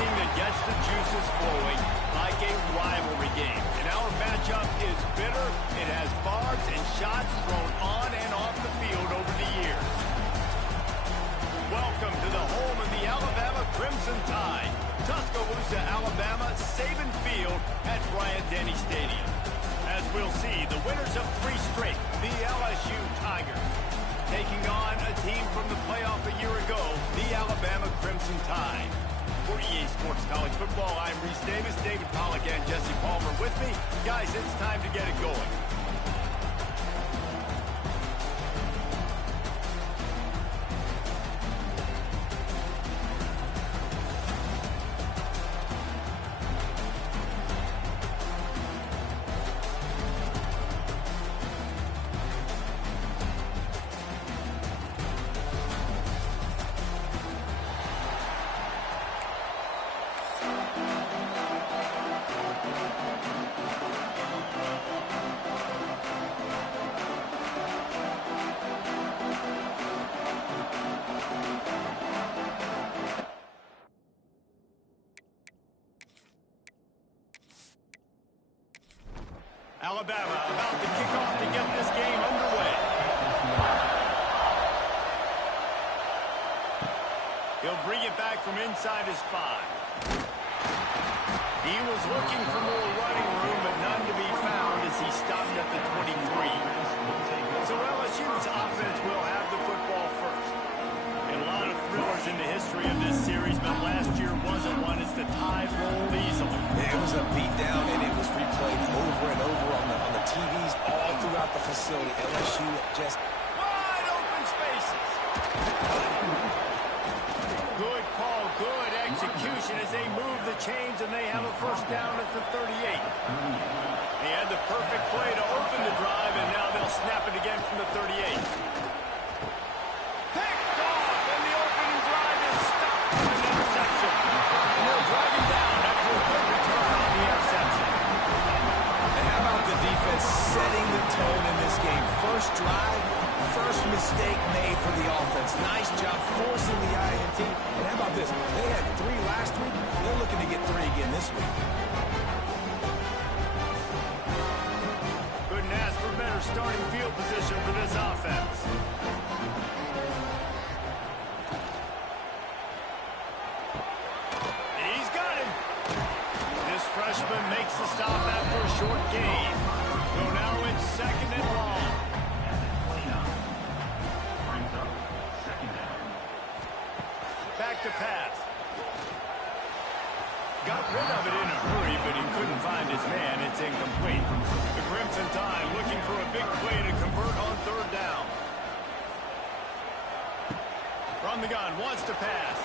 anything that gets the juices flowing, like a rivalry game. And our matchup is bitter. It has barbs and shots thrown on and off the field over the years. Welcome to the home of the Alabama Crimson Tide. Tuscaloosa, Alabama, Saban Field at Bryant-Denny Stadium. As we'll see, the winners of 3 straight, the LSU Tigers, taking on a team from the playoff a year ago, the Alabama Crimson Tide. For EA Sports College Football, I'm Reese Davis, David Pollack, and Jesse Palmer with me. Guys, it's time to get it going. Alabama about to kick off to get this game underway. He'll bring it back from inside his 5. He was looking for more running room, but none to be found as he stopped at the 23. So LSU's offense will have the football first. And a lot of thrillers in the history of this series, but last year wasn't one as the Tide rolled easily. It was a beatdown, and it was replayed over and over on the TVs all throughout the facility. LSU just wide open spaces. Good call, good execution as they move the chains, and they have a first down at the 38. They had the perfect play to open the drive, and now they'll snap it again from the 38. Picked off, and the opening drive is stopped with an interception. And they'll drag him down after a good return on the interception. And how about the defense setting the tone in this game? First drive, first mistake made for the offense. Nice job forcing the INT. And how about this? They had 3 last week. They're looking to get 3 again this week. Couldn't ask for better starting field position for this offense. He's got him. This freshman makes the stop after a short gain. So now it's 2nd and long. Back to pass. Got rid of it in a hurry, but he couldn't find his man. It's incomplete. The Crimson Tide looking for a big play to convert on 3rd down. From the gun, wants to pass.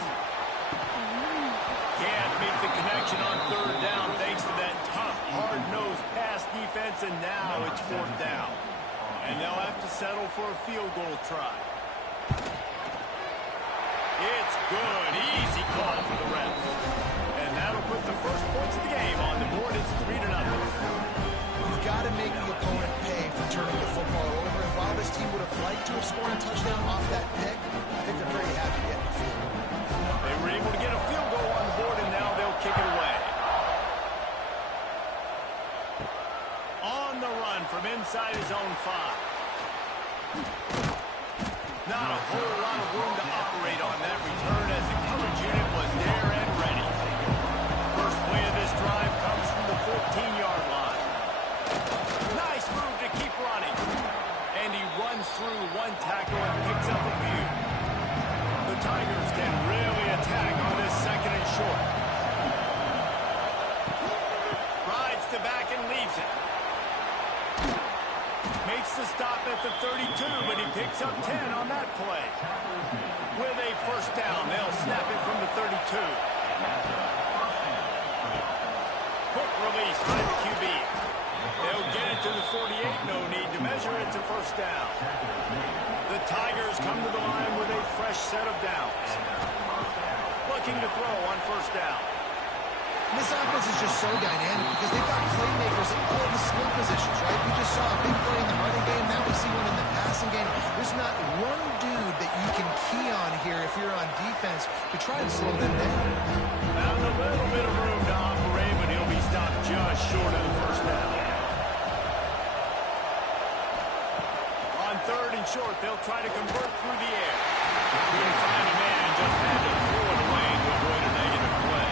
Can't make the connection on 3rd down thanks to that tough, hard-nosed pass defense, and now it's 4th down. And they'll have to settle for a field goal try. It's good. Easy call for the Reds. And that'll put the first points of the game on the board. It's 3-0. You've got to make the opponent pay for turning the football over. And while this team would have liked to have scored a touchdown off that pick, I think they're pretty happy getting the field goal. They were able to get a field goal on the board, and now they'll kick it away. On the run from inside his own 5. Not a whole lot of room to operate on that return as the coverage unit was there and ready. First play of this drive comes from the 14-yard line. Nice move to keep running. And he runs through 1 tackle and picks up a few. The Tigers can really attack on this 2nd and short. Rides to back and leaves it. Makes the stop at the 32, but he picks up 10 on that play. With a first down, they'll snap it from the 32. Quick release by the QB. They'll get it to the 48. No need to measure. It's a first down. The Tigers come to the line with a fresh set of downs. Looking to throw on first down. And this offense is just so dynamic because they've got playmakers at all the skill positions, right? We just saw a big play in the running game. Now we see one in the passing game. There's not one dude that you can key on here if you're on defense to try and slow them down. Found a little bit of room to operate, but he'll be stopped just short of the first down. On third and short, they'll try to convert through the air. Couldn't find a man, just had to throw it away to avoid a negative play.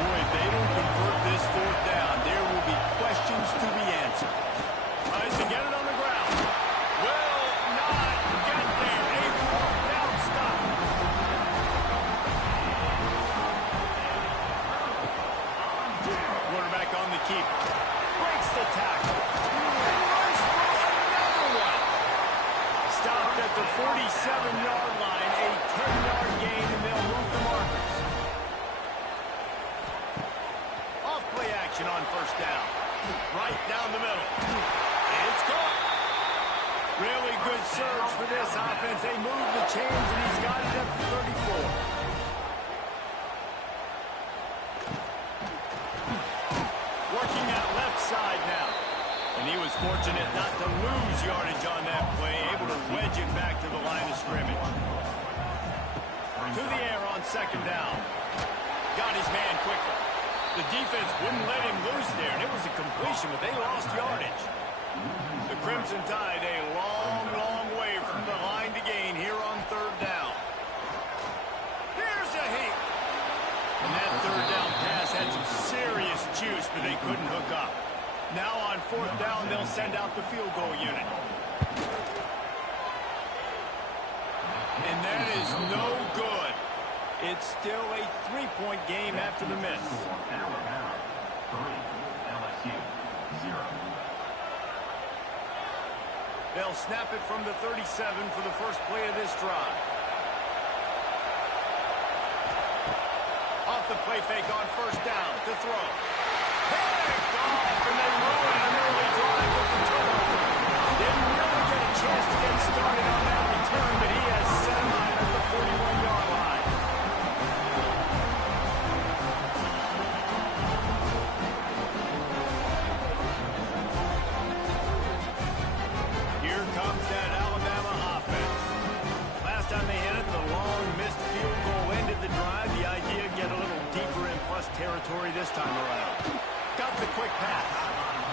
Boy, if they don't convert this fourth down, there will be questions to be answered. Tries to get it on the ground. Will not get there. A fourth down stop. Quarterback on the keeper. Breaks the tackle. And runs for another one. Stopped at the 47-yard line. A 10-yard gain, and they'll move the markers. Off-play action on first down. Right down the middle. It's caught. Really good surge for this offense. They move the chains, and he's got it up to 34. Working that left side now. And he was fortunate not to lose yardage on that play, able to wedge it back to the line of scrimmage. To the air on second down. Got his man quickly. The defense wouldn't let him loose there, and it was a completion, but they lost yardage. The Crimson Tide a long, long way from the line to gain here on third down. Here's a hit. And that third down pass had some serious juice, but they couldn't hook up. Now on fourth down, they'll send out the field goal unit. And that is no good. It's still a 3-point game after the miss. Alabama, 3, LSU, 0. They'll snap it from the 37 for the first play of this drive. Off the play fake on first down to throw. Picked off, and they ruin an early drive with the turnover. Didn't really get a chance to get started on that return, but he has set him out at the 41-yard line. Here comes that Alabama offense. Last time they hit it, the long missed field goal ended the drive. The idea, get a little deeper in plus territory this time around. Got the quick pass.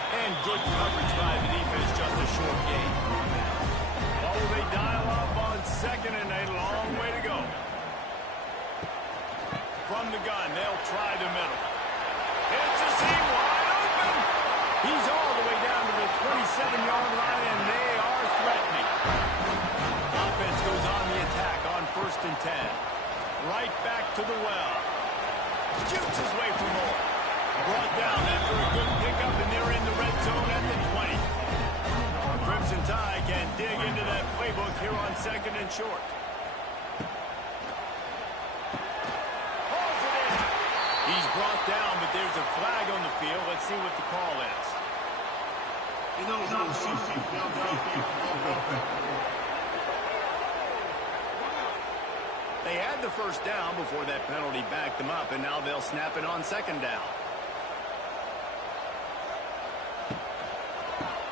And good coverage by the defense, just a short gain. Oh, they dial up on second and a long way to go. From the gun, they'll try the middle. It's a seam wide open. He's all the way down to the 27-yard line, and they are threatening. Offense goes on the attack on first and 10. Right back to the well. Shoots his way for more. Brought down after a good pickup, and they're in the red zone at the 20. The Crimson Tide can dig into that playbook here on second and short. Pulls it in. He's brought down, but there's a flag on the field. Let's see what the call is. They had the first down before that penalty backed them up, and now they'll snap it on second down.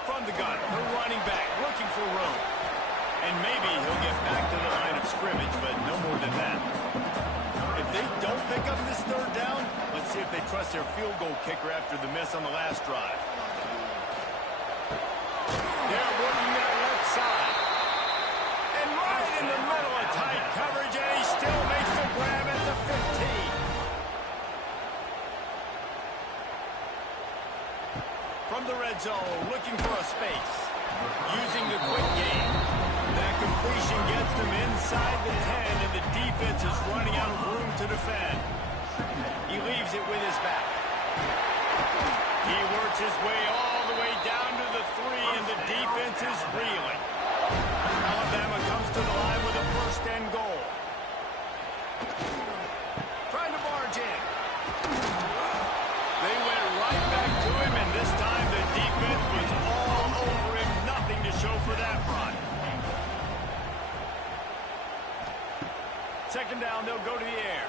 From the gun, the running back looking for room. And maybe he'll get back to the line of scrimmage, but no more than that. If they don't pick up this third down, let's see if they trust their field goal kicker after the miss on the last drive. They're working that left side. And right in the middle of tight coverage, and he still makes the grab at the 15. From the red zone, looking for a space. Using the quick game. That completion gets them inside the 10, and the defense is running out of room to defend. He leaves it with his back. He works his way all the way down to the 3, and the defense is reeling. Alabama comes to the line with a first and goal. Trying to barge in. They went right back to him, and this time the defense was all over him. Nothing to show for that run. Second down, they'll go to the air.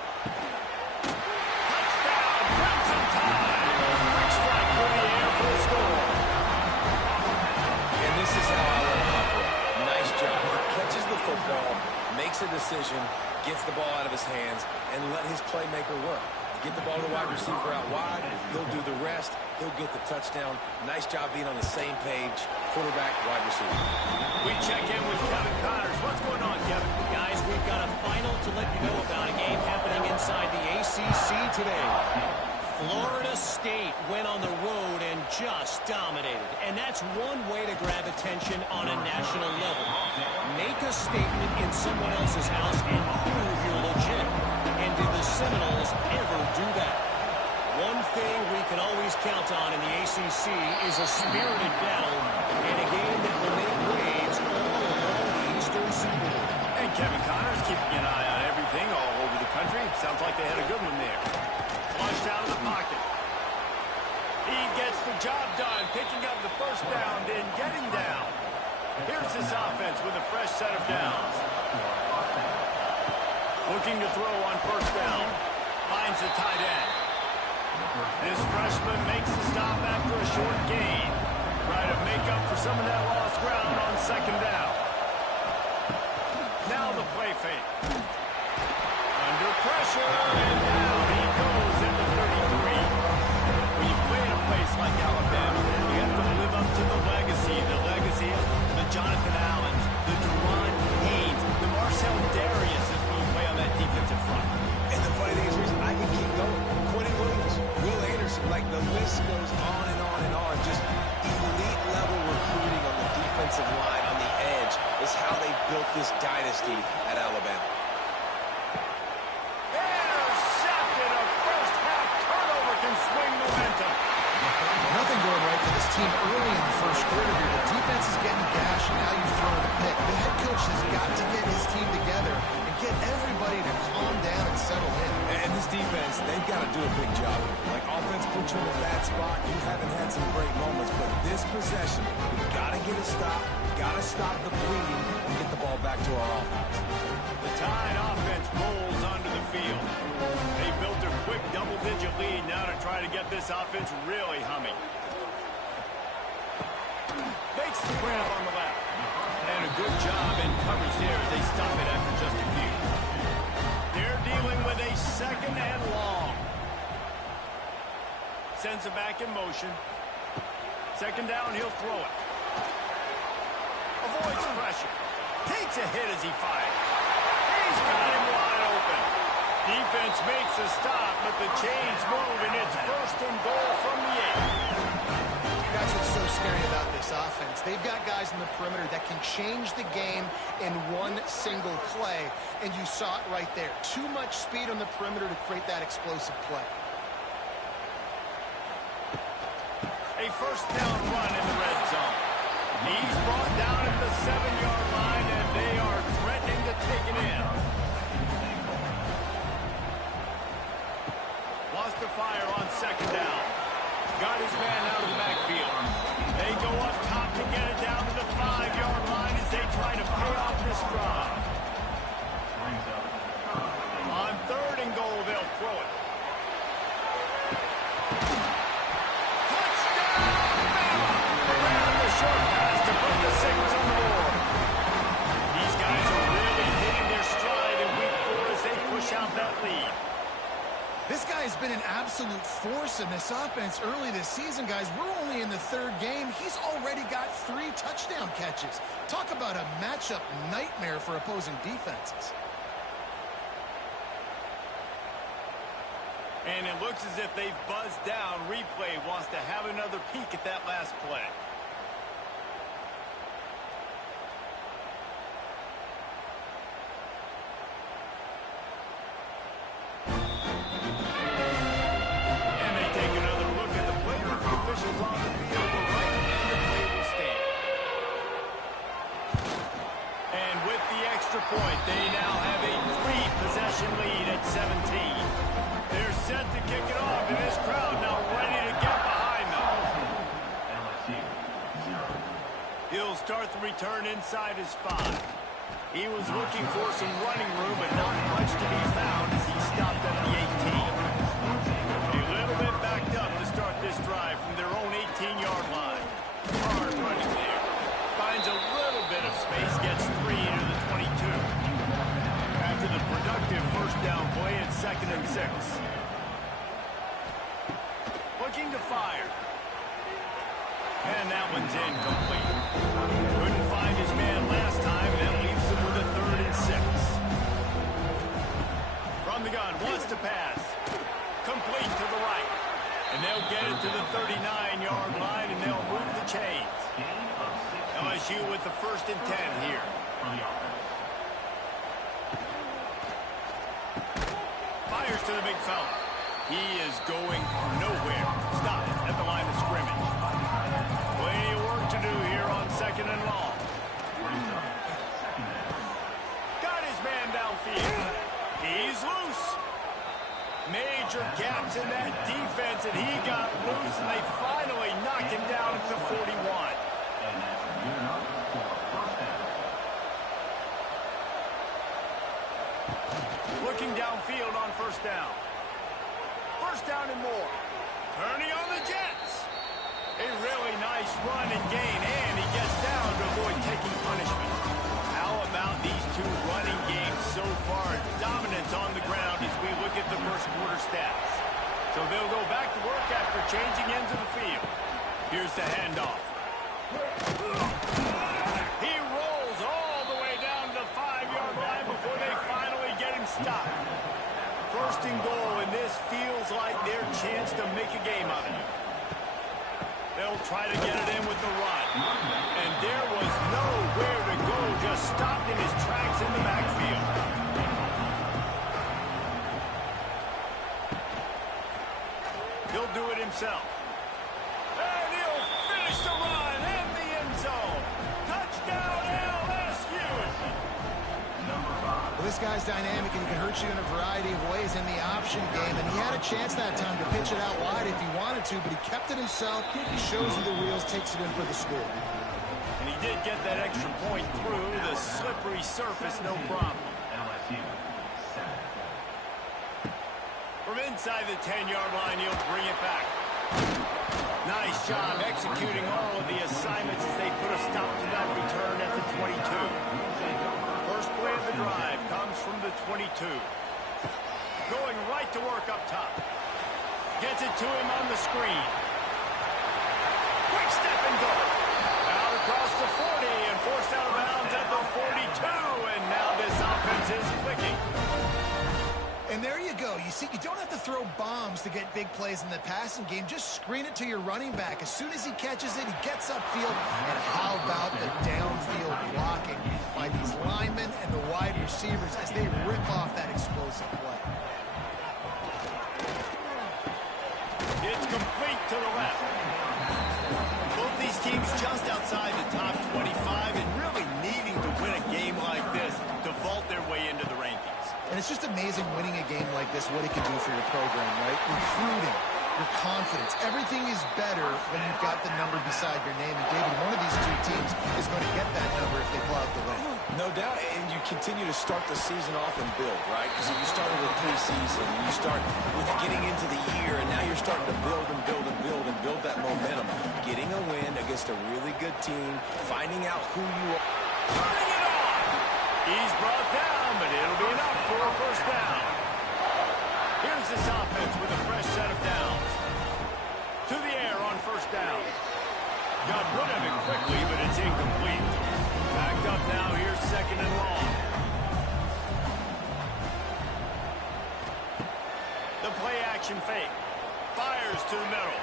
Touchdown, Crimson decision, gets the ball out of his hands, and let his playmaker work. Get the ball to the wide receiver out wide. He'll do the rest. He'll get the touchdown. Nice job being on the same page, quarterback, wide receiver. We check in with Kevin Connors. What's going on, Kevin? Guys, we've got a final to let you know about, a game happening inside the ACC today. Florida State went on the road and just dominated. And that's one way to grab attention on a national level. Make a statement in someone else's house and prove you're legit. And did the Seminoles ever do that? One thing we can always count on in the ACC is a spirited battle and a game that will make waves all along the Eastern Seaboard. And Kevin Connors keeping an eye on everything all over the country. Sounds like they had a good one there. Flushed out of the pocket. He gets the job done, picking up the first down and getting down. Here's this offense with a fresh set of downs. Looking to throw on first down. Finds the tight end. This freshman makes the stop after a short gain. Try to make up for some of that lost ground on second down. Now the play fake. Under pressure, and down he goes at the 33. When you play in a place like Alabama, you have to live up to the legacy of the Jonathan Allens, the Deron Haynes, the Marcel Darius as we play on that defensive front. And the funny thing is, I can keep going. Quentin Williams, Will Anderson, like the list goes on and on and on. Just elite level recruiting on the defensive line, on the edge, is how they built this dynasty at Alabama. Intercepted. A first half turnover can swing momentum. Nothing going right for this team early in the first quarter here. The defense is getting gashed, and now you've thrown a pick. The head coach has got to get his team together and get everybody to calm down and settle in. And this defense, they've got to do a big job. Like, offense put you in a bad spot. You haven't had some great moments, but this possession, we've got to get a stop. We've got to stop the bleeding and get the ball back to our offense. The Tide offense rolls onto the field. They built a quick double-digit lead now to try to get this offense really humming. Makes the grab on the left. And a good job in coverage there as they stop it after just a few. They're dealing with a second and long. Sends it back in motion. Second down, he'll throw it. Avoids pressure. Takes a hit as he fires. He's got him wide open. Defense makes a stop, but the chains move, and it's first and goal from the 8. That's what's so scary about this offense. They've got guys in the perimeter that can change the game in one single play, and you saw it right there. Too much speed on the perimeter to create that explosive play. A first down run in the red zone. He's brought down at the 7-yard line, and they are threatening to take it in. Lost the fire on second down. Got his man out of the backfield. They go up top to get it down to the 5-yard line as they try to pay off this drive. On third and goal, they'll throw it. Short pass to put the 6 on the board. These guys are really hitting their stride in week 4 as they push out that lead. This guy has been an absolute force in this offense early this season, guys. We're only in the third game. He's already got 3 touchdown catches. Talk about a matchup nightmare for opposing defenses. And it looks as if they've buzzed down. Replay wants to have another peek at that last play. Officials on the field were right, and the play will stand. And with the extra point, they now have a 3-possession lead at 17. They're set to kick it off, and this crowd now ready to get behind them. LSU, 0. He'll start the return inside his 5. He was looking for some running room, but not much to be found as he stopped at the 18. A little bit backed up to start this drive from their own 18-yard line. Hard running there. Finds a little bit of space, gets 3 into the 22. to the productive first down play at 2nd and 6. Looking to fire. And that one's incomplete. Couldn't find his man last time, and that leaves him with a 3rd and 6. From the gun, wants to pass. Complete to the right. And they'll get it to the 39-yard line, and they'll move the chains. LSU with the 1st and 10 here. Fires to the big fella. He is going nowhere. Stop at the line of scrimmage. Plenty of work to do here on 2nd and long. Got his man downfield. He's loose. Major gaps in that defense, and he got loose, and they finally knocked him down at the 41. Looking downfield on 1st down. 1st down and more. Turning on the Jets. A really nice run and gain, and he gets down to avoid taking punishment. How about these two running games so far? Dominance on the ground as we look at the first quarter stats. So they'll go back to work after changing ends of the field. Here's the handoff. He rolls all the way down to the 5-yard line before they finally get him stopped. 1st and goal, and this feels like their chance to make a game of it. They'll try to get it in with the run. And there was nowhere to go, just stopped in his tracks in the backfield. He'll do it himself. And he'll finish the run in the end zone. Touchdown, LSU! Well, this guy's dynamic, and he can hurt you in a variety of ways in the option game, and he had a chance that time to pitch it out wide if he wanted to, but he kept it himself. He shows you the wheels, takes it in for the score. And he did get that extra point through the slippery surface, no problem. From inside the 10-yard line, he'll bring it back. Nice job executing all of the assignments as they put a stop to that return at the 22. First play of the drive comes from the 22. Going right to work up top. Gets it to him on the screen. Quick step and go. Out across the 40 and forced out of bounds at the 42. And now this offense is clicking. And there you go. You see, you don't have to throw bombs to get big plays in the passing game. Just screen it to your running back. As soon as he catches it, he gets upfield. And how about the downfield blocking by these linemen and the wide receivers as they rip off that explosive play. It's complete to the left. Both these teams just outside the top 25 and really needing to win a game like this to vault their way into the rankings. And it's just amazing winning a game like this, what it can do for your program, right? Recruiting, your confidence. Everything is better when you've got the number beside your name. And, David, one of these two teams is going to get that number if they pull out the win. No doubt, and you continue to start the season off and build, right? Because you started with preseason, and you start with getting into the year, and now you're starting to build and build and build and build that momentum. Getting a win against a really good team, finding out who you are. Turning it on! He's brought down, but it'll be enough for a first down. Here's this offense with a fresh set of downs. To the air on first down. Got rid of it quickly, but it's incomplete. Backed up now, here's 2nd and long. The play action fake. Fires to the middle.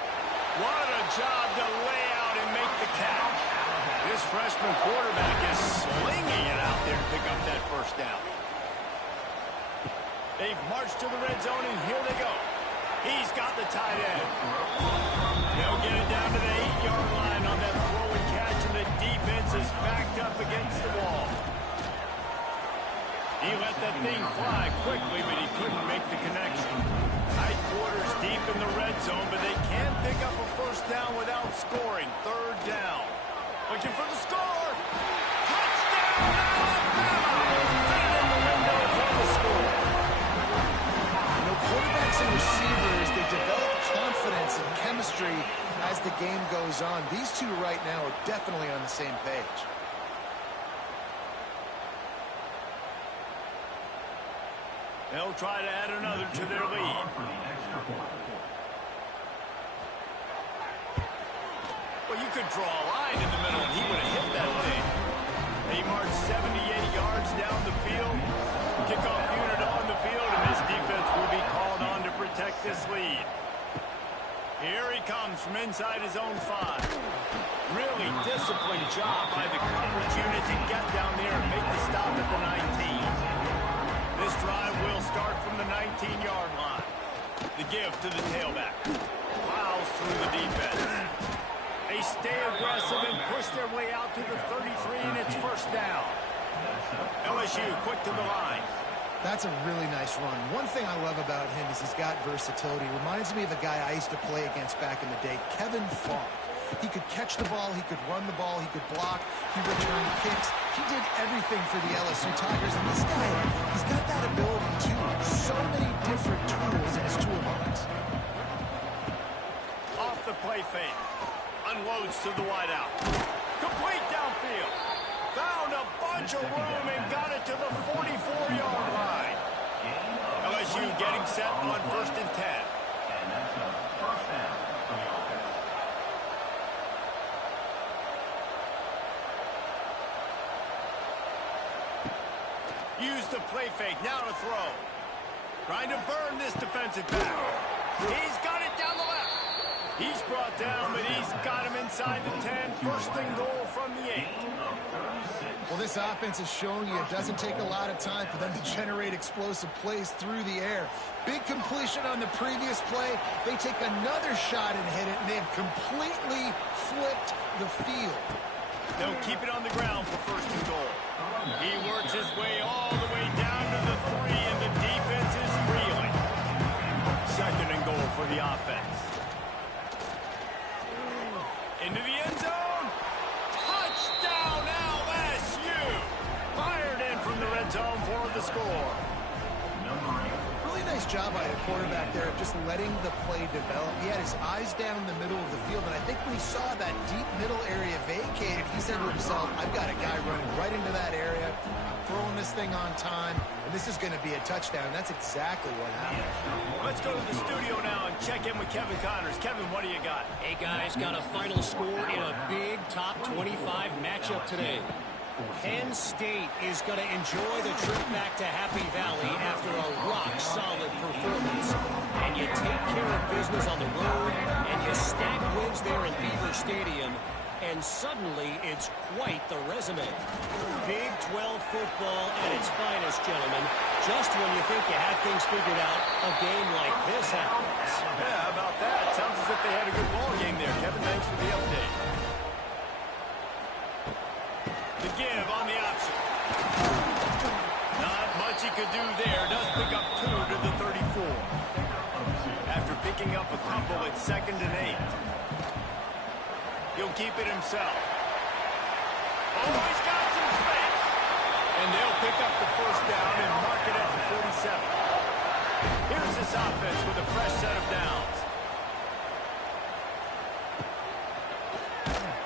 What a job to lay out and make the catch. This freshman quarterback is slinging it out there to pick up that first down. They've marched to the red zone, and here they go. He's got the tight end. They'll get it down to the 8-yard line on that throw and catch, and the defense is backed up against the wall. He let that thing fly quickly, but he couldn't make the connection. Tight quarters deep in the red zone, but they can't pick up a first down without scoring. 3rd down. Looking for the score. Touchdown, Alabama! Fit it in the window for the score. You know, quarterbacks and receivers, they develop confidence and chemistry as the game goes on. These two right now are definitely on the same page. They'll try to add another to their lead. Well, you could draw a line in the middle, and he would have hit that thing. He marched 78 yards down the field. Kickoff unit on the field, and this defense will be called on to protect this lead. Here he comes from inside his own 5. Really disciplined job by the coverage unit to get down there and make the stop at the 19. This drive will start from the 19-yard line. The give to the tailback. Plows through the defense. They stay aggressive and push their way out to the 33, and it's first down. LSU quick to the line. That's a really nice run. One thing I love about him is he's got versatility. Reminds me of a guy I used to play against back in the day, Kevin Funk. He could catch the ball, he could run the ball, he could block, he returned kicks. He did everything for the LSU Tigers, and this guy, he's got that ability too. So many different tools in his toolbox. Off the play fake. Unloads to the wideout. Complete downfield. Found a bunch of room and got it to the 44-yard line. LSU getting set on 1st and 10. And that's a first down for the offense. Use the play fake. Now to throw. Trying to burn this defensive back. He's got it down the left. He's brought down, but he's got him inside the 10. First and goal from the 8. Well, this offense is showing you it doesn't take a lot of time for them to generate explosive plays through the air. Big completion on the previous play. They take another shot and hit it, and they have completely flipped the field. They'll keep it on the ground for first and goal. He works his way all the way down to the 3, and the defense is reeling. Second and goal for the offense. Into the end zone. Touchdown, LSU. Fired in from the red zone for the score. Really nice job by the quarterback there of just letting the play develop. He had his eyes down in the middle of the field, and I think when he saw that deep middle area vacated, he said to himself, I've got a guy running right into that area, throwing this thing on time, and this is going to be a touchdown. That's exactly what happened. Let's go to the studio now and check in with Kevin Connors. Kevin, what do you got? Hey, guys, got a final score in a big top 25 matchup today. Penn State is going to enjoy the trip back to Happy Valley after a rock-solid performance. And you take care of business on the road, and you stack wins there in Beaver Stadium, and suddenly it's quite the resume. Big 12 football at its finest, gentlemen. Just when you think you have things figured out, a game like this happens. Yeah, how about that? Sounds as if they had a good ball game there. Kevin, thanks for the update. The give on the option. Not much he could do there. Does pick up 2 to the 34. After picking up a couple at 2nd and 8. He'll keep it himself. Oh, he's got some space. And they'll pick up the first down and mark it at the 47. Here's this offense with a fresh set of downs.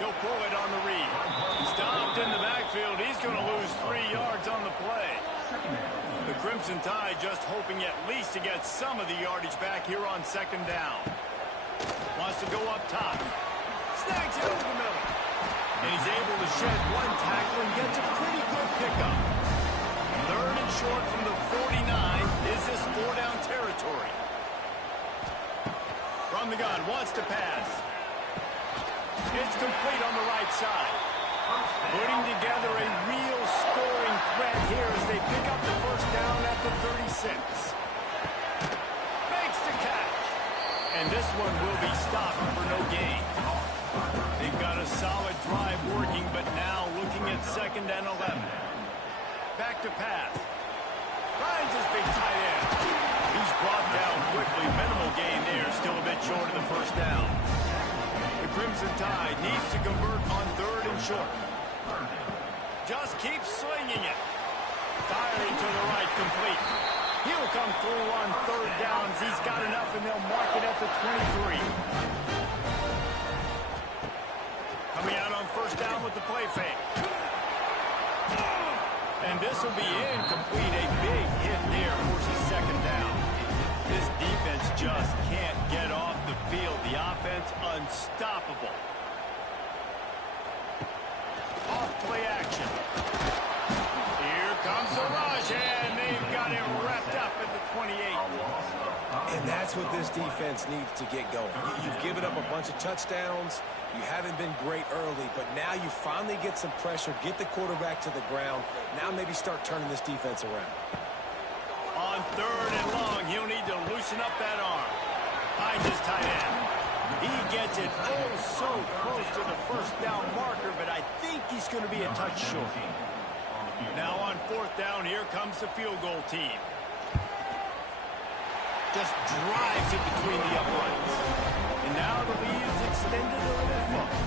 He'll pull it on the read. Stopped in the backfield. He's going to lose 3 yards on the play. The Crimson Tide just hoping at least to get some of the yardage back here on 2nd down. Wants to go up top. Snags it over the middle. And he's able to shed 1 tackle and gets a pretty good pickup. 3rd and short from the 49. Is this 4-down territory? From the gun, wants to pass. It's complete on the right side. Putting together a real scoring threat here as they pick up the first down at the 36. Makes the catch. And this one will be stopped for no gain. They've got a solid drive working, but now looking at 2nd and 11. Back to pass. Finds his big tight end. He's brought down quickly. Minimal gain there. Still a bit short of the first down. The Crimson Tide needs to convert on 3rd and short. Just keep slinging it. Firing to the right, complete. He'll come through on 3rd downs. He's got enough, and they'll mark it at the 23. Coming out on 1st down with the play fake. And this will be incomplete. A big hit there forces second down. This defense just can't get off the field. The offense unstoppable. Off play action. Here comes the rush, and they've got him wrapped up at the 28. And that's what this defense needs to get going. You've given up a bunch of touchdowns. You haven't been great early, but now you finally get some pressure, get the quarterback to the ground. Now maybe start turning this defense around. On third and long, he'll need to loosen up that arm. Finds his tight end. He gets it oh so close to the first down marker, but I think he's going to be a touch short. Now on fourth down, here comes the field goal team. Just drives it between the uprights. And now the lead is extended a little further.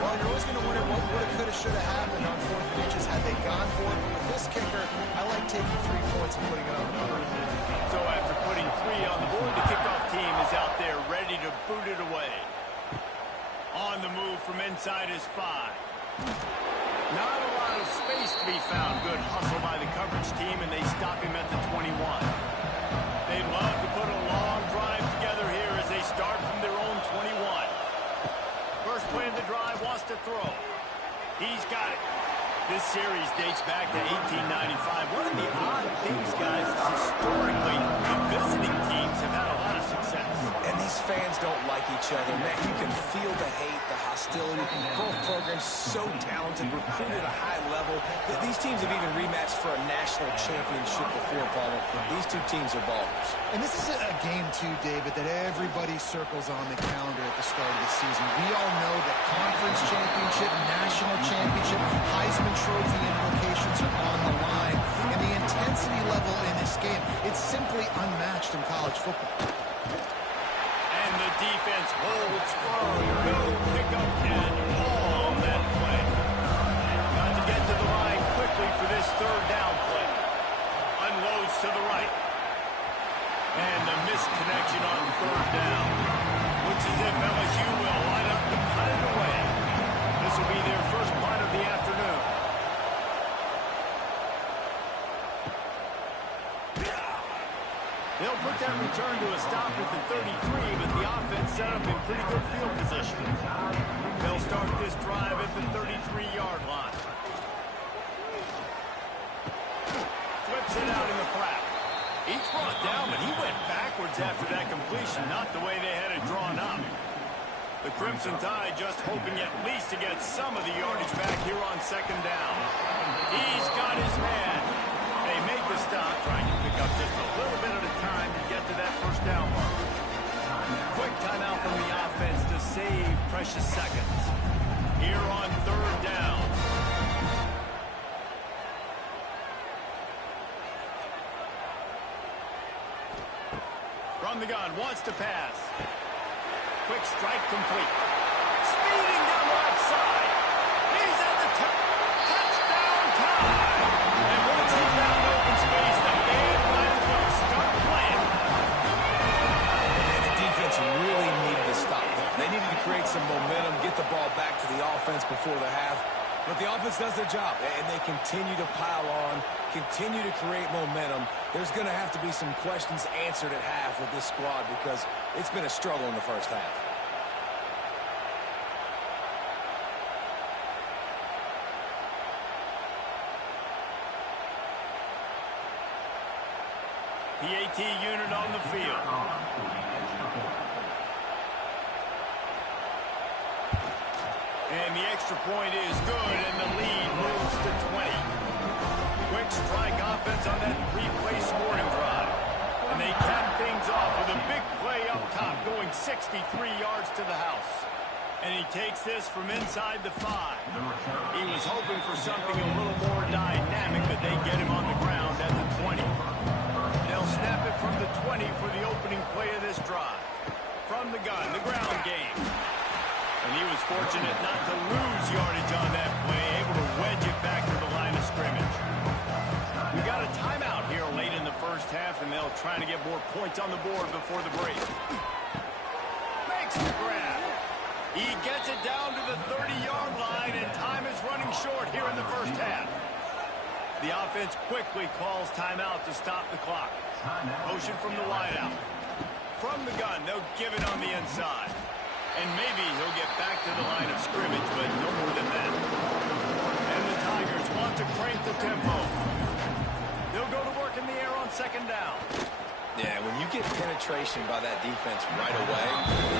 Well, you're always going to wonder what woulda, coulda, shoulda happened on fourth and inches had they gone for it. But with this kicker, I like taking 3 points and putting it on the board. So after putting 3 on the board, the kickoff team is out there ready to boot it away. On the move from inside his 5. Not a lot of space to be found. Good hustle by the coverage team, and they stop him at the 21. They'd love to put a long drive together here as they start from their own 21. First play of the drive, wants to throw. He's got it. This series dates back to 1895. One of the odd things, guys, is historically, the visiting teams have had a lot of success. And these fans don't like each other. Man, you can feel the hate, the hostility. Both programs so talented, recruited at a high level. These teams have even rematched for a national championship before, Paul. These two teams are ballers. And this is a game, too, David, that everybody circles on the calendar at the start of the season. We all know that conference championship, national championship, Heisman Trophy implications are on the line. And the intensity level in this game, it's simply unmatched in college football. And the defense holds firm. No pickup and all that play. Got to get to the line quickly for this third down play. Unloads to the right. And the misconnection on third down. Looks as if LSU will line up to cut it away. This will be their first punt of the afternoon. They'll put that return to a stop at the 33, but the offense set up in pretty good field position. They'll start this drive at the 33-yard line. Flips it out in the flat. He's brought down, but he went backwards after that completion, not the way they had it drawn up. The Crimson Tide just hoping at least to get some of the yardage back here on second down. He's got his man. They make the stop, trying to pick up just a little bit at a time to get to that first down mark. Quick timeout from the offense to save precious seconds. Here on third down. From the gun, wants to pass. Quick strike complete. Speeding down the left side. He's at the touchdown time. And once he found open space, the band might as well start playing. And the defense really needed to stop them. They needed to create some momentum, get the ball back to the offense before the half. But the offense does their job, and they continue to pile on, continue to create momentum. There's going to have to be some questions answered at half with this squad because it's been a struggle in the first half. PAT unit on the field. And the extra point is good, and the lead moves to 20. Quick strike offense on that three-play scoring drive. And they cap things off with a big play up top, going 63 yards to the house. And he takes this from inside the 5. He was hoping for something a little more dynamic, but they get him on the ground at the 20. They'll snap it from the 20 for the opening play of this drive. From the gun, the ground game. And he was fortunate not to lose yardage on that play, able to wedge it back to the line of scrimmage. We got a timeout here late in the first half, and they'll try to get more points on the board before the break. Makes the grab. He gets it down to the 30-yard line, and time is running short here in the first half. The offense quickly calls timeout to stop the clock. Motion from the wideout. From the gun, they'll give it on the inside. And maybe he'll get back to the line of scrimmage, but no more than that. And the Tigers want to crank the tempo. They'll go to work in the air on second down. Yeah, when you get penetration by that defense right away,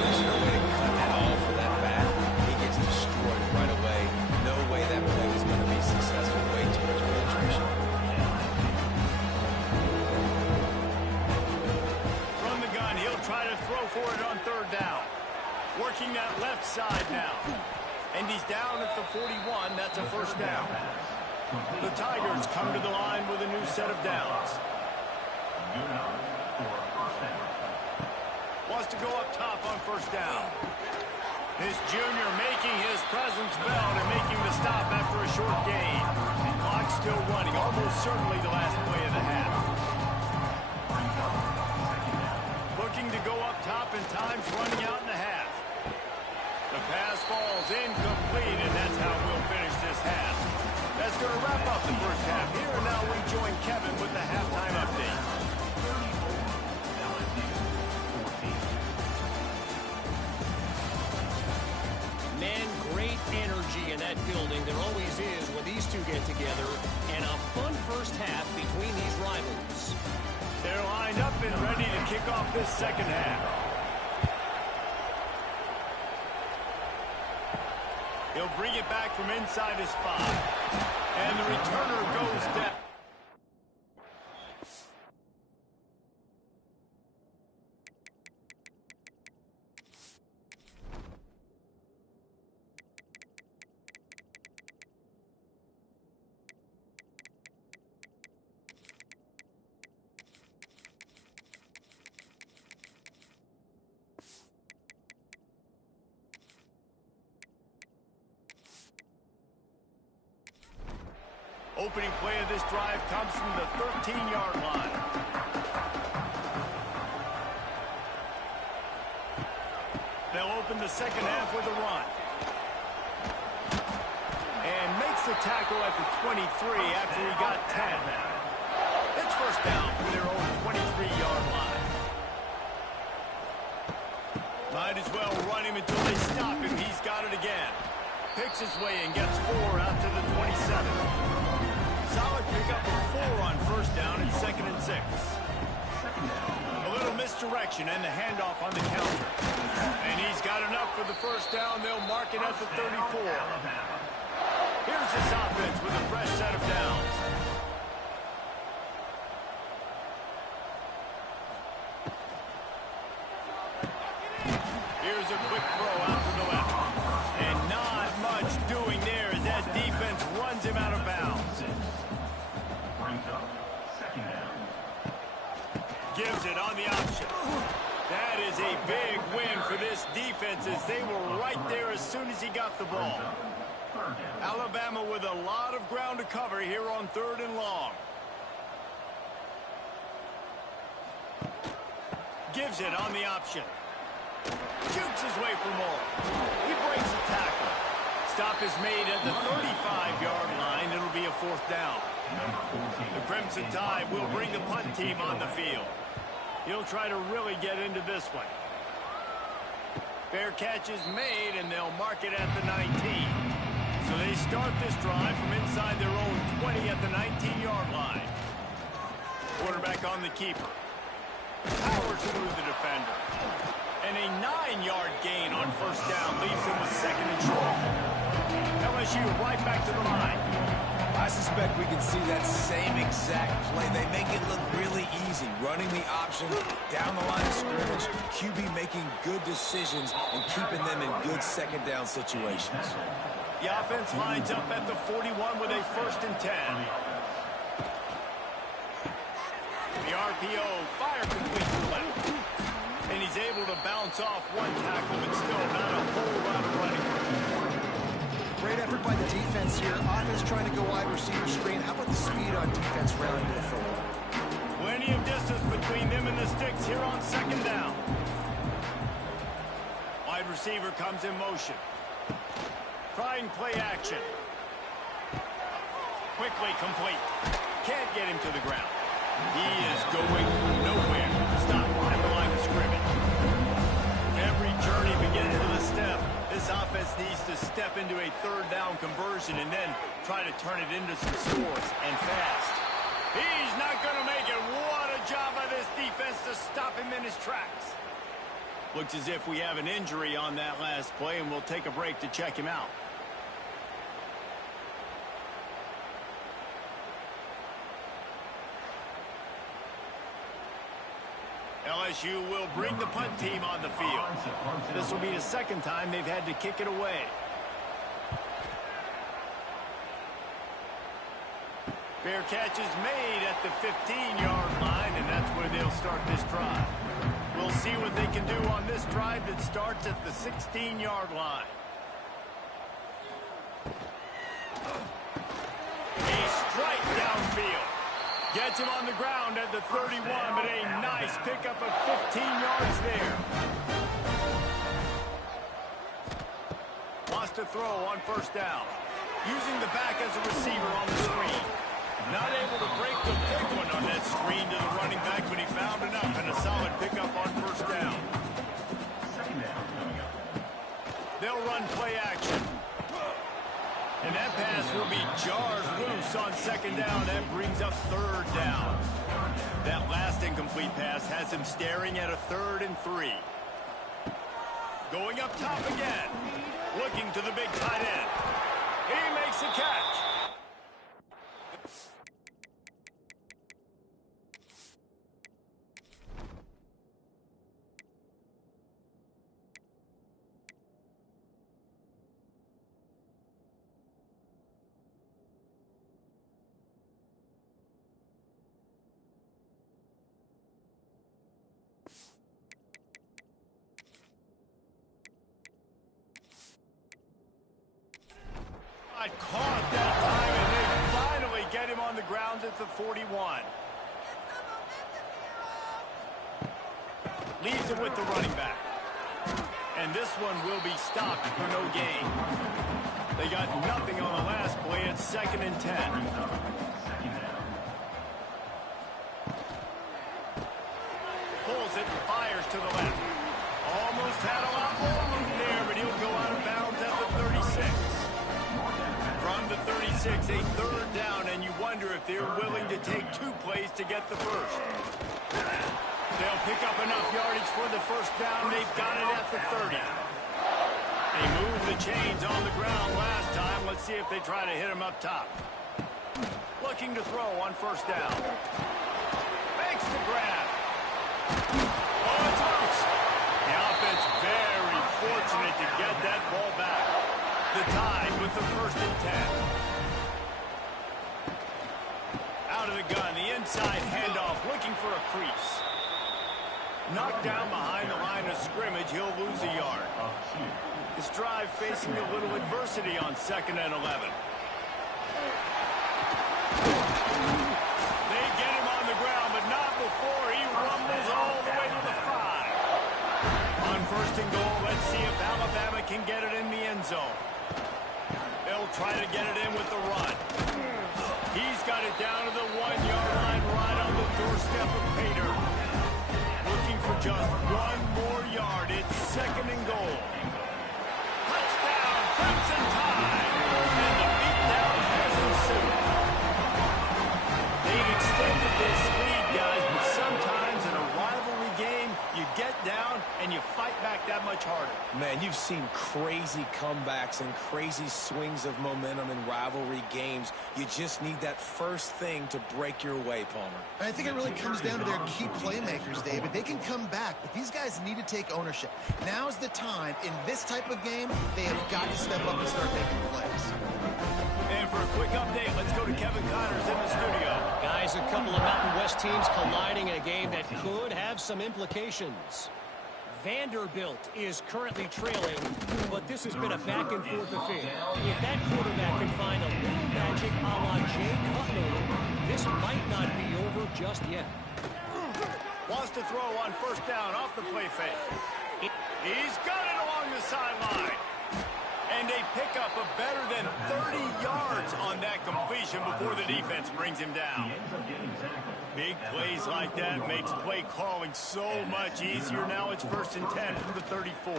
there's no way to cut that off for that back. He gets destroyed right away. No way that play is going to be successful. Way too much penetration. From the gun, he'll try to throw for it on third down. Working that left side now. And he's down at the 41. That's a first down. The Tigers come to the line with a new set of downs. Wants to go up top on first down. His junior making his presence felt and making the stop after a short gain. Clock still running, almost certainly the last play of the half. Looking to go up top, and time's running out in the half. The pass falls incomplete, and that's how we'll finish this half. That's going to wrap up the first half. Here and now we join Kevin with the halftime update. Man, great energy in that building. There always is when these two get together. And a fun first half between these rivals. They're lined up and ready to kick off this second half. He'll bring it back from inside his 5. And the returner goes down. Opening play of this drive comes from the 13-yard line. They'll open the second half with a run. And makes the tackle at the 23 after he got 10. It's first down for their own 23-yard line. Might as well run him until they stop him. He's got it again. Picks his way and gets 4 out to the 27. Solid pickup of 4 on first down and 2nd and 6. A little misdirection and the handoff on the counter. And he's got enough for the first down. They'll mark it at the 34. Here's this offense with a fresh set of downs. Here's a quick throw out to the left. And not much doing there as that defense runs him out of bounds. Gives it on the option. That is a big win for this defense as they were right there as soon as he got the ball. Alabama with a lot of ground to cover here on 3rd and long. Gives it on the option. Jukes his way for more. He breaks the tackle. Stop is made at the 35-yard line. It'll be a 4th down. The Crimson Tide will bring the punt team on the field. He'll try to really get into this one. Fair catch is made, and they'll mark it at the 19. So they start this drive from inside their own 20 at the 19-yard line. Quarterback on the keeper. Powers through the defender. And a 9-yard gain on first down leaves him with 2nd and short. LSU right back to the line. I suspect we can see that same exact play. They make it look really easy. Running the option, down the line of scrimmage, QB making good decisions and keeping them in good second down situations. The offense lines up at the 41 with a 1st and 10. The RPO fire complete to left. And he's able to bounce off one tackle, but still not a whole lot of running room. Great effort by the defense here. Offense trying to go wide receiver screen. How about the speed on defense rounding to the football? Plenty of distance between them and the sticks here on 2nd down. Wide receiver comes in motion. Trying play action. Quickly complete. Can't get him to the ground. He is going nowhere. Stop at the line of scrimmage. Every journey begins with a step. This offense needs to step into a third down conversion and then try to turn it into some scores, and fast. He's not going to make it. What a job by this defense to stop him in his tracks. Looks as if we have an injury on that last play, and we'll take a break to check him out. LSU will bring the punt team on the field. This will be the second time they've had to kick it away. Fair catch is made at the 15-yard line, and that's where they'll start this drive. We'll see what they can do on this drive that starts at the 16-yard line. A strike downfield. Gets him on the ground at the 31, but a nice pickup of 15 yards there. Lost a throw on first down. Using the back as a receiver on the screen. Not able to break the big one on that screen to the running back, but he found enough and a solid pickup on first down. They'll run play action. And that pass will be jarred loose on second down. That brings up third down. That last incomplete pass has him staring at a 3rd and 3. Going up top again. Looking to the big tight end. He makes the catch. Caught that time, and they finally get him on the ground at the 41. Leaves it with the running back. And this one will be stopped for no gain. They got nothing on the last play. It's 2nd and 10. Pulls it, fires to the left. Almost had a lot more room there, but he'll go out of bounds at the 36. From the 36, a 3rd down, and you wonder if they're willing to take 2 plays to get the first. They'll pick up enough yardage for the first down. They've got it at the 30. They moved the chains on the ground last time. Let's see if they try to hit him up top. Looking to throw on first down. Makes the grab. Oh, it's loose. The offense very fortunate to get that ball back. The tie with the 1st and 10. Out of the gun, the inside handoff, looking for a crease. Knocked down behind the line of scrimmage, he'll lose a yard. This drive facing a little adversity on 2nd and 11. They get him on the ground, but not before he rumbles all the way to the 5. On 1st and goal, let's see if Alabama can get it in the end zone. They'll try to get it in with the run. He's got it down to the 1-yard line right on the doorstep of Pater. Looking for just 1 more yard. It's 2nd and goal. Touchdown, Crimson Tide. And the beatdown has ensued. They've extended this lead, guys, but sometimes in a rivalry game, you get down and you fight back that much harder. Man, you've seen crazy comebacks and crazy swings of momentum in rivalry games. You just need that first thing to break your way, Palmer. I think it really comes down to their key playmakers, David. They can come back, but these guys need to take ownership. Now's the time. In this type of game, they have got to step up and start making plays. And for a quick update, let's go to Kevin Connors in the studio. Guys, a couple of Mountain West teams colliding in a game that could have some implications. Vanderbilt is currently trailing, but this has been a back-and-forth affair. If that quarterback can find a little magic a la Jay Cutler, this might not be over just yet. Wants to throw on first down off the play fake. He's got it along the sideline. And a pickup of better than 30 yards on that completion before the defense brings him down. Big plays like that makes play calling so much easier. Now it's 1st and 10 from the 34.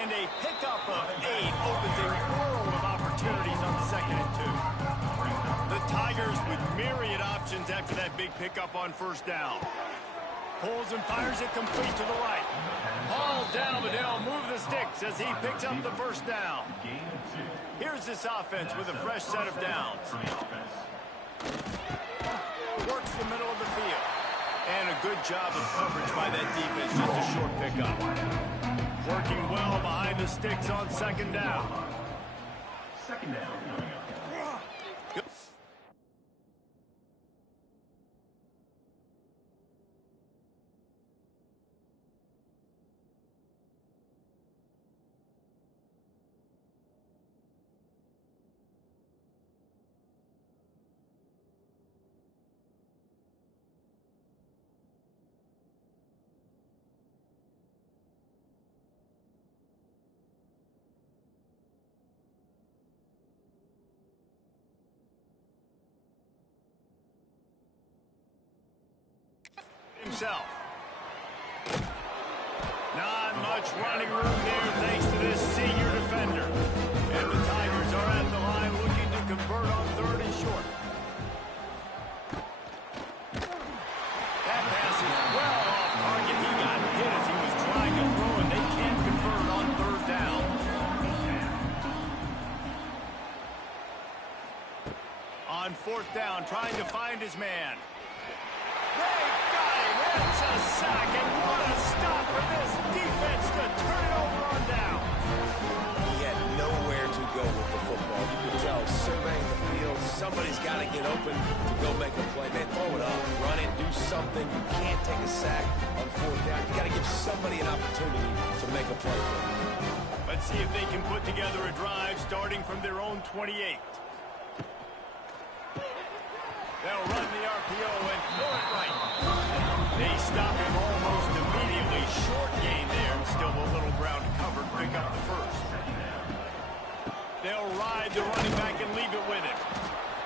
And a pickup of 8 opens a world of opportunities on 2nd and 2. The Tigers with myriad options after that big pickup on 1st down. Pulls and fires it complete to the right. Ball down, but they'll move the sticks as he picks up the 1st down. Here's this offense with a fresh set of downs. Works the middle of the field. And a good job of coverage by that defense. Just a short pickup. Working well behind the sticks on 2nd down. 2nd down coming up. Himself. Not much running room there thanks to this senior defender. And the Tigers are at the line looking to convert on 3rd and short. That pass is well off target. He got hit as he was trying to throw, and they can't convert on 3rd down. On 4th down, trying to find his man. It's a sack, and what a stop for this defense to turn it over on down. He had nowhere to go with the football. You can tell, surveying the field, somebody's got to get open to go make a play. Man, throw it up, run it, do something. You can't take a sack on 4th down. You got to give somebody an opportunity to make a play for them. Let's see if they can put together a drive starting from their own 28. They'll run the RPO and throw it right. They stop him almost immediately. Short gain there, and still a little ground covered. Pick up the 1st. They'll ride the running back and leave it with him.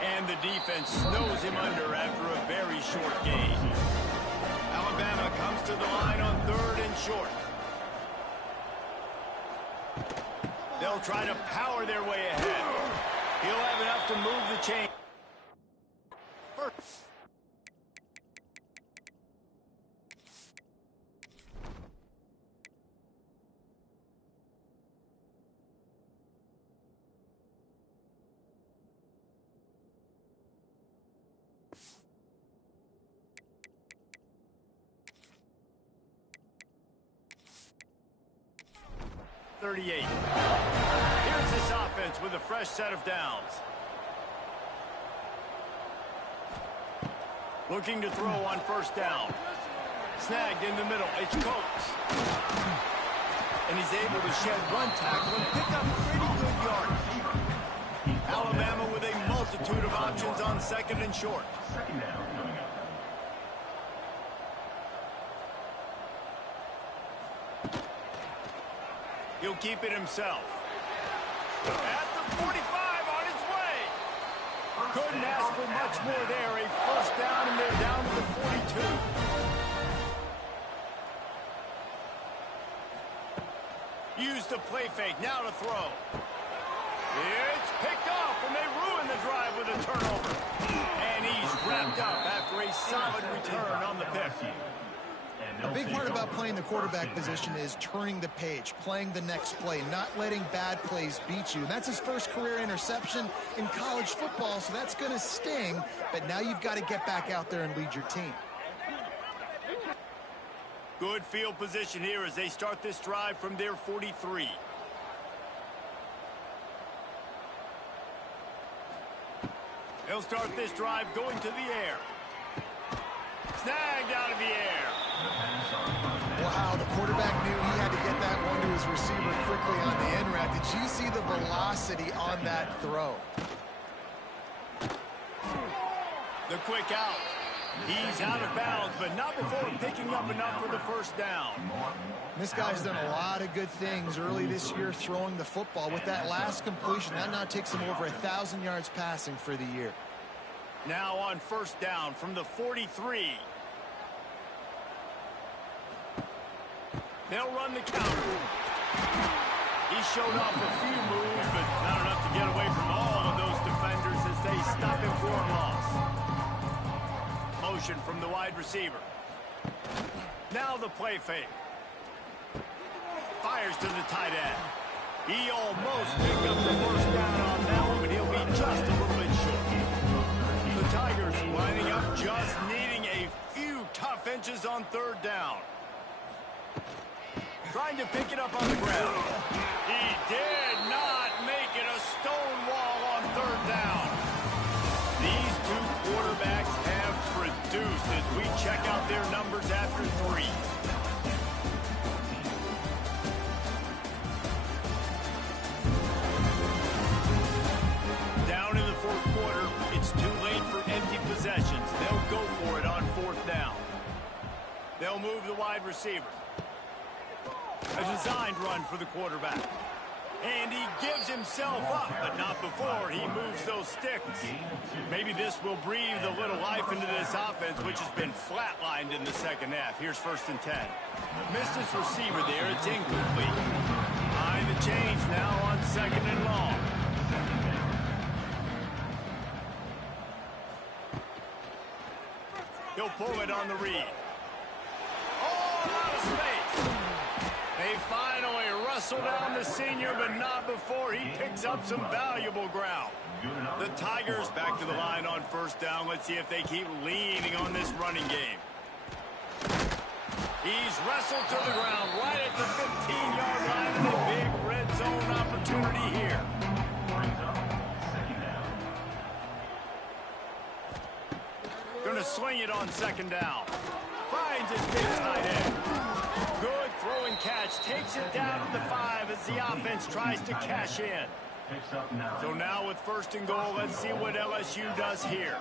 And the defense snows him under after a very short gain. Alabama comes to the line on 3rd and short. They'll try to power their way ahead. He'll have enough to move the chain. First. Here's this offense with a fresh set of downs. Looking to throw on 1st down. Snagged in the middle. It's Coates. And he's able to shed run tackle and pick up pretty good yardage. Alabama with a multitude of options on 2nd and short. 2nd down coming up. He'll keep it himself. At the 45 on his way. Couldn't ask for much more there. A 1st down, and they're down to the 42. Use the play fake. Now to throw. It's picked off, and they ruin the drive with a turnover. And he's wrapped up after a solid return on the pick. A big part about playing the quarterback position is turning the page, playing the next play, not letting bad plays beat you. And that's his 1st career interception in college football, so that's going to sting. But now you've got to get back out there and lead your team. Good field position here as they start this drive from their 43. They'll start this drive going to the air. Snagged out of the air. Wow, the quarterback knew he had to get that one to his receiver quickly on the end route. Did you see the velocity on that throw? The quick out. He's out of bounds, but not before picking up enough for the first down. This guy's done a lot of good things early this year throwing the football. With that last completion, that now takes him over 1,000 yards passing for the year. Now on first down from the 43. They'll run the counter. He showed off a few moves, but not enough to get away from all of those defenders as they stop him for a loss. Motion from the wide receiver. Now the play fake. Fires to the tight end. He almost picked up the first down on that one, but he'll be just a little bit short. The Tigers lining up, just needing a few tough inches on third down. Trying to pick it up on the ground. He did not make it a stone wall on third down. These two quarterbacks have produced as we check out their numbers after 3. Down in the fourth quarter, it's too late for empty possessions. They'll go for it on fourth down. They'll move the wide receiver. A designed run for the quarterback. And he gives himself up, but not before he moves those sticks. Maybe this will breathe a little life into this offense, which has been flatlined in the second half. Here's first and 10. Missed his receiver there. It's incomplete. Behind the chains now on second and long. He'll pull it on the read. Oh, a lot of space. They finally wrestle down the senior, but not before he picks up some valuable ground. The Tigers back to the line on first down. Let's see if they keep leaning on this running game. He's wrestled to the ground right at the 15-yard line, and a big red zone opportunity here. Going to sling it on second down. Finds his big tight end. Good throwing catch. Takes it down to the 5 as the offense tries to cash in. So now with first and goal, let's see what LSU does here.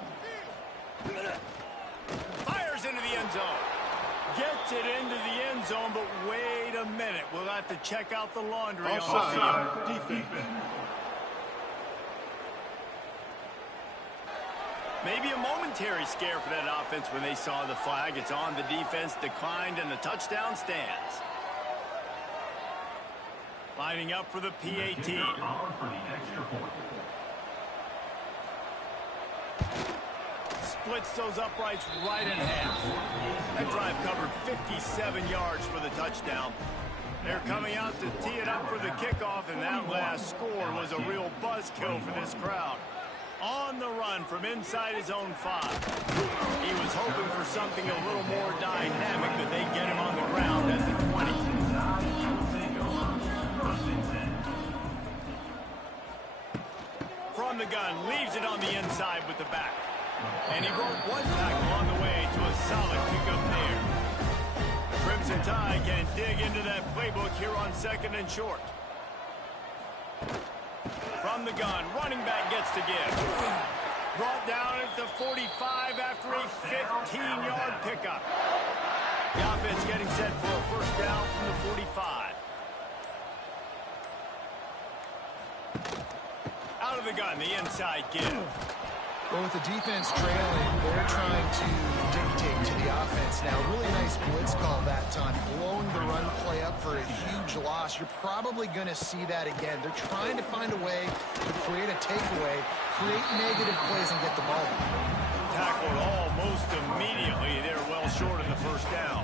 Fires into the end zone. Gets it into the end zone, but wait a minute. We'll have to check out the laundry on the field. Maybe a momentary scare for that offense when they saw the flag. It's on. The defense declined, and the touchdown stands. Lining up for the PAT. Splits those uprights right in half. That drive covered 57 yards for the touchdown. They're coming out to tee it up for the kickoff, and that last score was a real buzzkill for this crowd. On the run from inside his own 5. He was hoping for something a little more dynamic, but they get him on the ground at the 20. From the gun, leaves it on the inside with the back. And he broke one tackle on the way to a solid pickup there. Crimson Tide can dig into that playbook here on second and short. From the gun, running back gets to give. Brought down at the 45 after a 15-yard pickup. The offense getting set for a first down from the 45. Out of the gun, the inside give. Well, with the defense trailing, they're trying to dictate to the offense now. Really nice blitz call that time, blowing the run play up for a huge loss. You're probably going to see that again. They're trying to find a way to create a takeaway, create negative plays, and get the ball. Tackled almost immediately. They're well short of the first down.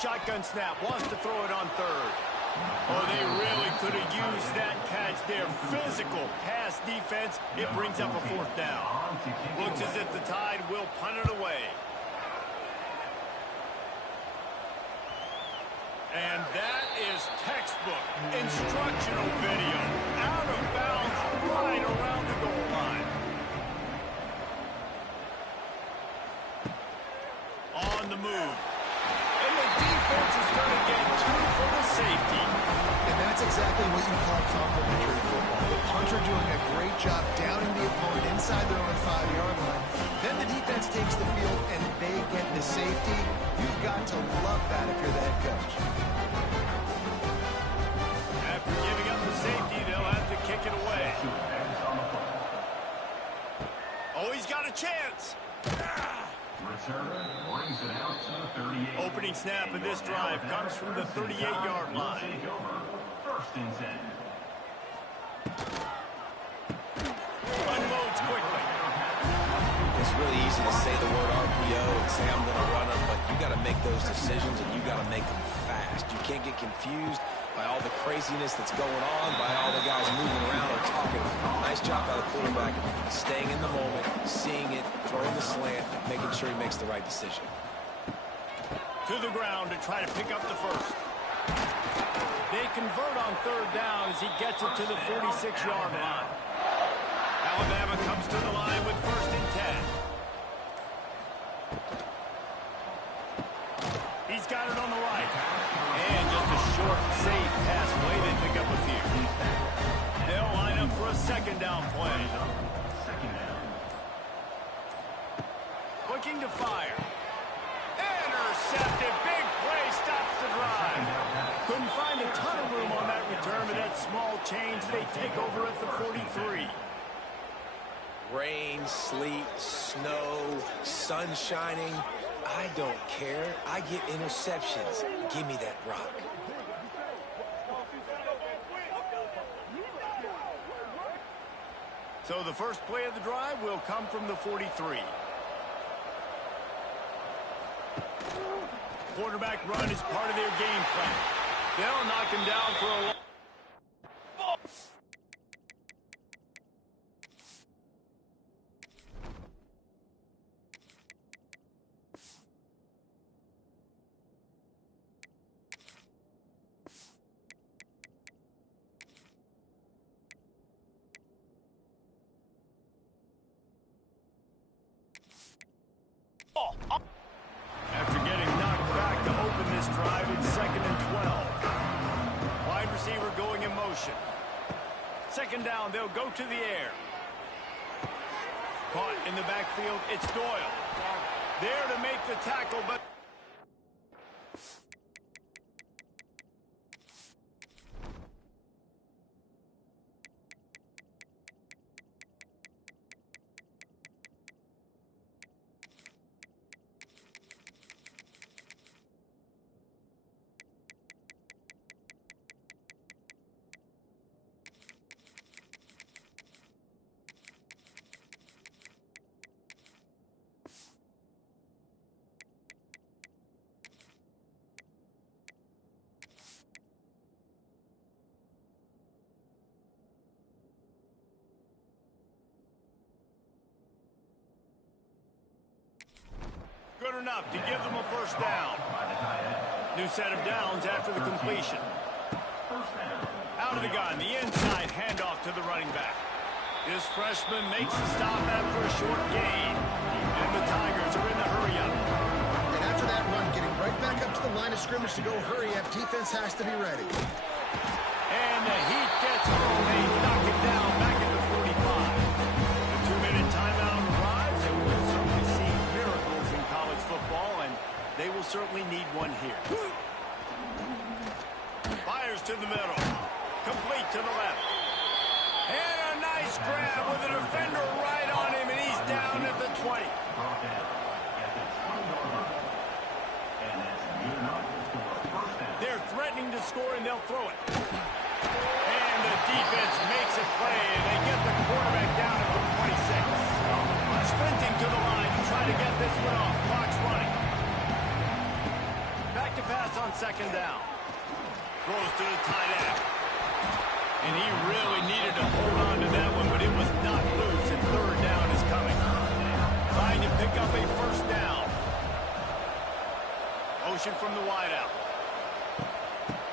Shotgun snap, wants to throw it on third. Oh, they really could have used that catch there. Physical pass defense. It brings up a fourth down. Looks as if the Tide will punt it away. And that is textbook instructional video. Out of bounds right around the goal line. On the move. And the defense is going to get 2 for the safety. And that's exactly what you call complementary football. The punter doing a great job downing the opponent inside their own 5-yard line. Then the defense takes the field and they get the safety. You've got to love that if you're the head coach. After giving up the safety, they'll have to kick it away. Oh, he's got a chance. Returner brings it out to the 38. Opening snap of this drive comes from the 38-yard line. Take over. First and 10. Unloads quickly. It's really easy to say the word RPO and say I'm going to run them, but you got to make those decisions and you got to make them fast. You can't get confused by all the craziness that's going on, by all the guys moving around or talking. Nice job by the quarterback, staying in the moment, seeing it, throwing the slant, making sure he makes the right decision. To the ground to try to pick up the first. They convert on third down as he gets it to the 46-yard line. Alabama comes to the line with first and 10. He's got it on the right. And just a short, safe pass play. They pick up a few. They'll line up for a second down play. Second down. Looking to fire. Intercepted. Big play stops the drive. Couldn't find a ton of room on that return, but that small change, they take over at the 43. Rain, sleet, snow, sun shining. I don't care. I get interceptions. Give me that rock. So the first play of the drive will come from the 43. Quarterback run is part of their game plan. They'll knock him down for a long... After getting knocked back to open this drive, it's second and 12. Wide receiver going in motion. Second down, they'll go to the air. Caught in the backfield, it's Doyle. There to make the tackle, but... Good enough to give them a first down. New set of downs after the completion. Out of the gun, the inside handoff to the running back. This freshman makes the stop after a short gain. And the Tigers are in the hurry-up. And after that run, getting right back up to the line of scrimmage to go hurry up, defense has to be ready. And the heat gets home. They knock him down back at the 45. The 2-minute timeout arrives, and we'll certainly see miracles in college football, and they will certainly need one here. Fires to the middle. Complete to the left. And a nice grab with a defender right on him, and he's down at the 20. They're threatening to score, and they'll throw it. And the defense makes a play, and they get the quarterback down at the 26. Sprinting to the line to try to get this one off. Clock's running. Back to pass on second down. Throws to the tight end. And he really needed to hold on to that one, but it was not loose, and third down is coming. Trying to pick up a first down. Motion from the wideout.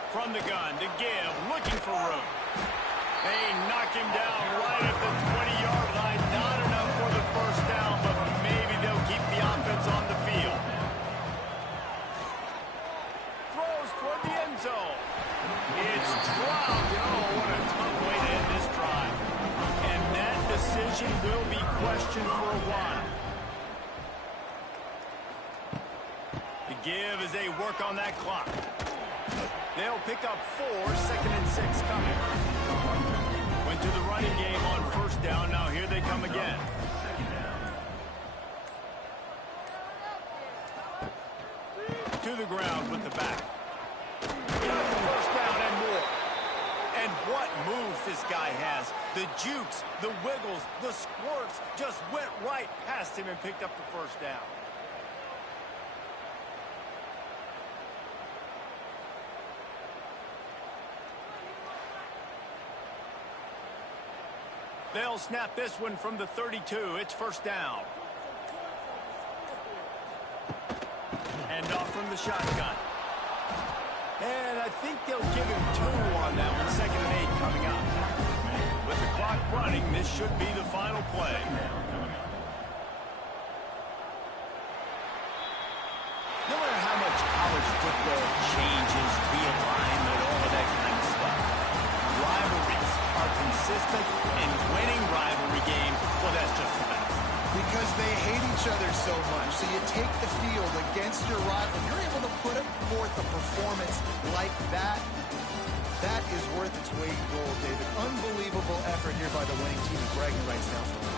From the gun to give, looking for room. They knock him down right at the 20-yard line. Not enough for the first down, but maybe they'll keep the offense on the field. Throws toward the end zone. It's dropped. Oh, what a tough way to end this drive. And that decision will be questioned for a while. The give as they work on that clock. They'll pick up 4, 2nd and 6 coming. Went to the running game on first down. Now here they come again. To the ground with the back. First down and more. And what moves this guy has. The jukes, the wiggles, the squirts just went right past him and picked up the first down. They'll snap this one from the 32. It's first down. And off from the shotgun. And I think they'll give him 2 on that one. 2nd and 8 coming up. With the clock running, this should be the final play. No matter how much college football changes, realignment, all of that kind of stuff, rivalries are consistent, and winning rivalry games, well, that's just the best. Because they hate each other so much. So you take the field against your rival. You're able to put forth a performance like that. That is worth its weight in gold, David. Unbelievable effort here by the winning team. Bragging rights now for them.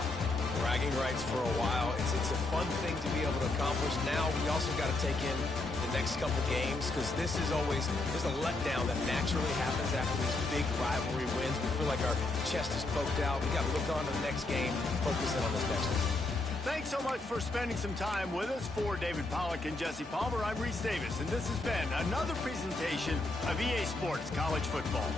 Bragging rights for a while. It's a fun thing to be able to accomplish. Now we also got to take in the next couple games, because this is always, there's a letdown that naturally happens after these big rivalry wins. We feel like our chest is poked out. We got to look on to the next game, focus in on this next one. Thanks so much for spending some time with us. For David Pollack and Jesse Palmer, I'm Reese Davis, and this has been another presentation of EA Sports College Football.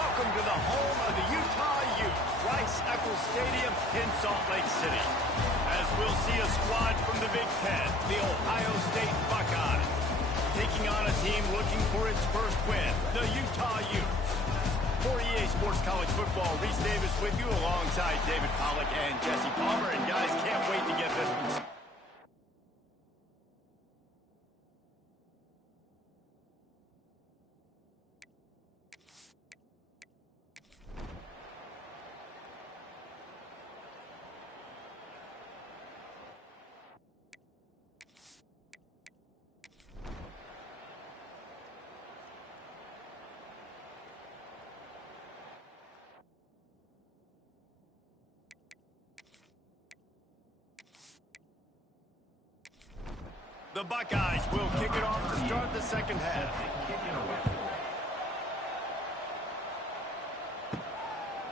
Welcome to the home of the Utah Utes, Rice-Eccles Stadium in Salt Lake City. As we'll see a squad from the Big Ten, the Ohio State Buckeyes, taking on a team looking for its first win, the Utah Utes. For EA Sports College Football, Reese Davis with you alongside David Pollack and Jesse Palmer. And guys, can't wait to get this one. The Buckeyes will kick it off to start the second half.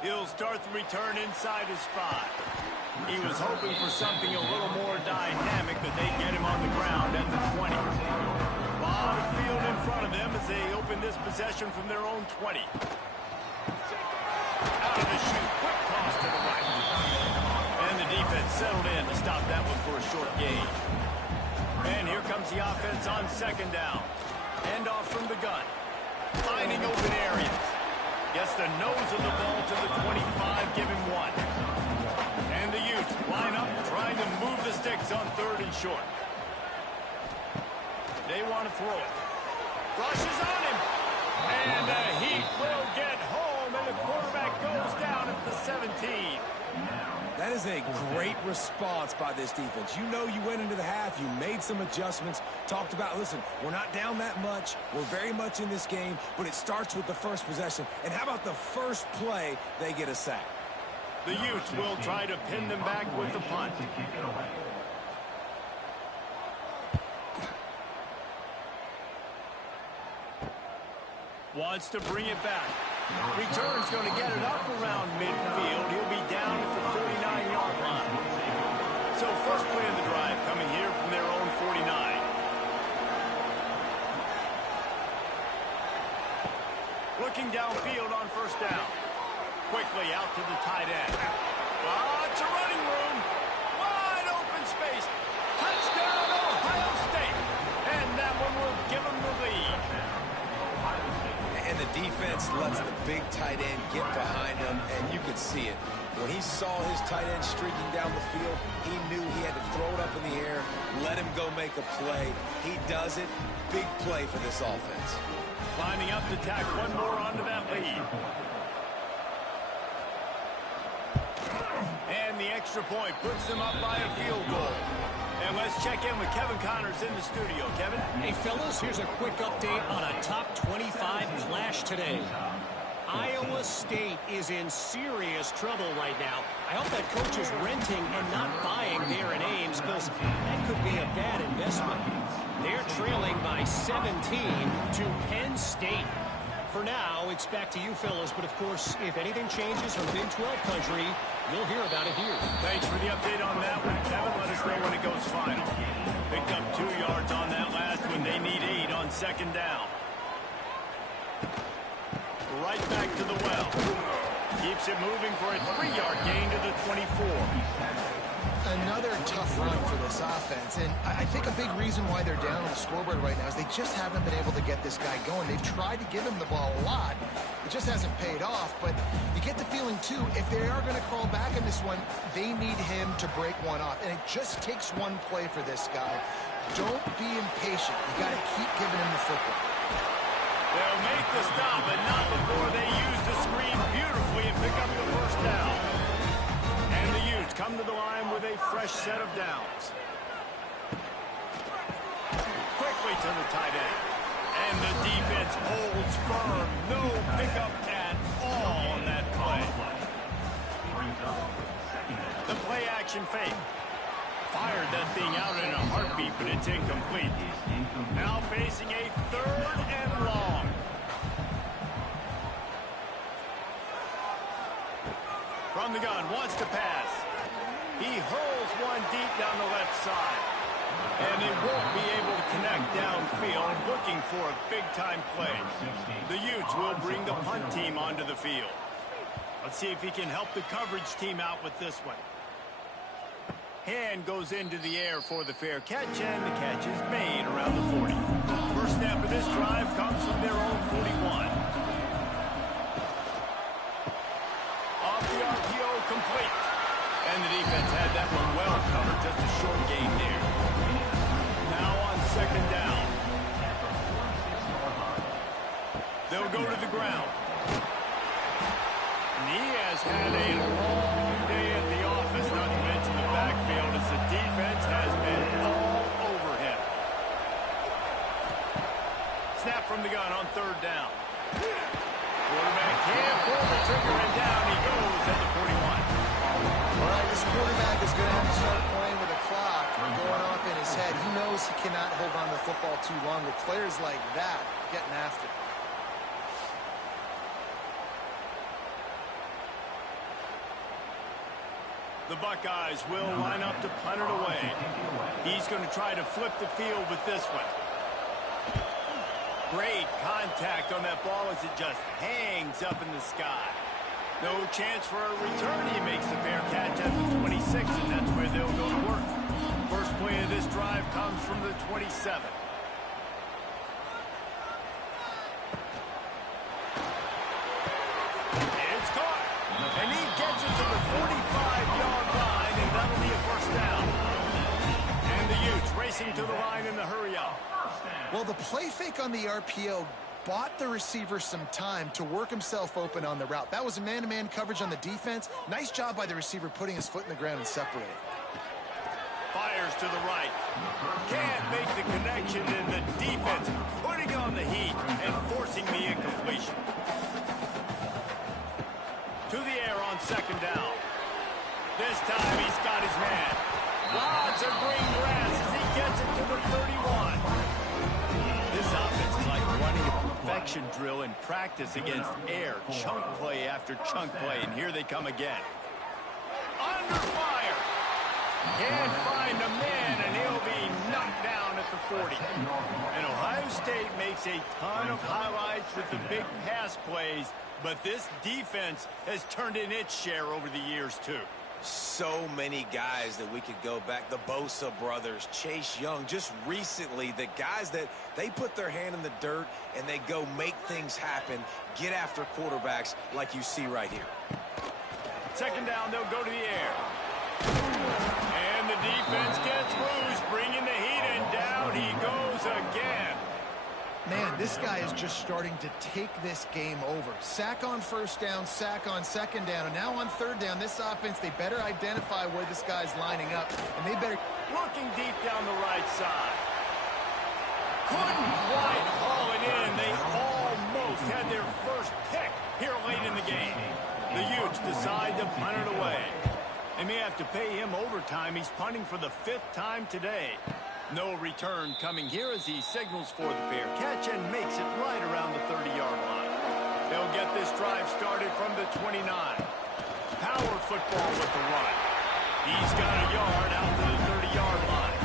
He'll start the return inside his 5. He was hoping for something a little more dynamic, but they get him on the ground at the 20. Lot of field in front of them as they open this possession from their own 20. Out of the chute, quick toss to the right. And the defense settled in to stop that one for a short gain. And here comes the offense on second down. End off from the gun. Finding open areas. Gets the nose of the ball to the 25, give him 1. And the Utes line up, trying to move the sticks on 3rd and short. They want to throw it. Rushes on him. And the Heat will get home, and the quarterback goes down at the 17. That is a great response by this defense. You know you went into the half, you made some adjustments, talked about, listen, we're not down that much, we're very much in this game, but it starts with the first possession. And how about the first play, they get a sack? The Utes will try to pin them back with the punt. Wants to bring it back. Return's going to get it up around midfield. He'll be down at the 49-yard line. So first play of the drive coming here from their own 49. Looking downfield on first down. Quickly out to the tight end. Lots of running room. Wide open space. Touchdown, Ohio State. And that one will give them the lead. And the defense lets the big tight end get behind him, and you could see it. When he saw his tight end streaking down the field, he knew he had to throw it up in the air, let him go make a play. He does it. Big play for this offense. Lining up to tack one more onto that lead. And the extra point puts them up by a field goal. And let's check in with Kevin Connors in the studio. Kevin? Hey, fellas, here's a quick update on a top 25 clash today. Iowa State is in serious trouble right now. I hope that coach is renting and not buying there in Ames, because that could be a bad investment. They're trailing by 17 to Penn State. For now, it's back to you fellas, but of course, if anything changes from Big 12 country, you'll hear about it here. Thanks for the update on that one, Kevin. Let us know when it goes final. Picked up 2 yards on that last one. They need 8 on second down. Right back to the well. Keeps it moving for a 3-yard gain to the 24. Another tough run for this offense, and I think a big reason why they're down on the scoreboard right now is they just haven't been able to get this guy going. They've tried to give him the ball a lot. It just hasn't paid off, but you get the feeling, too, if they are going to crawl back in this one, they need him to break one off, and it just takes one play for this guy. Don't be impatient. You got to keep giving him the football. They'll make the stop, but not before they use the screen beautifully and pick up the first down. And the Utes come to the line with a fresh set of downs. Quickly to the tight end. And the defense holds firm. No pickup at all on that play. The play action fake. Fired that thing out in a heartbeat, but it's incomplete. Now facing a 3rd and long. From the gun, wants to pass. He hurls one deep down the left side. And they won't be able to connect downfield, looking for a big-time play. The Utes will bring the punt team onto the field. Let's see if he can help the coverage team out with this one. Hand goes into the air for the fair catch, and the catch is made around the 40. First snap of this drive comes from their own 41. Off the RPO, complete. And the defense had that one well covered, just a short gain there. Now on second down. They'll go to the ground. And he has had a long day at the office, not to mention the backfield, as the defense has been all over him. Snap from the gun on third down. Quarterback can't pull the trigger, and down he goes at the 41. All right, this quarterback is going to have to start playing with a clock going off in his head. He knows he cannot hold on to the football too long with players like that getting after him. The Buckeyes will line up to punt it away. He's going to try to flip the field with this one. Great contact on that ball as it just hangs up in the sky. No chance for a return. He makes the fair catch at the 26, and that's where they'll go to work. First play of this drive comes from the 27. It's caught. And he gets it to the 45-yard line, and that'll be a first down. And the Utes racing to the line in the hurry-up. Well, the play fake on the RPO bought the receiver some time to work himself open on the route. That was a man-to-man coverage on the defense. Nice job by the receiver putting his foot in the ground and separating. Fires to the right. Can't make the connection, and the defense putting on the heat and forcing the incompletion. To the air on second down. This time he's got his man. Lots of green grass as he gets it to the 31. This offense is like running a perfection drill in practice against air. Chunk play after chunk play, and here they come again. Under fire. Can't find a man, and he'll be knocked down at the 40. And Ohio State makes a ton of highlights with the big pass plays, but this defense has turned in its share over the years, too. So many guys that we could go back. The Bosa brothers, Chase Young, just recently, the guys that they put their hand in the dirt and they go make things happen, get after quarterbacks like you see right here. Second down, they'll go to the air. And the defense gets loose, bringing the heat, and down he goes again. Man, this guy is just starting to take this game over. Sack on first down, sack on second down, and now on third down, this offense, they better identify where this guy's lining up, and they better... Looking deep down the right side. Couldn't quite haul it in. They almost had their first pick here late in the game. The Utes decide to punt it away. They may have to pay him overtime. He's punting for the 5th time today. No return coming here as he signals for the fair catch and makes it right around the 30-yard line. They'll get this drive started from the 29. Power football with the run. He's got a yard out to the 30-yard line.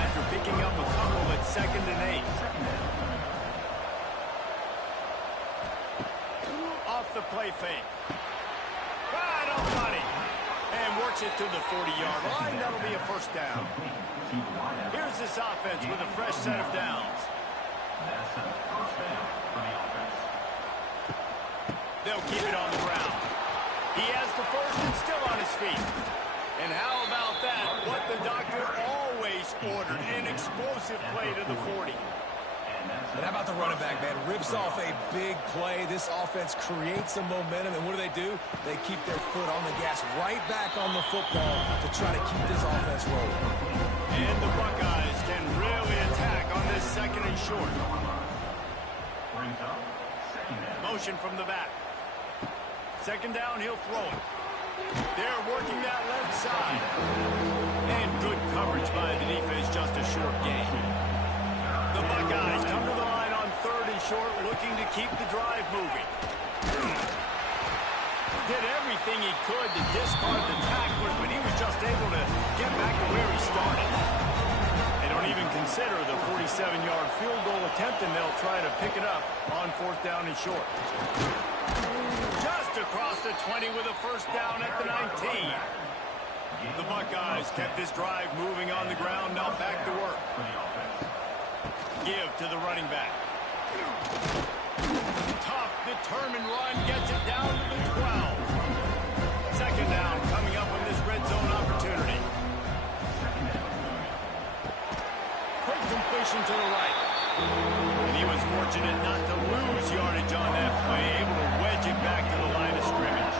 After picking up a couple at 2nd and 8. Off the play fake. Right on money. And works it to the 40-yard line. That'll be a first down. Here's this offense with a fresh set of downs. They'll keep it on the ground. He has the first and still on his feet. And how about that? What the doctor always ordered, an explosive play to the 40. And how about the running back, man? Rips off a big play. This offense creates some momentum, and what do? They keep their foot on the gas, right back on the football to try to keep this offense rolling. And the Buckeyes can really attack on this 2nd and short. Motion from the back. 2nd down, he'll throw it. They're working that left side. And good coverage by the defense, just a short gain. The Buckeyes come to the line on 3rd and short, looking to keep the drive moving. Did everything he could to discard the tacklers, but he was just able to get back to where he started. Won't even consider the 47-yard field goal attempt, and they'll try to pick it up on 4th down and short. Just across the 20 with a first down at the 19. The Buckeyes kept this drive moving on the ground. Now back to work. Give to the running back. Tough, determined run gets it down to the 12. Second down coming up on this red zone opportunity. Quick completion to the right. And he was fortunate not to lose yardage on that play, able to wedge it back to the line of scrimmage.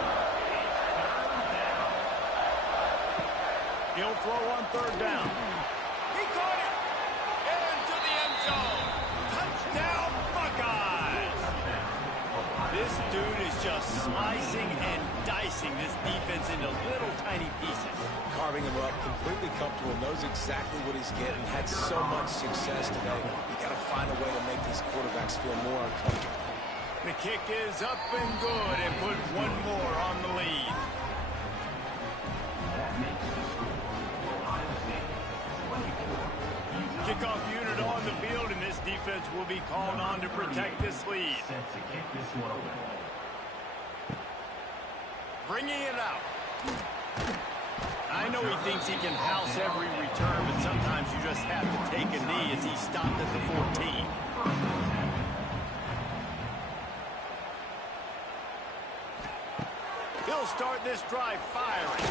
He'll throw on 3rd down. He caught it! Into the end zone! Touchdown, Buckeyes! This dude is just slicing and dicing this defense into little tiny pieces. Carving him up, completely comfortable, knows exactly what he's getting, had so much success today. You got to find a way to make these quarterbacks feel more uncomfortable. The kick is up and good, and put one more on the lead. Kickoff unit on the field, and this defense will be called on to protect this lead. Bringing it out. I know he thinks he can house every return, but sometimes you just have to take a knee as he stopped at the 14. He'll start this drive firing.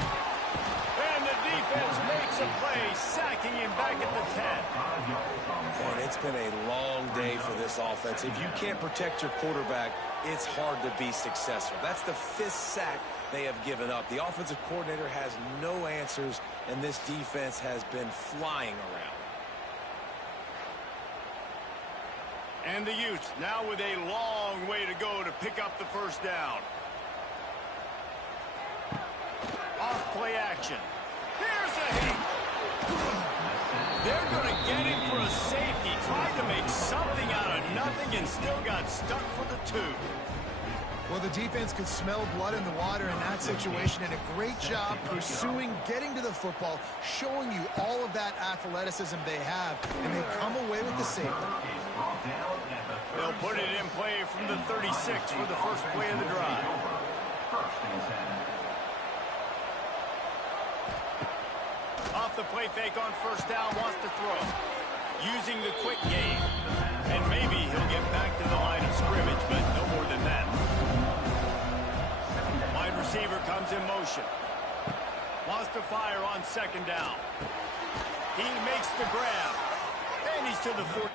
And the defense makes a play, sacking him back at the 10. And it's been a long day for this offense. If you can't protect your quarterback, it's hard to be successful. That's the 5th sack they have given up. The offensive coordinator has no answers, and this defense has been flying around. And the Utes now with a long way to go to pick up the first down. Off play action. Here's a hit. They're going to get him for a safety. Tried to make something out of nothing and still got stuck for the 2. Well, the defense could smell blood in the water in that situation, and a great job pursuing, getting to the football, showing you all of that athleticism they have, and they come away with the safety. They'll put it in play from the 36 for the first play of the drive. Off the play fake on first down, wants to throw. Using the quick game. And maybe he'll get back to the line of scrimmage, but no more than that. Wide receiver comes in motion. Wants to fire on second down. He makes the grab. And he's to the 40.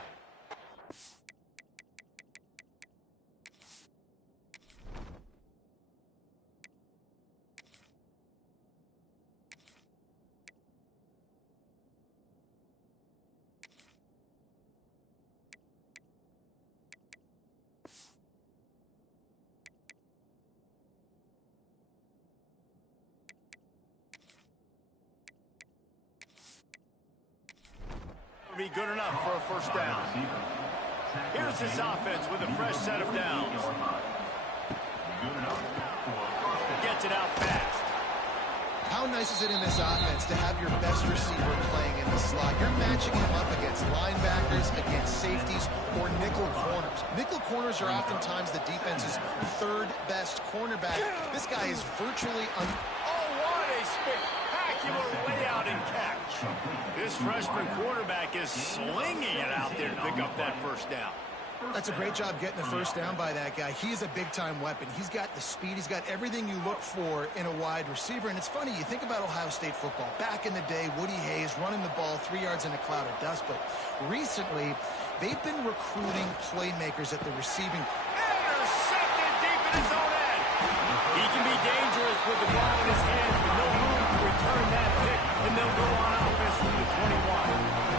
Be good enough for a first down. Here's this offense with a fresh set of downs. Gets it out fast. How nice is it in this offense to have your best receiver playing in the slot? You're matching him up against linebackers, against safeties, or nickel corners. Nickel corners are oftentimes the defense's 3rd best cornerback. This guy is virtually Oh, what a spectacular layout and catch. This freshman quarterback is slinging it out there to pick up that first down. That's a great job getting the first down by that guy. He's a big-time weapon. He's got the speed. He's got everything you look for in a wide receiver. And it's funny, you think about Ohio State football. Back in the day, Woody Hayes running the ball 3 yards in a cloud of dust. But recently, they've been recruiting playmakers at the receiving. Intercepted deep in his own end. He can be dangerous with the ball in his hands, but no room to return that pick. And they'll go on offense from the 21.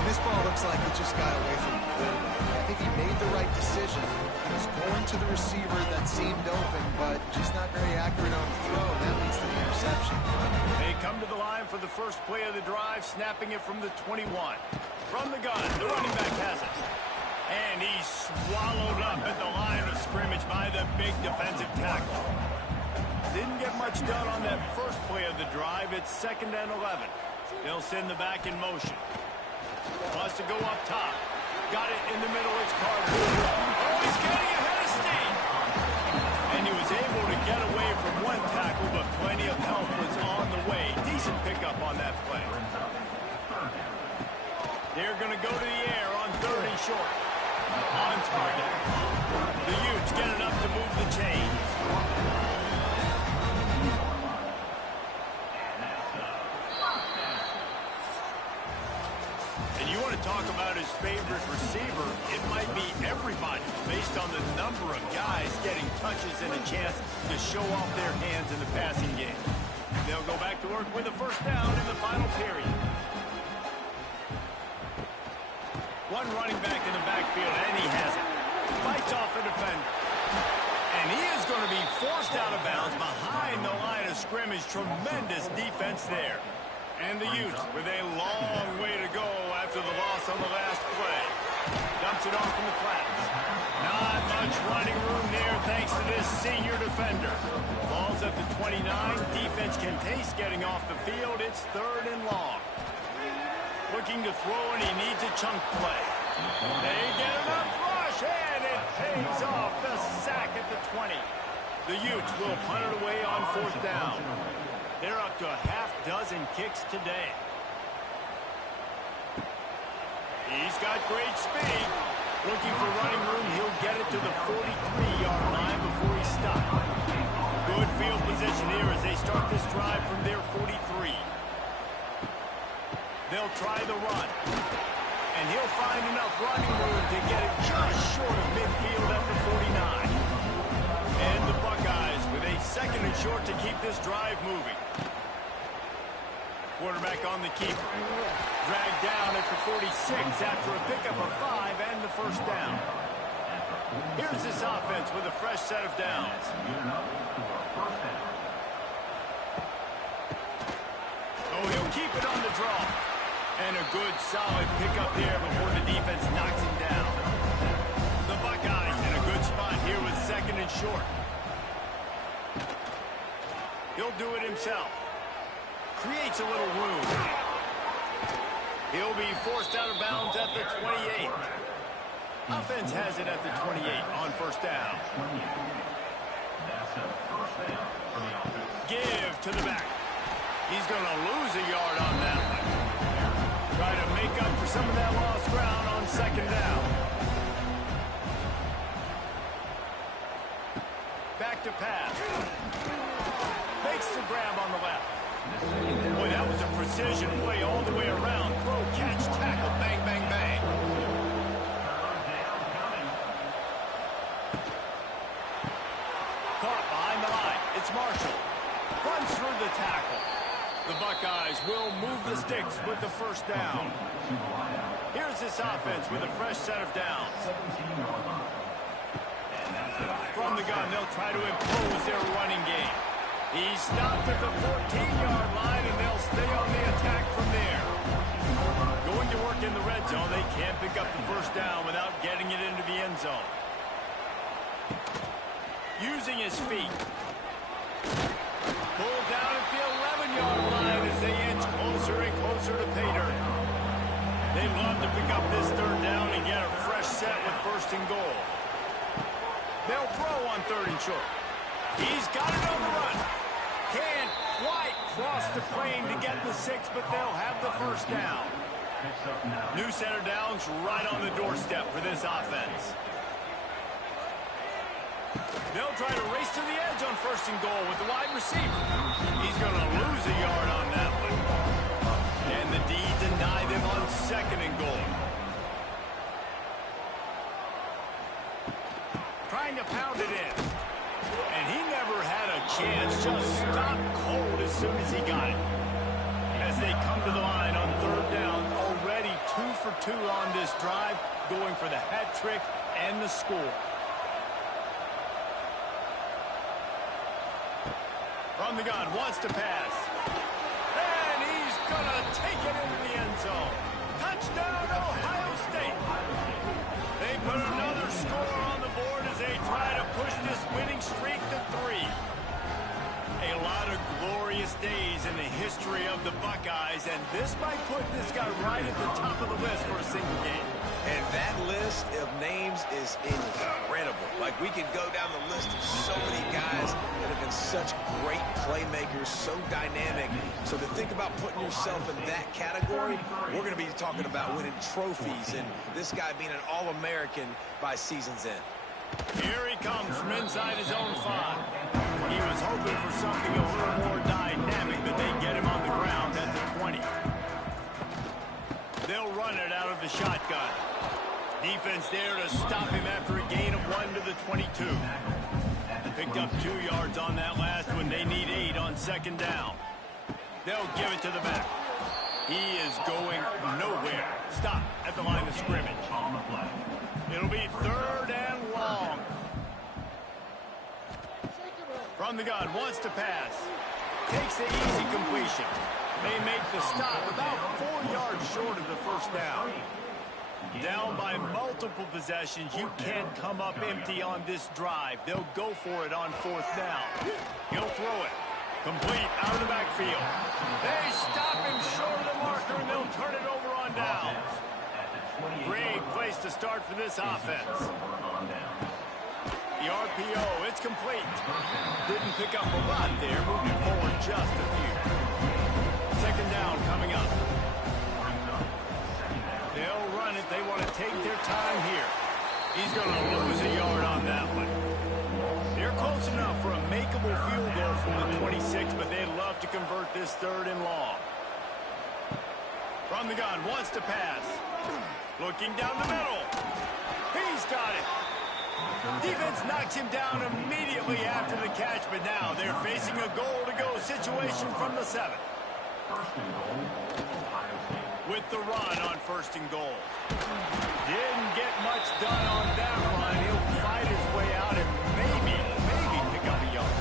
And this ball looks like it just got away from the quarterback. I think he made the right decision. He was going to the receiver that seemed open, but just not very accurate on the throw. That leads to the interception. They come to the line for the first play of the drive, snapping it from the 21. From the gun, the running back has it. And he's swallowed up at the line of scrimmage by the big defensive tackle. Didn't get much done on that first play of the drive. It's 2nd and 11. They'll send the back in motion. Wants to go up top. Got it in the middle. It's Carter. Oh, he's getting ahead of steam. And he was able to get away from one tackle, but plenty of help was on the way. Decent pickup on that play. They're going to go to the air on 3rd and short. On target. The Utes get enough to move the chains. And you want to talk about his favorite receiver, it might be everybody based on the number of guys getting touches and a chance to show off their hands in the passing game. They'll go back to work with a first down in the final period. One running back in the backfield, and he has it. Fights off a defender. And he is going to be forced out of bounds behind the line of scrimmage. Tremendous defense there. And the Utes with a long way to go after the loss on the last play. Dumps it off in the flats. Not much running room there thanks to this senior defender. Ball's at the 29. Defense can taste getting off the field. It's 3rd and long. Looking to throw, and he needs a chunk play. They get enough rush, and it pays off the sack at the 20. The Utes will punt it away on 4th down. They're up to a half-dozen kicks today. He's got great speed. Looking for running room, he'll get it to the 43-yard line before he stops. Good field position here as they start this drive from their 43. They'll try the run. And he'll find enough running room to get it just short of midfield at the 49. And the Buckeyes with a 2nd and short to keep this drive moving. Quarterback on the keeper. Dragged down at the 46 after a pickup of 5 and the first down. Here's this offense with a fresh set of downs. Oh, he'll keep it on the draw. And a good, solid pickup there before the defense knocks him down. The Buckeyes in a good spot here with 2nd and short. He'll do it himself. Creates a little room. He'll be forced out of bounds at the 28. Offense has it at the 28 on 1st down. Give to the back. He's going to lose a yard on that one. Try to make up for some of that lost ground on 2nd down. Back to pass. Makes the grab on the left. Boy, that was a precision play all the way around. Throw, catch, tackle, bang, bang, bang. Caught behind the line. It's Marshall. Runs through the tackle. The Buckeyes will move the sticks with the first down. Here's this offense with a fresh set of downs. From the gun, they'll try to impose their running game. He's stopped at the 14-yard line, and they'll stay on the attack from there. Going to work in the red zone, they can't pick up the first down without getting it into the end zone. Using his feet. Pulled down at the 11-yard line as they inch closer and closer to pay dirt. They'd love to pick up this 3rd down and get a fresh set with 1st and goal. They'll throw on 3rd and short. He's got it on the run. Can't quite cross the plane to get the 6, but they'll have the first down. New set of downs right on the doorstep for this offense. They'll try to race to the edge on 1st and goal with the wide receiver. He's going to lose a yard on that one. And the D deny them on 2nd and goal. Trying to pound it in. And he never had a chance, just stopped cold as soon as he got it. As they come to the line on 3rd down, already 2 for 2 on this drive, going for the hat trick and the score. From the gun, wants to pass. And he's going to take it into the end zone. Touchdown, Ohio State. They put another score on the board as they try to push this winning streak to 3. A lot of glorious greatest days in the history of the Buckeyes, and this might put this guy right at the top of the list for a single game. And that list of names is incredible. Like, we could go down the list of so many guys that have been such great playmakers, so dynamic. So to think about putting yourself in that category, we're going to be talking about winning trophies and this guy being an All-American by season's end. Here he comes from inside his own 5. He was hoping for something a little more dynamic, but they get him on the ground at the 20. They'll run it out of the shotgun. Defense there to stop him after a gain of 1 to the 22. Picked up 2 yards on that last one. They need 8 on second down. They'll give it to the back. He is going nowhere. Stop at the line of scrimmage. It'll be 3rd and long. From the gun, wants to pass. Takes the easy completion. They make the stop about 4 yards short of the first down. Down by multiple possessions. You can't come up empty on this drive. They'll go for it on 4th down. He'll throw it. Complete out of the backfield. They stop him short of the marker, and they'll turn it over on downs. Great place to start for this offense. The RPO, it's complete. Didn't pick up a lot there, moving forward just a few. Second down coming up. They'll run it. They want to take their time here. He's going to lose a yard on that one. They're close enough for a makeable field goal from the 26, but they'd love to convert this 3rd and long. From the gun, wants to pass. Looking down the middle. He's got it. Defense knocks him down immediately after the catch, but now they're facing a goal-to-go situation from the 7. With the run on 1st and goal. Didn't get much done on that run. He'll fight his way out and maybe pick up a yard.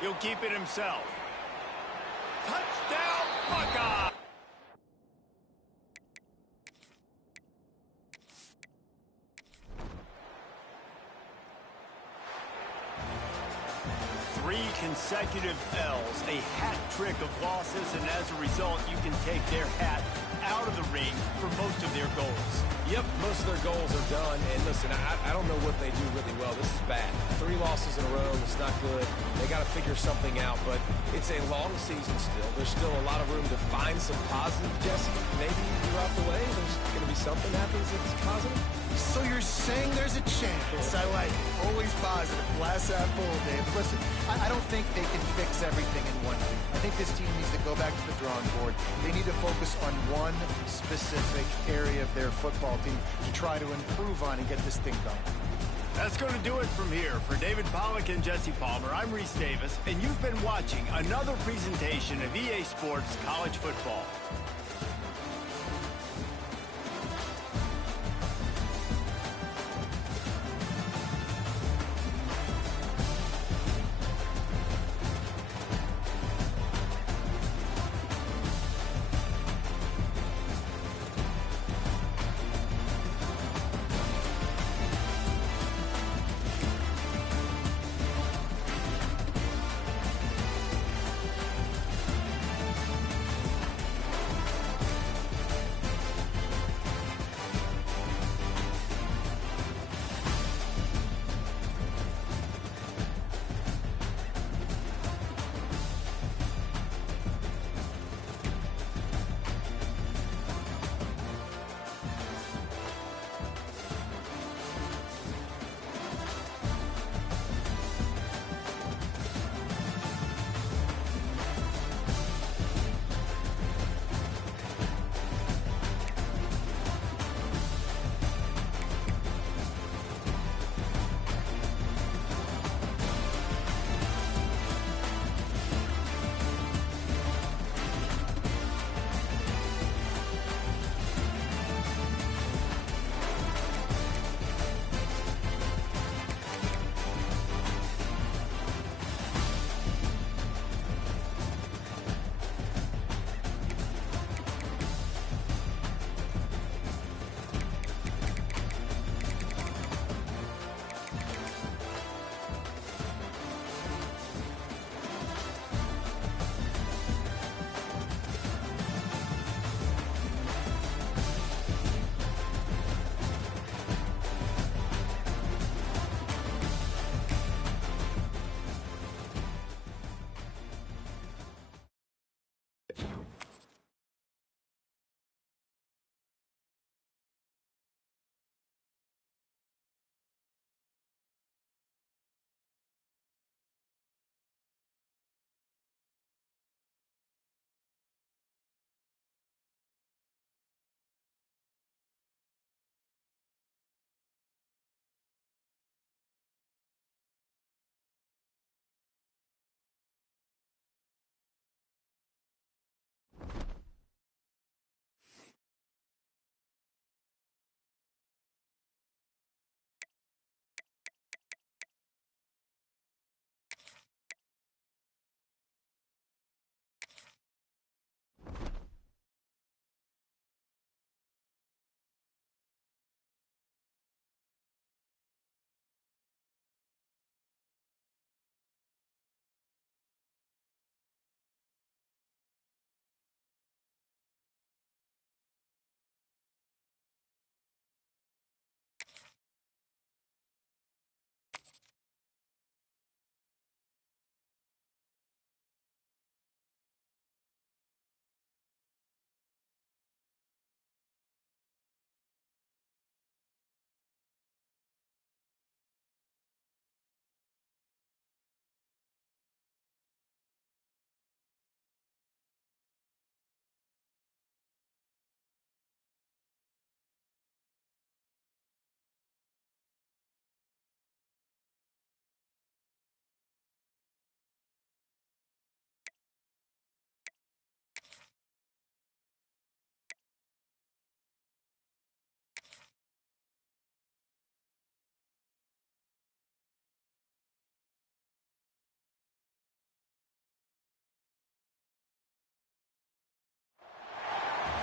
He'll keep it himself. Touchdown, Buckeye! Consecutive L's, a hat trick of losses, and as a result, you can take their hat out of the ring for most of their goals. Yep, most of their goals are done, and listen, I don't know what they do really well. This is bad. 3 losses in a row, it's not good. They got to figure something out, but it's a long season still. There's still a lot of room to find some positive, Jesse. Maybe throughout the way, there's going to be something happens that's positive. So you're saying there's a chance. I like it. Always positive. Glass half full, Dave. Listen, I don't think they can fix everything in one week. I think this team needs to go back to the drawing board. They need to focus on one specific area of their football team to try to improve on and get this thing going. That's going to do it from here. For David Pollack and Jesse Palmer, I'm Reese Davis, and you've been watching another presentation of EA Sports College Football.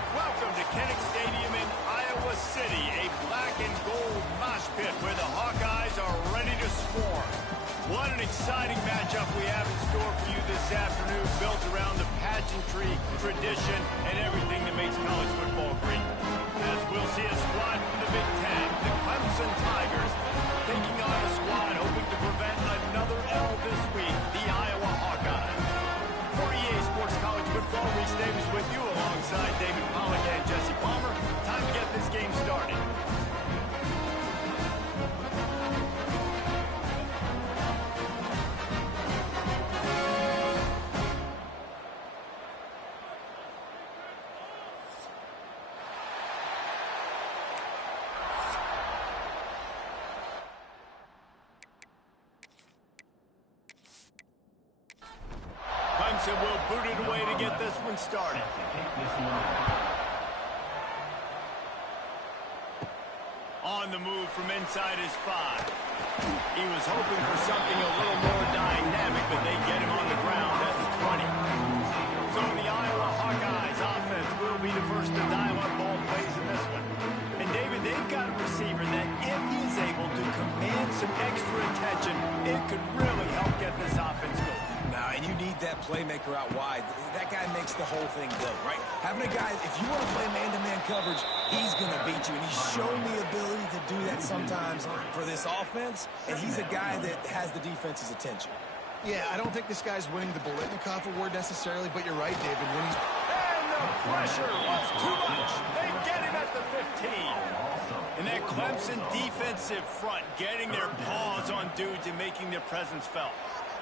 Welcome to Kinnick Stadium in Iowa City, a black and gold mosh pit where the Hawkeyes are ready to swarm. What an exciting matchup we have in store for you this afternoon, built around the pageantry, tradition, and everything that makes college football great. As we'll see a squad from the Big Ten, the Clemson Tigers, taking on a squad hoping to prevent another L this week, the Iowa Hawkeyes. For EA Sports College Football, Reese Davis with you alongside David Pollock and Jesse Palmer. Time to get this game started. Clemson will boot it away to get this one started. On the move from inside his 5. He was hoping for something a little more dynamic, but they get him on the ground at the 20. So the Iowa Hawkeyes offense will be the first to dial up ball plays in this one. And David, they've got a receiver that if he's able to command some extra attention, it could really help get this offense going. Now, and you need that playmaker out wide. That guy makes the whole thing go, right? Having a guy, if you want to play man-to-man coverage, he's going to beat you. And he's shown the ability to do that sometimes for this offense. And he's a guy that has the defense's attention. Yeah, I don't think this guy's winning the Bolitnikoff award necessarily, but you're right, David. When he's... And the pressure was too much. They get him at the 15. And that Clemson defensive front getting their paws on dudes and making their presence felt.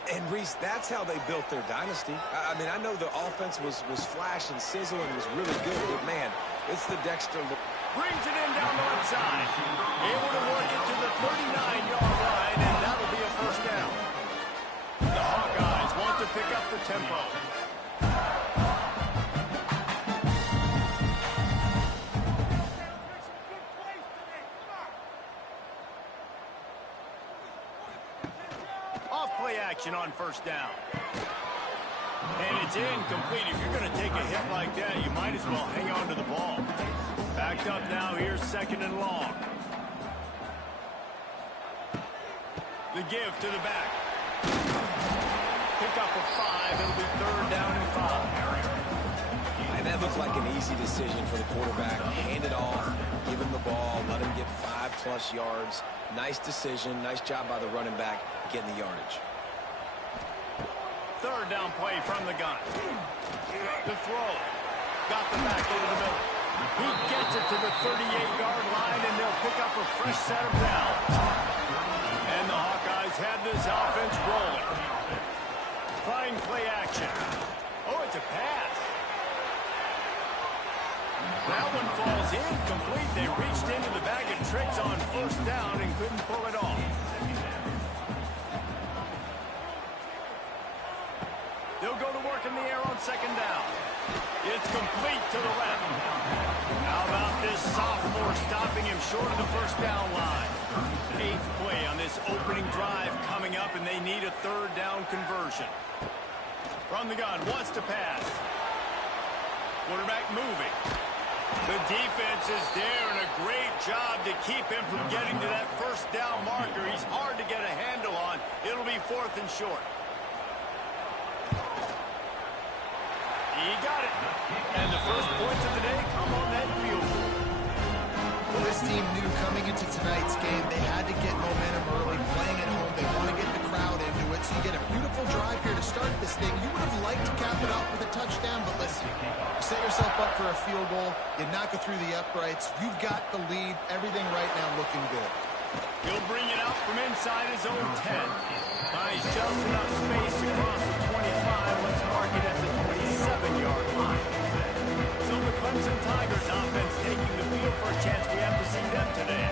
And, Reese, that's how they built their dynasty. I mean, I know the offense was flash and sizzle and was really good, but, man, it's the Dexter. Brings it in down the left side. Able to work it to the 39-yard line, and that'll be a first down. The Hawkeyes want to pick up the tempo. Off-play action on first down. And it's incomplete. If you're going to take a hit like that, you might as well hang on to the ball. Backed up now, here's second and long. The give to the back. Pick up a 5. It'll be third down and 5. And that looked like an easy decision for the quarterback. Hand it off, give him the ball, let him get 5+ yards. Nice decision. Nice job by the running back getting the yardage. Third down play from the gun. The throw. Got the back over the middle. He gets it to the 38-yard line, and they'll pick up a fresh set of downs. And the Hawkeyes have this offense rolling. Trying play action. Oh, it's a pass. That one falls incomplete. They reached into the bag of tricks on first down and couldn't pull it off. They'll go to work in the air on second down. It's complete to the left. How about this sophomore stopping him short of the first down line? 8th play on this opening drive coming up, and they need a third down conversion. From the gun, wants to pass. Quarterback moving. The defense is there, and a great job to keep him from getting to that first down marker. He's hard to get a handle on. It'll be 4th and short. He got it. And the first points of the day come on that field goal. Well, this team knew coming into tonight's game they had to get momentum early, playing at home. They want to get the crowd into it, so you get a beautiful drive here to start this thing. You would have liked to cap it off with a touchdown, but listen, you set yourself up for a field goal, you knock it through the uprights, you've got the lead, everything right now looking good. He'll bring it out from inside his own 10. Nice, just enough space across the 25. Let's mark it at the 27-yard line. So the Clemson Tigers offense taking the field for a chance. We have to see them today.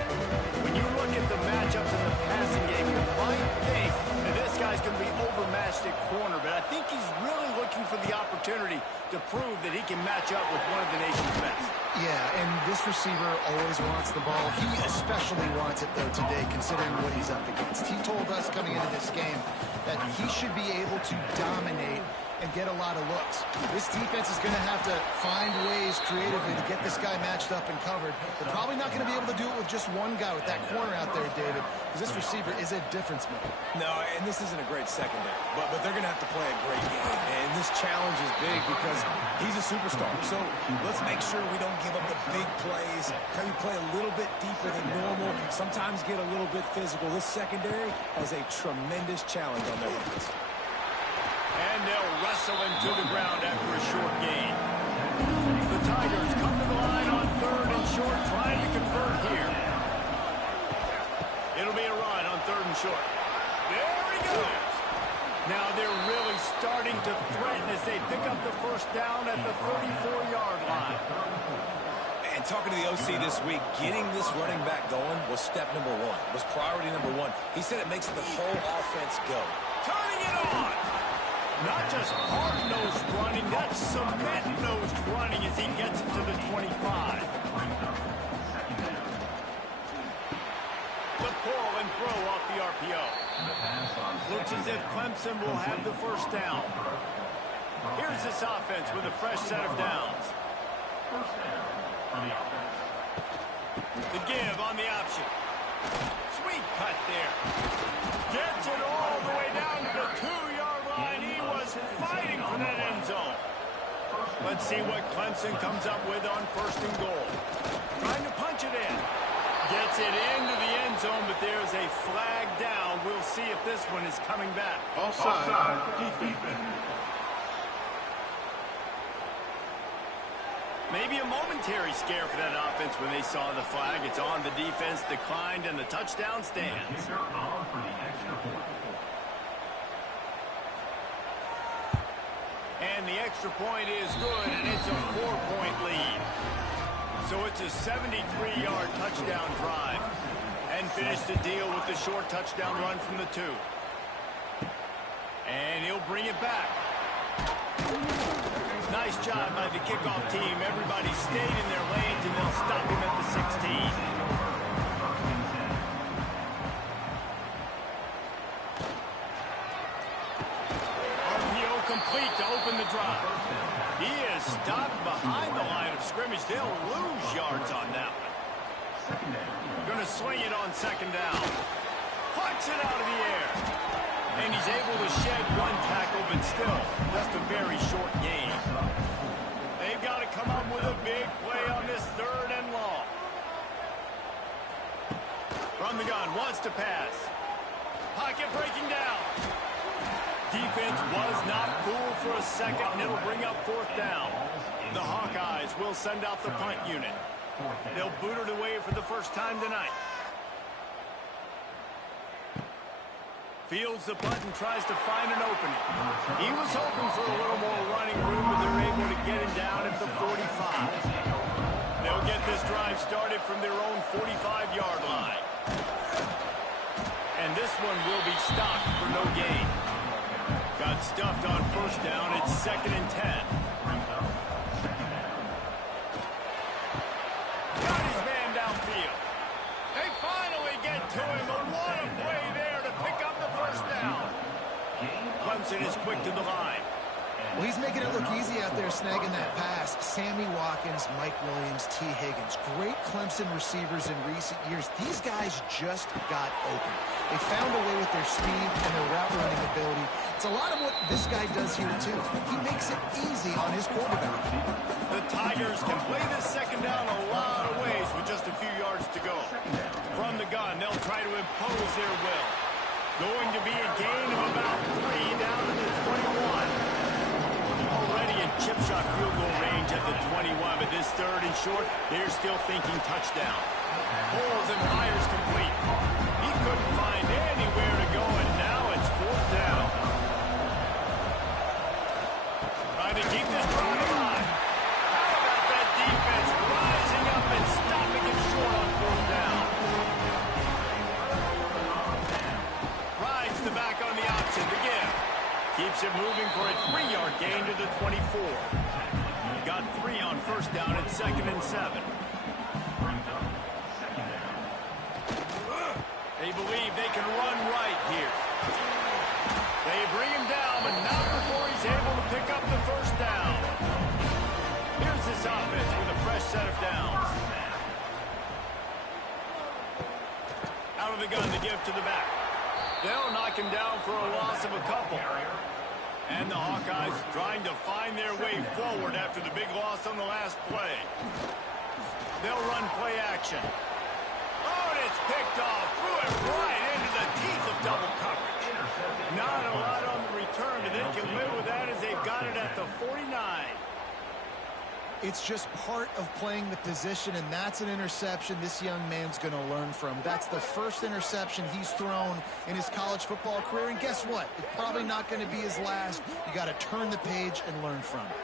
When you look at the matchups in the passing game, you might think that this guy's going to be overmatched at corner, but I think he's really looking for the opportunity to prove that he can match up with one of the nation's best. Yeah, and this receiver always wants the ball. He especially wants it, though, today, considering what he's up against. He told us coming into this game that he should be able to dominate and get a lot of looks. This defense is going to have to find ways creatively to get this guy matched up and covered. They're probably not going to be able to do it with just one guy with that corner out there, David, because this receiver is a difference maker. No, and this isn't a great secondary, but they're going to have to play a great game. And this challenge is big because he's a superstar. So let's make sure we don't give up the big plays. Can we play a little bit deeper than normal? Sometimes get a little bit physical. This secondary has a tremendous challenge on their hands. And they'll wrestle him to the ground after a short gain. The Tigers come to the line on 3rd and short, trying to convert here. It'll be a run on 3rd and short. There he goes. Now they're really starting to threaten as they pick up the first down at the 34-yard line. And talking to the OC this week, getting this running back going was step number 1. It was priority number 1. He said it makes the whole offense go. Turning it on. Not just hard-nosed running, that's cement-nosed running as he gets it to the 25. The pull and throw off the RPO. Looks as if Clemson will have the first down. Here's this offense with a fresh set of downs. The give on the option. Sweet cut there. Gets it all the way down to the 2-yard line. He was fighting for that end zone. Let's see what Clemson comes up with on 1st and goal. Trying to punch it in. Gets it into the end zone, but there's a flag down. We'll see if this one is coming back. Offside. Defense. Maybe a momentary scare for that offense when they saw the flag. It's on, the defense declined, and the touchdown stands. And the extra point is good, and it's a 4-point lead. So it's a 73-yard touchdown drive. And finish the deal with the short touchdown run from the 2. And he'll bring it back. Nice job by the kickoff team. Everybody stayed in their lanes, and they'll stop him at the 16. RPO complete to open the drive. He is stopped behind the line of scrimmage. They'll lose yards on that one. Going to swing it on 2nd down. Plucks it out of the air. And he's able to shed one tackle, but still just a very short gain. They've got to come up with a big play on this 3rd and long. From the gun, wants to pass. Pocket breaking down. defense was not fooled for a second, and it'll bring up fourth down. The Hawkeyes will send out the punt unit. They'll boot it away for the first time tonight. Fields the punt and tries to find an opening. He was hoping for a little more running room, but they're able to get him down at the 45. They'll get this drive started from their own 45-yard line. And this one will be stopped for no gain. Got stuffed on first down. It's 2nd and 10. Got his man downfield. They finally get to him, but what a play there to pick up the first down. Clemson is quick to the line. Well, he's making it look easy out there snagging that pass. Sammy Watkins, Mike Williams, T. Higgins. Great Clemson receivers in recent years. These guys just got open. They found a way with their speed and their route running ability. It's a lot of what this guy does here, too. He makes it easy on his quarterback. The Tigers can play this second down a lot of ways with just a few yards to go. From the gun, they'll try to impose their will. Going to be a gain of about 3 down to the 21. Already in chip shot field goal range at the 21, but this 3rd and short, they're still thinking touchdown. Pulls and fires complete. He couldn't find anywhere to go, and now it's 4th down. Trying to keep this drive alive. How about that defense rising up and stopping him short on 4th down? Rides the back on the option to give. Keeps it moving for a 3-yard gain to the 24. Got 3 on first down at 2nd and 7. They believe they can run right here. They bring him down, but not before he's able to pick up the first down. Here's this offense with a fresh set of downs. Out of the gun to give to the back. They'll knock him down for a loss of a couple. And the Hawkeyes trying to find their way forward after the big loss on the last play. They'll run play action. Oh, and it's picked off. Threw it right into the teeth of double coverage. Not a lot on the return, but they can live with that as they've got it at the 49. It's just part of playing the position, and that's an interception this young man's going to learn from. That's the first interception he's thrown in his college football career, and guess what? It's probably not going to be his last. You got to turn the page and learn from it.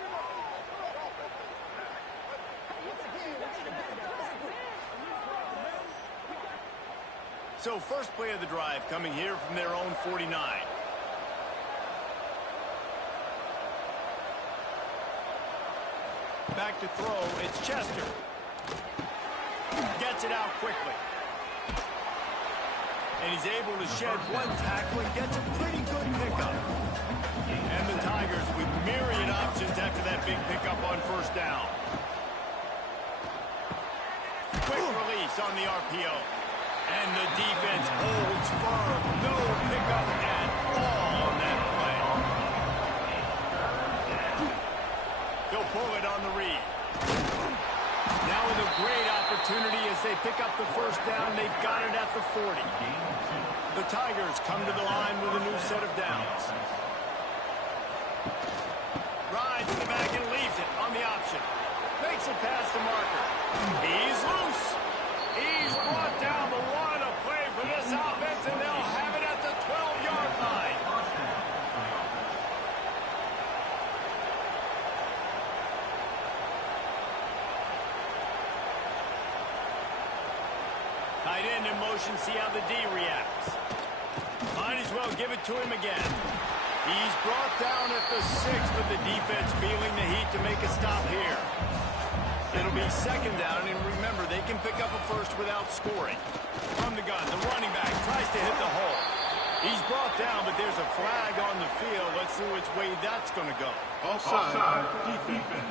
So first play of the drive coming here from their own 49. Back to throw, it's Chester. Gets it out quickly. And he's able to shed one tackle and gets a pretty good pickup. And the Tigers with myriad options after that big pickup on first down. Quick release on the RPO. And the defense holds firm. No pickup at all on that play. They'll pull it on the read. Now with a great opportunity as they pick up the first down. They've got it at the 40. The Tigers come to the line with a new set of downs. Rides to the back and leaves it on the option. Makes it past the marker. He's loose. He's brought down, but what a play for this offense, and they'll have it at the 12-yard line. Tight end in motion, see how the D reacts. Might as well give it to him again. He's brought down at the 6, but the defense feeling the heat to make a stop here. It'll be second down, and remember, they can pick up a first without scoring. From the gun, the running back tries to hit the hole. He's brought down, but there's a flag on the field. Let's see which way that's going to go. Offside. Defense.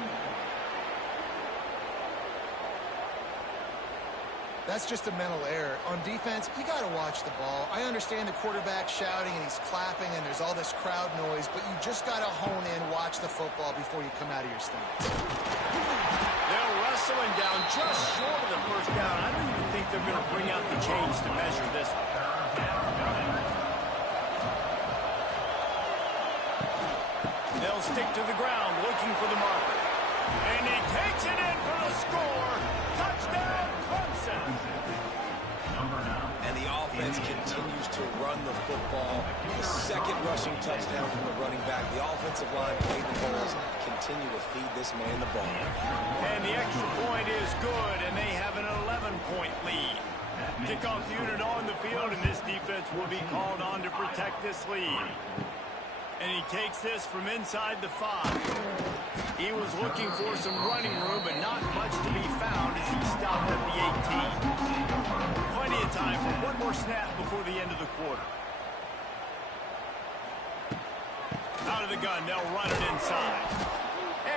That's just a mental error. On defense, you got to watch the ball. I understand the quarterback shouting and he's clapping and there's all this crowd noise, but you just got to hone in, watch the football before you come out of your stance. They'll wrestle him down just short of the first down. I don't even think they're going to bring out the chains to measure this one. They'll stick to the ground looking for the marker. And he takes it in for the score. Touchdown, Clemson. And the offense continues to run the football. The second rushing touchdown from the running back. The offensive line played the holes. Continue to feed this man the ball. And the extra point is good, and they have an 11-point lead. Kickoff unit on the field, and this defense will be called on to protect this lead. And he takes this from inside the 5. He was looking for some running room, but not much to be found as he stopped at the 18. Plenty of time for one more snap before the end of the quarter. Out of the gun, they'll run it inside.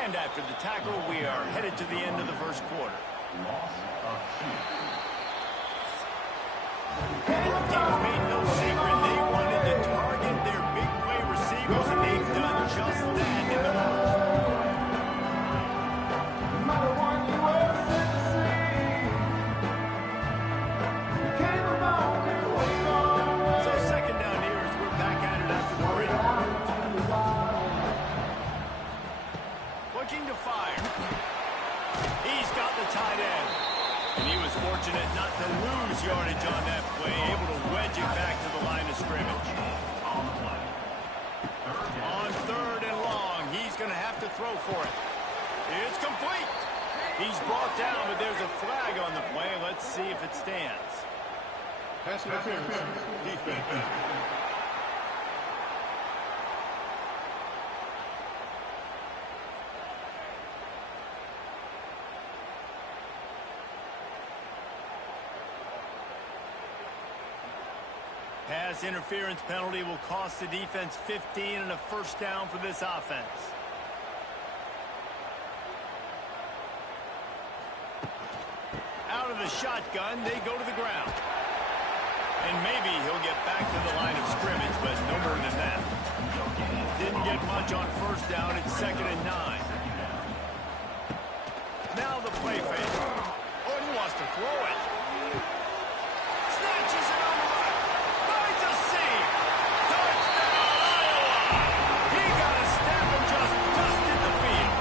And after the tackle, we are headed to the end of the first quarter. Both teams made no secret. They wanted to target their big play receivers, and they've done just that in the first. So second down here as we're back at it after the break. Looking to fire. He's got the tight end. And he was fortunate not to lose yardage on that play, able to wedge it back to the line of scrimmage. On third and long, he's going to have to throw for it. It's complete. He's brought down, but there's a flag on the play. Let's see if it stands. Pass interference, defense. Pass interference penalty will cost the defense 15 and a first down for this offense. Out of the shotgun, they go to the ground. And maybe he'll get back to the line of scrimmage, but no more than that. Didn't get much on first down. It's 2nd and 9. Now the play fake. Oh, he wants to throw it. Snatches it on the right. Finds a seam. Touchdown, Iowa. He got a step and just dusted the field.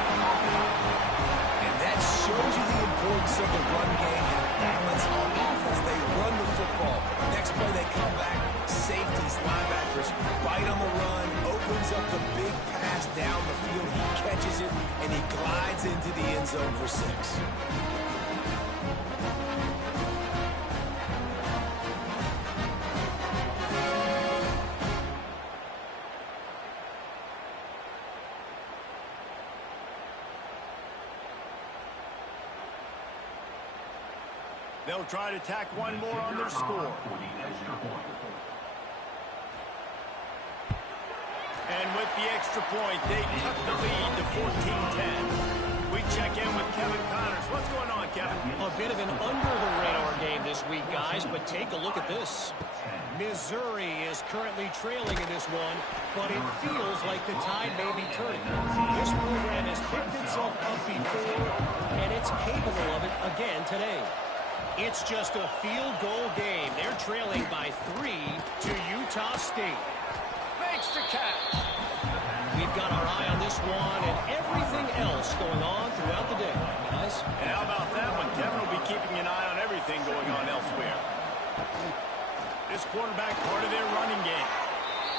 And that shows you the importance of the run game and balance on offense. They run the football. Next play, they come back. Safeties, linebackers, bite on the run, opens up the big pass down the field. He catches it, and he glides into the end zone for 6. They'll try to tack one more on their score. And with the extra point, they cut the lead to 14-10. We check in with Kevin Connors. What's going on, Kevin? A bit of an under-the-radar game this week, guys, but take a look at this. Missouri is currently trailing in this one, but it feels like the tide may be turning. This program has picked itself up before, and it's capable of it again today. It's just a field goal game. They're trailing by 3 to Utah State. Makes the catch. We've got our eye on this one and everything else going on throughout the day, guys. And how about that one? Kevin will be keeping an eye on everything going on elsewhere. This quarterback part of their running game.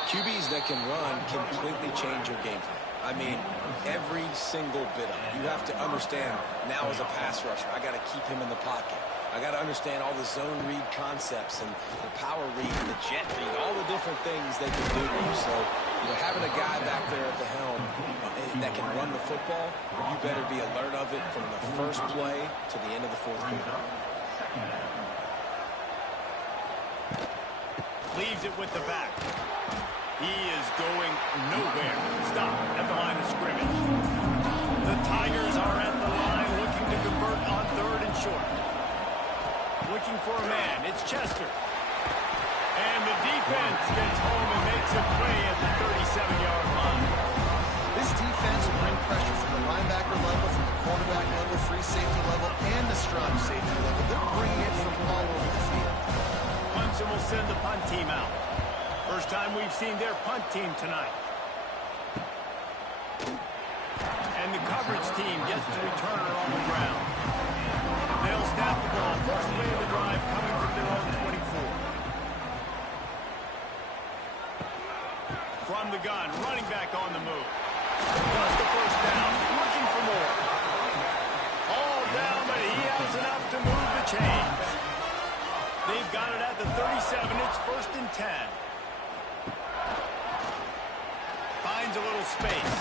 QBs that can run completely change your game plan. I mean, every single bit of it. You have to understand, now as a pass rusher, I got to keep him in the pocket. I got to understand all the zone read concepts and the power read and the jet read, all the different things they can do. So, having a guy back there at the helm that can run the football, you better be alert of it from the first play to the end of the fourth quarter. Leaves it with the back. He is going nowhere. Stop at the line of scrimmage. The Tigers are at the line looking to convert on 3rd and short. Looking for a man. It's Chester. And the defense gets home and makes a play at the 37-yard line. This defense will bring pressure from the linebacker level, from the quarterback level, free safety level, and the strong safety level. They're bringing it from all over the field. Clemson will send the punt team out. First time we've seen their punt team tonight. And the coverage team gets to return her on the ground. They'll snap the ball. First play of the drive coming from their own 24. From the gun, running back on the move. Plus the first down, looking for more. All down, but he has enough to move the chains. They've got it at the 37. It's 1st and 10. Finds a little space.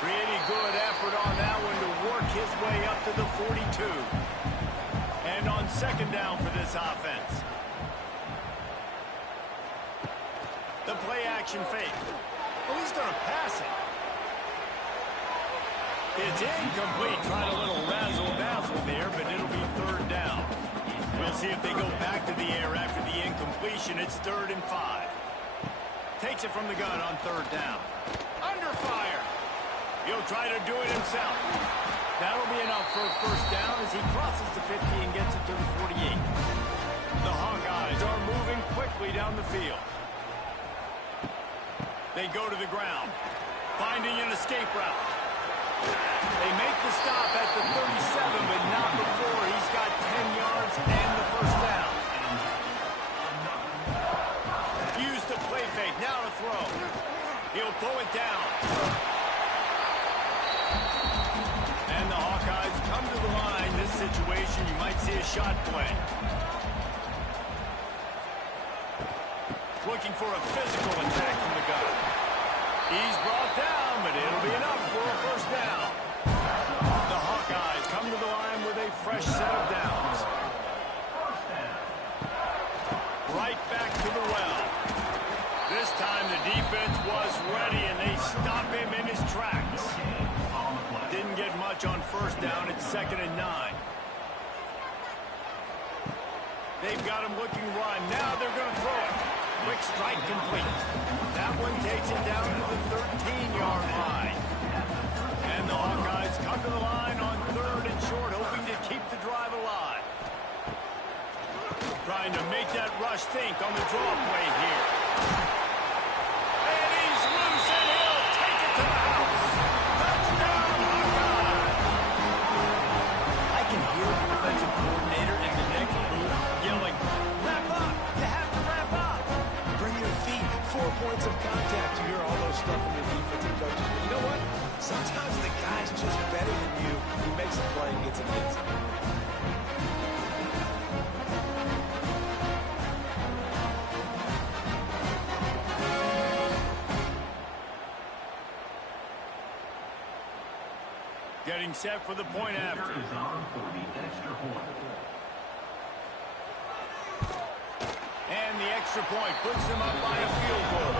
Pretty good effort on that one to work his way up to the 42. And on 2nd down for this offense. The play action fake. Well, he's going to pass it. It's incomplete. Tried a little razzle-dazzle there, but it'll be 3rd down. We'll see if they go back to the air after the incompletion. It's 3rd and 5. Takes it from the gun on 3rd down. Under fire. He'll try to do it himself. That'll be enough for a 1st down as he crosses the 50 and gets it to the 48. The Hawkeyes are moving quickly down the field. They go to the ground, finding an escape route. They make the stop at the 37, but not before he's got 10 yards and the 1st down. Use the play fake, now to throw. He'll pull it down. And the Hawkeyes come to the line. This situation, you might see a shot play. Looking for a physical attack from the gun. He's brought down, but it'll be enough for a 1st down. The Hawkeyes come to the line with a fresh set of downs. Right back to the well. This time the defense was ready, and they stop him in his tracks. Didn't get much on 1st down. It's 2nd and 9. They've got him looking run. Now they're going to throw it. Quick strike complete. That one takes it down to the 13-yard line. And the Hawkeyes come to the line on 3rd and short, hoping to keep the drive alive. Trying to make that rush think on the draw play here. And he's loose, and he'll take it to the house. Touchdown, Hawkeyes! I can hear the defensive coordinator in the next booth yelling, "Wrap up! You have to wrap up!" Bring your feet. 4 points of contact. You hear all those stuff from your defensive coaches. But you know what? Sometimes the guy's just better than you. He makes a play and gets it in. Getting set for the point after. Is on for the extra point. And the extra point puts them up by a field goal.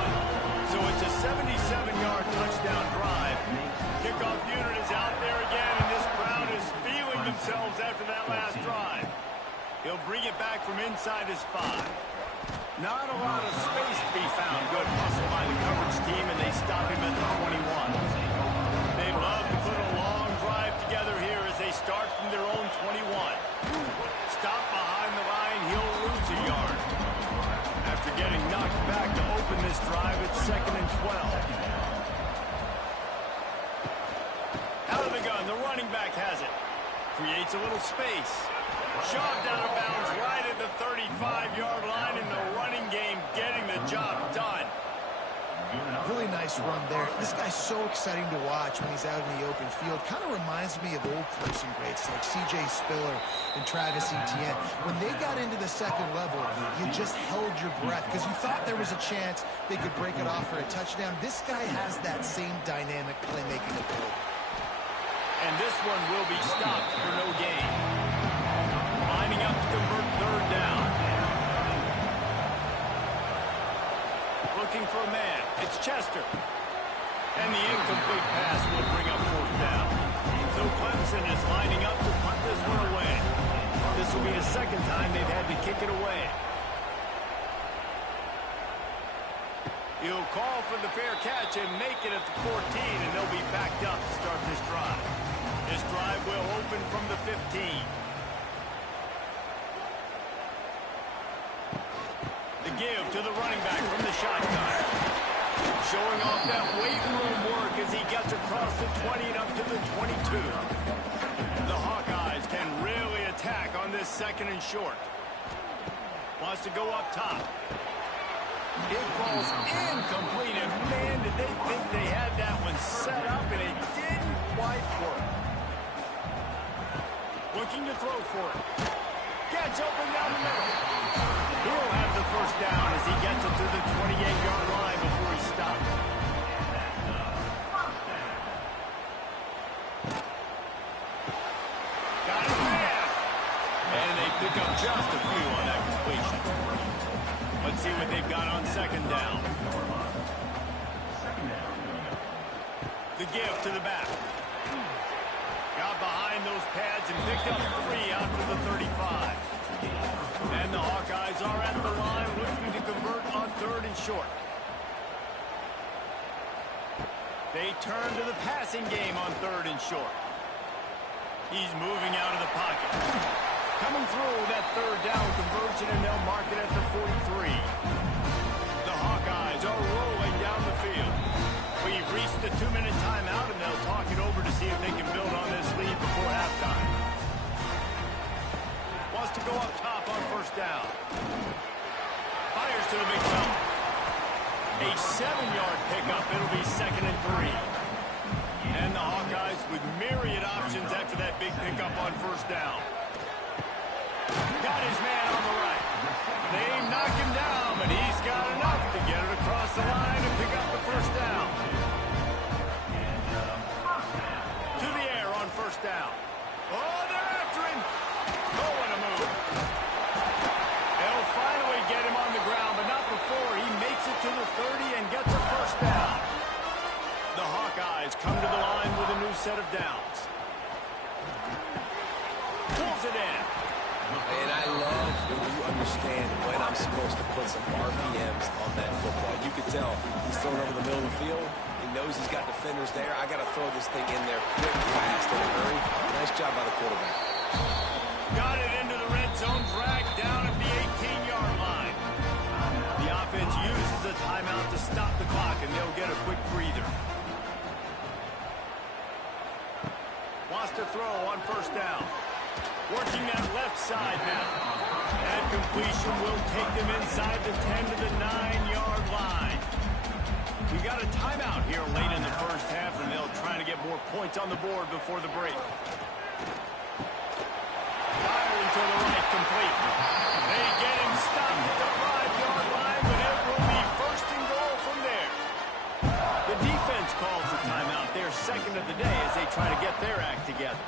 So it's a 77-yard touchdown drive. Kickoff unit is out there again, and this crowd is feeling themselves after that last drive. He'll bring it back from inside his 5. Not a lot of space to be found. Good hustle by the coverage team, and they stop him at the 21. They love to put a long drive together here as they start from their own 21. Stop behind the line, he'll lose a yard. After getting knocked back to open this drive, it's 2nd and 12. Out of the gun, the running back has it. Creates a little space. Shoved out of bounds right at the 35-yard line, and the running game getting the job done. Really nice run there. This guy's so exciting to watch when he's out in the open field. Kind of reminds me of old Clemson greats like C.J. Spiller and Travis Etienne. When they got into the 2nd level, you just held your breath because you thought there was a chance they could break it off for a touchdown. This guy has that same dynamic playmaking ability. And this one will be stopped for no gain. Lining up to convert 3rd down. Looking for a man. It's Chester. And the incomplete pass will bring up 4th down. So Clemson is lining up to punt this one away. This will be the 2nd time they've had to kick it away. He'll call for the fair catch and make it at the 14, and they'll be backed up to start this drive. This drive will open from the 15. The give to the running back from the shotgun. Showing off that weight room work as he gets across the 20 and up to the 22. The Hawkeyes can really attack on this second and short. Wants to go up top. It falls incomplete, and man, did they think they had that one set up, and it didn't quite work. Looking to throw for it. Gets open down the middle. He'll have the first down as he gets it to the 28-yard line before he stops. Got his man. And they pick up just a few on that completion. Let's see what they've got on second down. The give to the back. Got behind those pads and picked up 3 out to the 35. And the Hawkeyes are at the line looking to convert on third and short. They turn to the passing game on third and short. He's moving out of the pocket. Coming through that third down conversion, and they'll mark it at the 43. The Hawkeyes are rolling down the field. We've reached the 2-minute timeout, and they'll talk it over to see if they can build on this lead before halftime. Wants to go up top on first down. Fires to the big fella. A 7-yard pickup. It'll be second and 3. And the Hawkeyes with myriad options after that big pickup on first down. Got his man on the right. They knock him down, but he's got enough to get it across the line and pick up the first down. To the air on first down. Oh, they're after him. Oh, what a move. They'll finally get him on the ground, but not before he makes it to the 30 and gets a first down. The Hawkeyes come to the line with a new set of downs. Pulls it in. And I love when you understand when I'm supposed to put some RPMs on that football. You can tell he's throwing over the middle of the field. He knows he's got defenders there. I got to throw this thing in there quick, fast, in a hurry. Nice job by the quarterback. Got it into the red zone, dragged down at the 18-yard line. The offense uses a timeout to stop the clock, and they'll get a quick breather. Wants to throw on first down. Working that left side now. That completion will take them inside the 10 to the 9-yard line. We got a timeout here late in the first half, and they'll try to get more points on the board before the break. Firing to the right, complete. They get him stopped at the 5-yard line, but it will be first and goal from there. The defense calls the timeout, their second of the day, as they try to get their act together.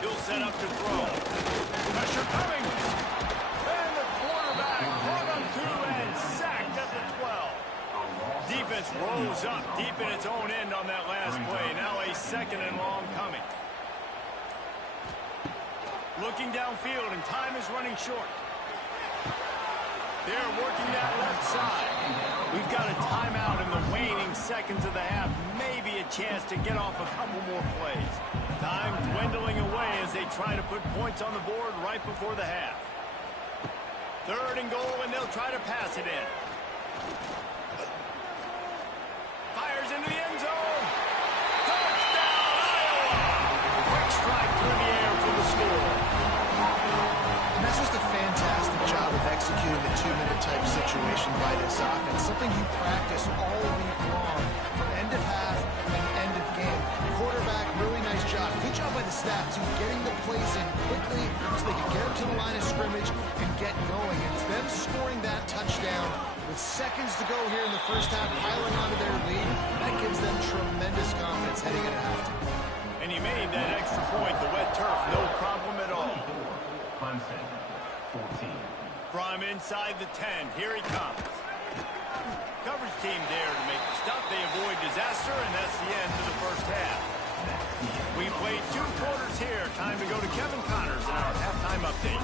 He'll set up to throw. Pressure coming. And the quarterback brought him to and sacked at the 12. Defense rose up deep in its own end on that last play. Now a second and long coming. Looking downfield, and time is running short. They're working that left side. We've got a timeout in the waning seconds of the half. Maybe a chance to get off a couple more plays. Time dwindling away as they try to put points on the board right before the half. Third and goal, and they'll try to pass it in. Fires into the end zone. Touchdown, Iowa! Quick strike through the air for the score. And that's just a fantastic job of executing the 2-minute type situation by this offense. Something you practice all week long from end of half and end of game. Quarterback, really nice job. Good job by the staff, too, getting the plays in quickly so they can get them to the line of scrimmage and get going. And it's them scoring that touchdown with seconds to go here in the first half, piling onto their lead. That gives them tremendous confidence heading into halftime. And he made that extra point, the wet turf, no problem at all. Clemson, 14. From inside the 10, here he comes. Coverage team there to make the stop. They avoid disaster, and that's the end of the first half. We played 2 quarters here. Time to go to Kevin Connors in our halftime update.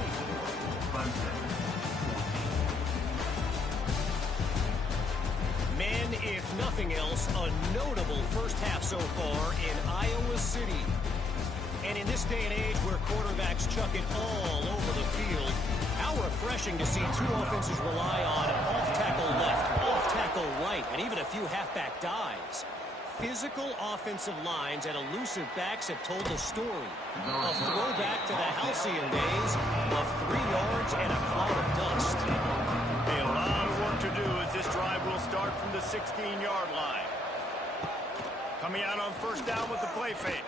Men, if nothing else, a notable first half so far in Iowa City. And in this day and age where quarterbacks chuck it all over the field, how refreshing to see 2 offenses rely on off-tackle left, off-tackle right, and even a few halfback dives. Physical offensive lines and elusive backs have told the story. A throwback to the halcyon days of 3 yards and a cloud of dust. A lot of work to do as this drive will start from the 16-yard line. Coming out on first down with the play fake.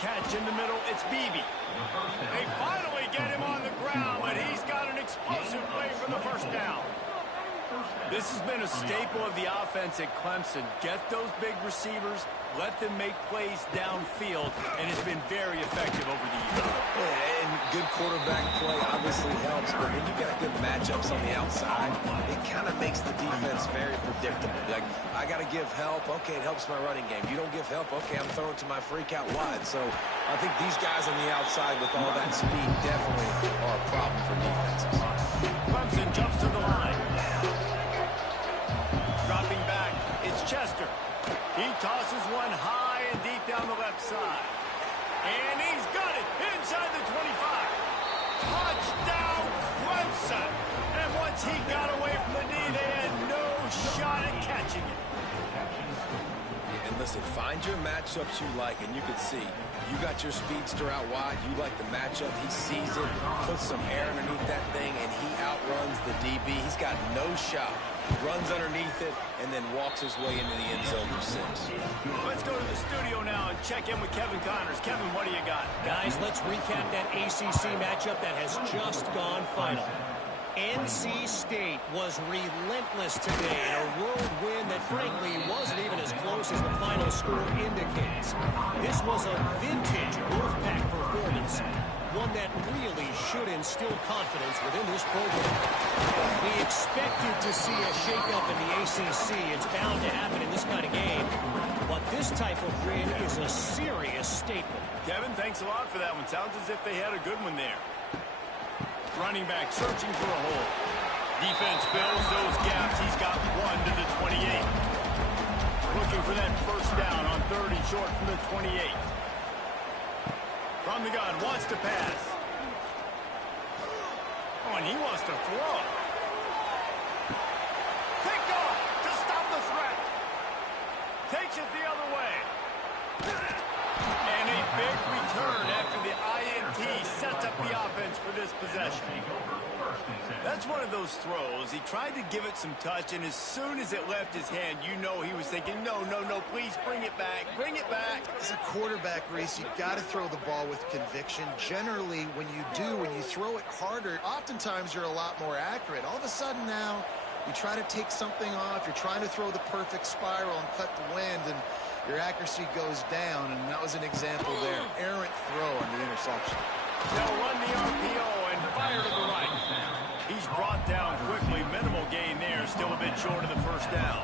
Catch in the middle, it's Beebe. They finally get him on the ground, but he's got an explosive play for the first down. This has been a staple of the offense at Clemson. Get those big receivers, let them make plays downfield, and it's been very effective over the years. Yeah, and good quarterback play obviously helps, but when you got good matchups on the outside, it kind of makes the defense very predictable. Like, I got to give help. Okay, it helps my running game. You don't give help. Okay, I'm throwing to my freak out wide. So I think these guys on the outside with all that speed definitely are a problem for defenses. Clemson jumps to the line. Dropping back, it's Chester. He tosses one high and deep down the left side. And he's got it inside the 25. Touchdown, Clemson. And once he got away from the knee, they had no shot at catching it. And listen, find your matchups you like, and you can see you got your speedster out wide. You like the matchup. He sees it, puts some air underneath that thing, and he outruns the DB. He's got no shot. Runs underneath it, and then walks his way into the end zone for 6. Let's go to the studio now and check in with Kevin Connors. Kevin, what do you got? Guys, let's recap that ACC matchup that has just gone final. NC State was relentless today in a road win that frankly wasn't even as close as the final score indicates. This was a vintage Wolfpack performance, one that really should instill confidence within this program. We expected to see a shakeup in the ACC. It's bound to happen in this kind of game. But this type of win is a serious statement. Kevin, thanks a lot for that one. Sounds as if they had a good one there. Running back searching for a hole. Defense fills those gaps. He's got one to the 28. Looking for that first down on 3rd and short from the 28. From the gun, wants to pass. Oh, and he wants to throw. Picked off to stop the threat. Takes it the other way. And a big return after the INT sets up the offense for this possession. That's one of those throws. He tried to give it some touch, and as soon as it left his hand, you know he was thinking, no, please bring it back. Bring it back. As a quarterback, Reese, you've got to throw the ball with conviction. Generally, when you throw it harder, oftentimes you're a lot more accurate. All of a sudden now, you try to take something off. You're trying to throw the perfect spiral and cut the wind, and your accuracy goes down, and that was an example there. Errant throw on the interception. They'll run the RPO and fire to the right. He's brought down quickly. Minimal gain there. Still a bit short of the first down.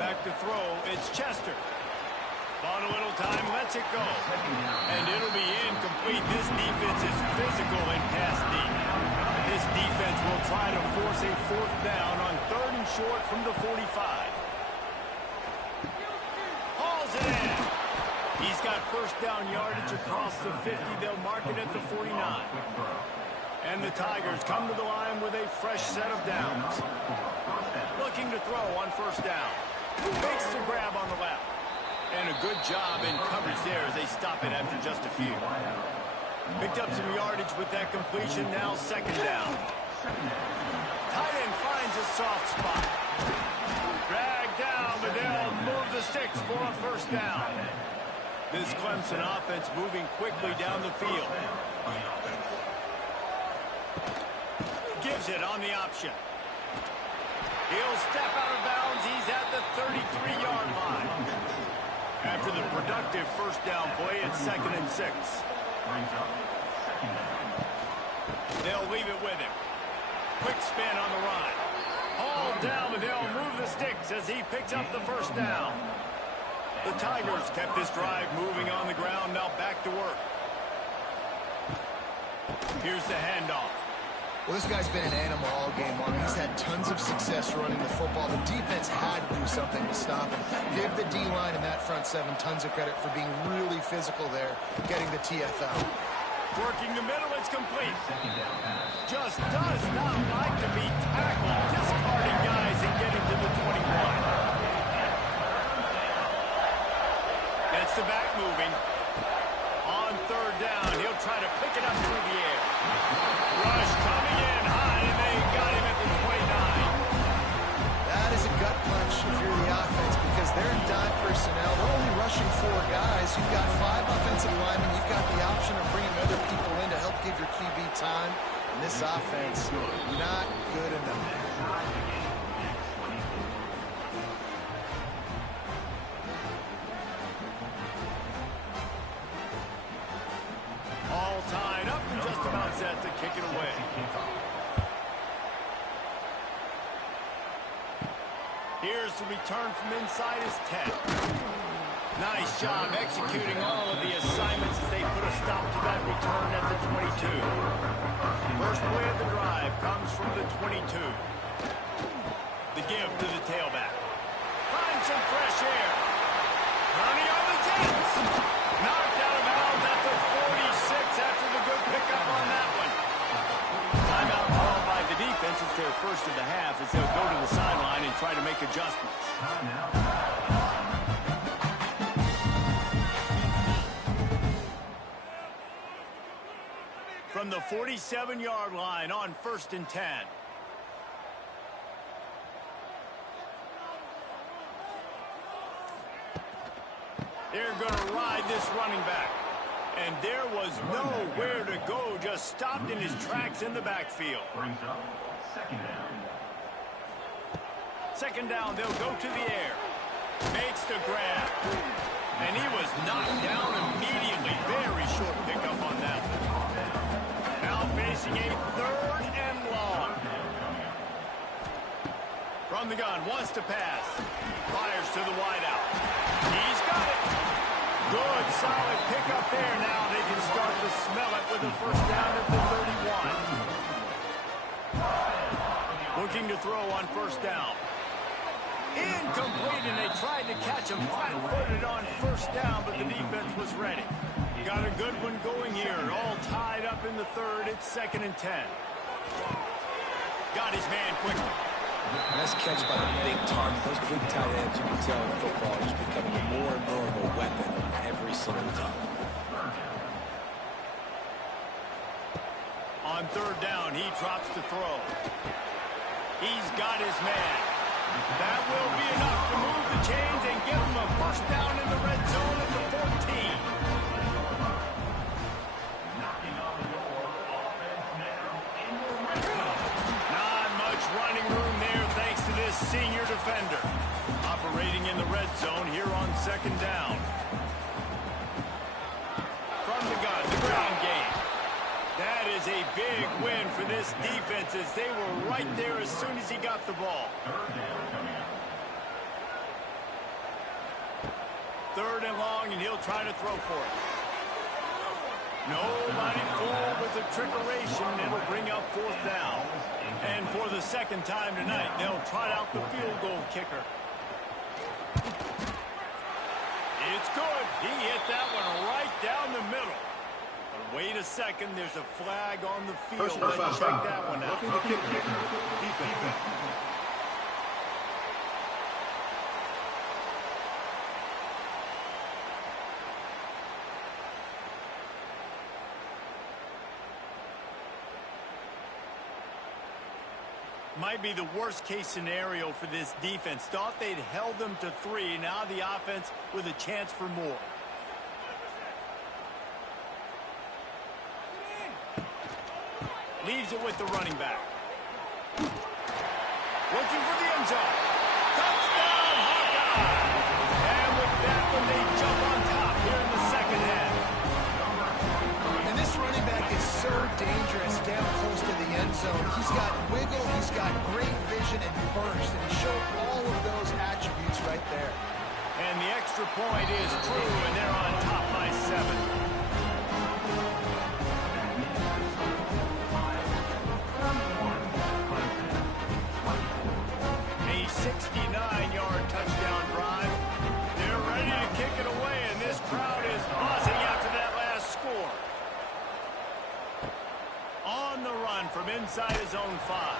Back to throw. It's Chester. On a little time, lets it go. And it'll be incomplete. This defense is physical and pass deep. This defense will try to force a 4th down on 3rd and short from the 45. Hauls it in. He's got first down yardage across the 50. They'll mark it at the 49. And the Tigers come to the line with a fresh set of downs. Looking to throw on first down. Makes the grab on the left. And a good job in coverage there as they stop it after just a few. Picked up some yardage with that completion. Now 2nd down. Tight end finds a soft spot. Dragged down, but they'll move the sticks for a first down. This Clemson offense moving quickly down the field. Gives it on the option. He'll step out of bounds. He's at the 33-yard line. After the productive first down play, it's 2nd and 6. They'll leave it with him. Quick spin on the run. Hauled down, but they'll move the sticks as he picks up the first down. The Tigers kept this drive moving on the ground. Now back to work. Here's the handoff. Well, this guy's been an animal all game long. He's had tons of success running the football. The defense had to do something to stop him. Give the D-line and that front 7 tons of credit for being really physical there, getting the TFL. Working the middle, it's complete. Just does not like to be tackle, discarding guys and getting to the 21. Gets the back moving. On third down, he'll try to pick it up through the air. Rush coming in high, and they got him at the 29. That is a gut punch if you're the offense because they're in dime personnel. They're only rushing 4 guys. You've got 5 offensive linemen. You've got the option of bringing other people in to help give your QB time. And this offense, not good enough. All tied up and just about set to kick it away. Here's the return from inside his 10. Nice job executing all of the assignments as they put a stop to that return at the 22. First play of the drive comes from the 22. The give to the tailback. Find some fresh air. Counting on the Jets. Knocked out of bounds at the 46 after the good pickup on that one. Timeout called by the defense. It's their first of the half as they'll go to the sideline and try to make adjustments. From the 47-yard line on 1st and 10. They're going to ride this running back. And there was nowhere to go, just stopped in his tracks in the backfield. Brings up second down. Second down, they'll go to the air. Makes the grab. And he was knocked down immediately. Very short pickup on that. Now facing a 3rd and long. From the gun, wants to pass. Fires to the wideout. He's got it. Good, solid pickup there. Now they can start to smell it with a first down at the 31. Looking to throw on first down. Incomplete, and they tried to catch him flat-footed on first down, but the defense was ready. Got a good one going here. All tied up in the 3rd. It's 2nd and 10. Got his man quickly. Nice catch by the big target. Those big tight ends, you can tell in football, is becoming more and more of a weapon on every single time. On 3rd down, he drops the throw. He's got his man. That will be enough to move the chains and give him a first down in the red zone at the 14. Not much running room there thanks to this senior defender. Operating in the red zone here on 2nd down. From the gun, the ground game. That is a big win for this defense as they were right there as soon as he got the ball. 3rd and long, and he'll try to throw for it. Nobody fooled with the trickeration. It'll bring up 4th down. And for the 2nd time tonight, they'll trot out the field goal kicker. It's good. He hit that one right down the middle. But wait a second, there's a flag on the field. Let's check that one out. Might be the worst case scenario for this defense. Thought they'd held them to 3. Now the offense with a chance for more. Leaves it with the running back. Looking for the end zone. Touchdown, Hawkeye! And with that one, they jump on top here in the 2nd half. And this running back is so dangerous down close to the end zone. He's got wiggle, he's got great vision and burst, and he showed all of those attributes right there. And the extra point is true, and they're on top by 7. A 69-yard touchdown drive. They're ready to kick it away, and this crowd is buzzing after that last score. On the run from inside his own 5.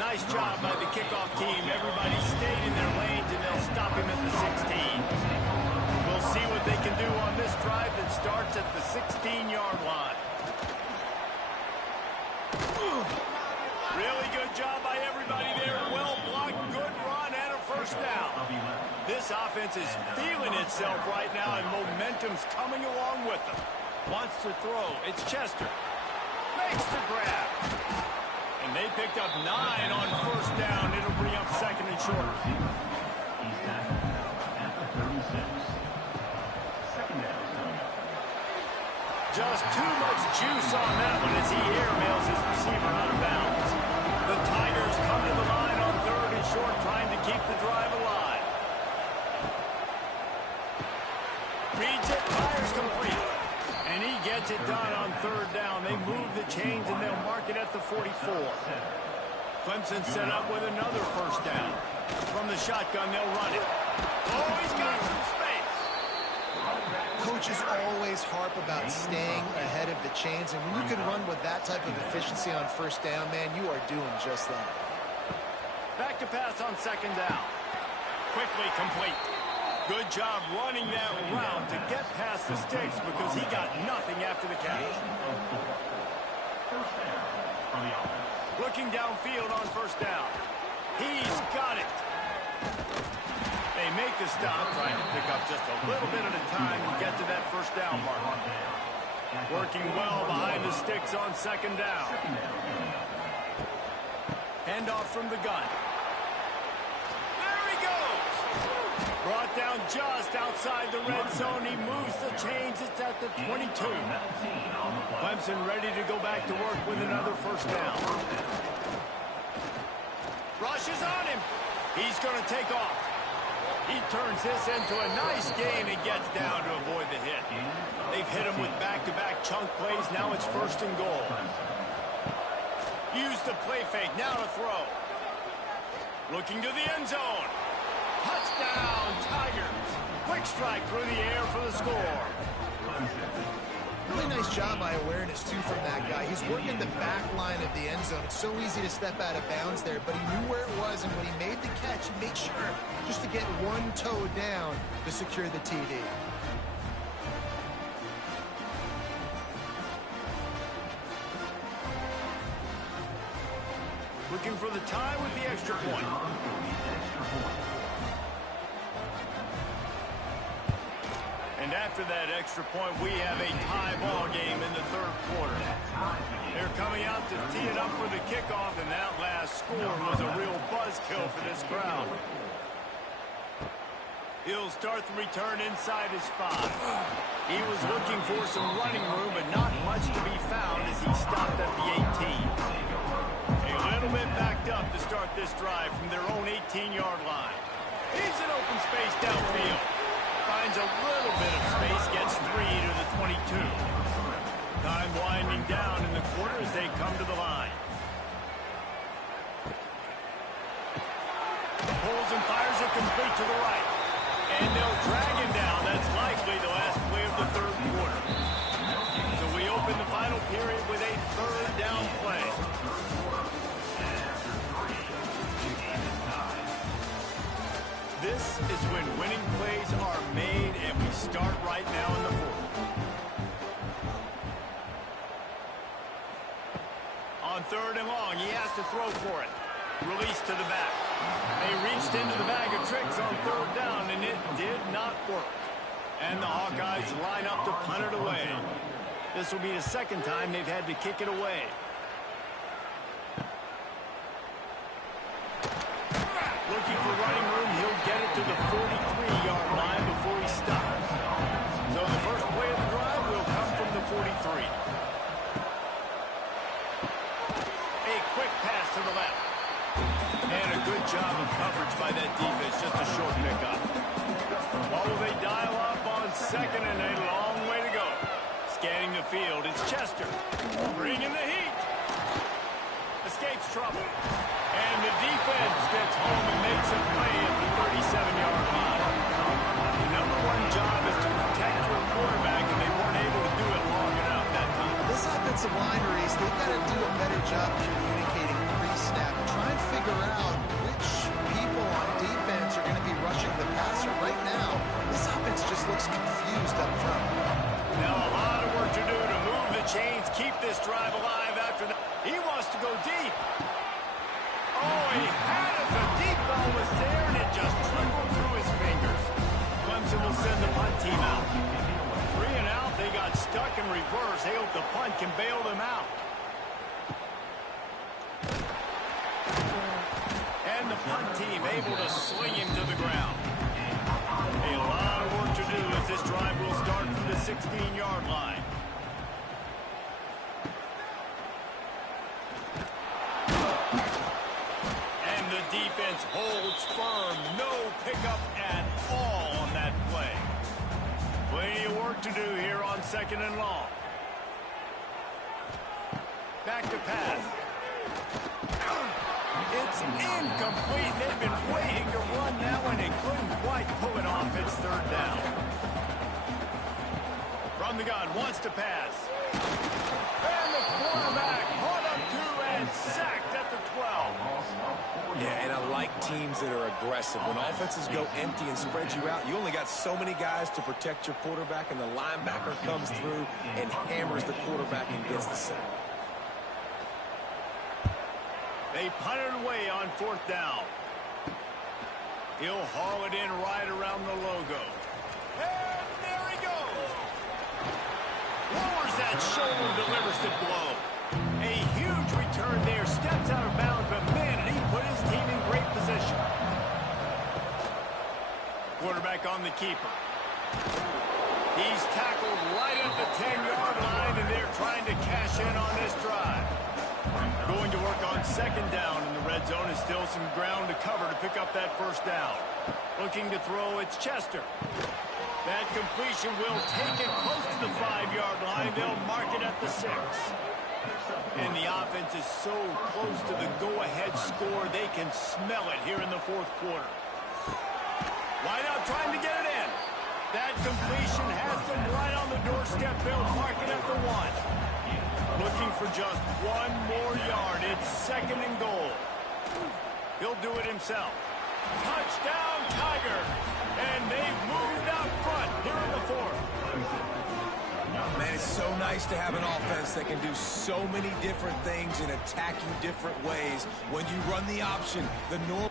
Nice job by the kickoff team. Everybody stayed in their lanes, and they'll stop him at the 16. We'll see what they can do on this drive that starts at the 16-yard line. Really good job by everybody there. Well blocked, good run, and a first down. This offense is feeling itself right now, and momentum's coming along with them. Wants to throw. It's Chester. Makes the grab. And they picked up 9 on first down. It'll bring up second and short. He's tackled at the 36. Second down coming up. Just too much juice on that one as he airmails his receiver out of bounds. The Tigers come to the line on third and short, trying to keep the drive alive. Reads it, fires complete. And he gets it done on third down. They move the chains, and they'll mark it at the 44. Clemson set up with another first down. From the shotgun, they'll run it. Oh, he's got some space. Coaches always harp about staying ahead of the chains, and when you can run with that type of efficiency on first down, man, you are doing just that. Back to pass on second down. Quickly complete. Good job running that route to get past the sticks because he got nothing after the catch. First down from the offense. Looking downfield on first down. He's got it. They make the stop, trying to pick up just a little bit at a time to get to that first down mark. Working well behind the sticks on second down. Handoff from the gun. There he goes. Brought down just outside the red zone. He moves the chains. It's at the 22. Clemson ready to go back to work with another first down. Rushes on him. He's going to take off. He turns this into a nice gain and gets down to avoid the hit. They've hit him with back-to-back chunk plays. Now it's first and goal. Use the play fake. Now to throw. Looking to the end zone. Touchdown, Tigers. Quick strike through the air for the score. Really nice job by awareness, too, from that guy. He's working the back line of the end zone. It's so easy to step out of bounds there, but he knew where it was, and when he made the catch, he made sure just to get one toe down to secure the TD. Looking for the tie with the extra point. And after that extra point, we have a tie ball game in the third quarter. They're coming out to tee it up for the kickoff, and that last score was a real buzzkill for this crowd. He'll start the return inside his 5. He was looking for some running room, but not much to be found as he stopped at the 18. A little bit backed up to start this drive from their own 18-yard line. He's in open space downfield. Finds a little bit of space, gets 3 to the 22. Time winding down in the quarter as they come to the line. Pulls and fires it complete to the right. And they'll drag him down. That's likely the last play of the third quarter. So we open the final period with a third down play. This is when winning plays are made, and we start right now in the fourth. On third and long, he has to throw for it. Release to the back. They reached into the bag of tricks on third down, and it did not work. And the Hawkeyes line up to punt it away. This will be the second time they've had to kick it away. Looking for running room, he'll get it to the 43-yard line before he stops. So the first play of the drive will come from the 43. A quick pass to the left. And a good job of coverage by that defense, just a short pickup. What will they dial up on second, and a long way to go. Scanning the field, it's Chester. Bringing the heat. Escapes trouble. And the defense gets home and makes a play at the 37-yard line. The number one job is to protect your quarterback, and they weren't able to do it long enough that time. This offensive line race, they've got to do a better job communicating pre-snap. Try and figure stuck in reverse. They hope the punt can bail them out. And the punt team able to swing him to the ground. A lot of work to do as this drive will start from the 16-yard line. And the defense holds firm. No pickup at all on that play. Plenty of work to do here on 2nd and long. Back to pass. It's incomplete. They've been waiting to run that one and couldn't quite pull it off. It's 3rd down. From the gun, wants to pass. And the quarterback caught up to and sacked at the 12. Yeah, and I like teams that are aggressive. When offenses go empty and spread you out, you only got so many guys to protect your quarterback, and the linebacker comes through and hammers the quarterback and gets the sack. They punt it away on 4th down. He'll haul it in right around the logo. And there he goes. Lowers that shoulder, delivers the blow. A huge return there. Steps out of bounds, but man, did he put his team in great position. Quarterback on the keeper. He's tackled right at the 10-yard line, and they're trying to cash in on this drive. Going to work on 2nd down in the red zone. Is still some ground to cover to pick up that 1st down. Looking to throw, it's Chester. That completion will take it close to the 5-yard line. They'll mark it at the 6. And the offense is so close to the go-ahead score, they can smell it here in the 4th quarter. Wide out trying to get it in. That completion has them right on the doorstep. They'll mark it at the 1. Looking for just one more yard. It's 2nd and goal. He'll do it himself. Touchdown, Tiger. And they've moved out front here in the 4th. Man, it's so nice to have an offense that can do so many different things and attack you different ways. When you run the option, the normal...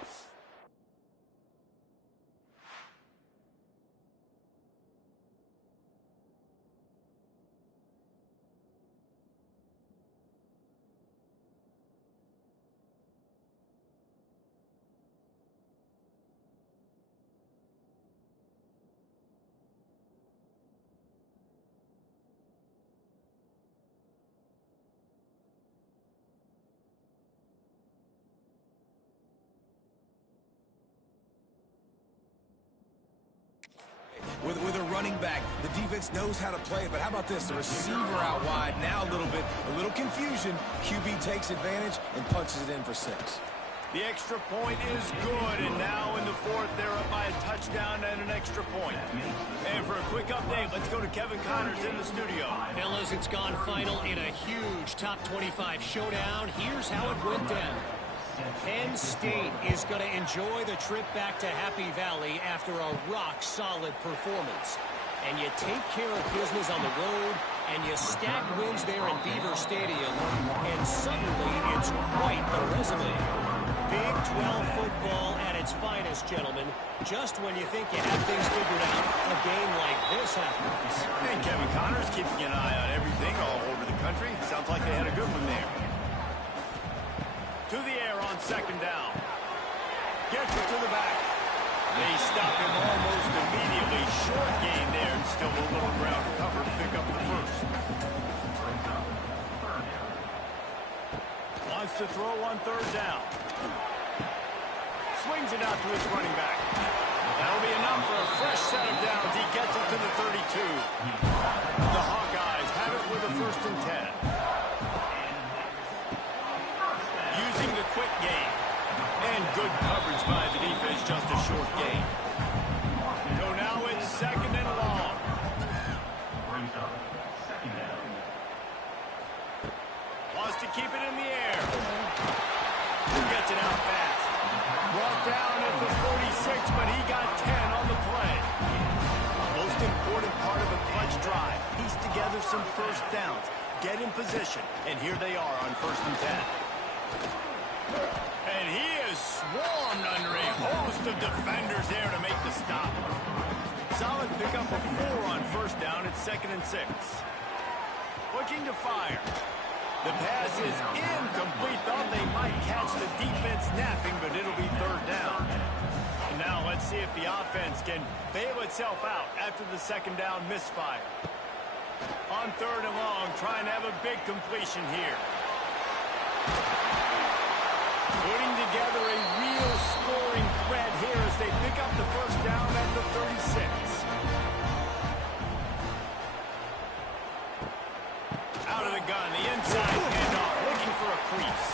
With a running back, the defense knows how to play it. But how about this? The receiver out wide, now a little confusion. QB takes advantage and punches it in for 6. The extra point is good, and now in the 4th, they're up by a touchdown and an extra point. And for a quick update, let's go to Kevin Connors in the studio. Fellas, it's gone final in a huge top 25 showdown. Here's how it went down. Penn State is going to enjoy the trip back to Happy Valley after a rock-solid performance. And you take care of business on the road, and you stack wins there in Beaver Stadium, and suddenly it's quite the resume. Big 12 football at its finest, gentlemen. Just when you think you have things figured out, a game like this happens. And Kevin Connors keeping an eye on everything all over the country. Sounds like they had a good one there. To the air on 2nd down. Gets it to the back. They stop him almost immediately. Short gain there, and still a little ground to cover to pick up the 1st. Wants to throw on 3rd down. Swings it out to his running back. That'll be enough for a fresh set of downs. He gets it to the 32. The Hawkeyes have it with a 1st and 10. Using the quick game. And good coverage by the defense, just a short gain. So now it's 2nd and long. Wants to keep it in the air. Gets it out fast. Brought down at the 46, but he got 10 on the play. Most important part of a clutch drive. Piece together some 1st downs. Get in position. And here they are on 1st and 10. And he is swarmed under a host of defenders there to make the stop. Solid pickup of 4 on 1st down. It's 2nd and 6. Looking to fire. The pass is incomplete. Thought they might catch the defense napping, but it'll be third down. And now let's see if the offense can bail itself out after the second down misfire. On third and long, trying to have a big completion here. Putting together a real scoring threat here as they pick up the first down at the 36. Out of the gun, the inside handoff, looking for a crease.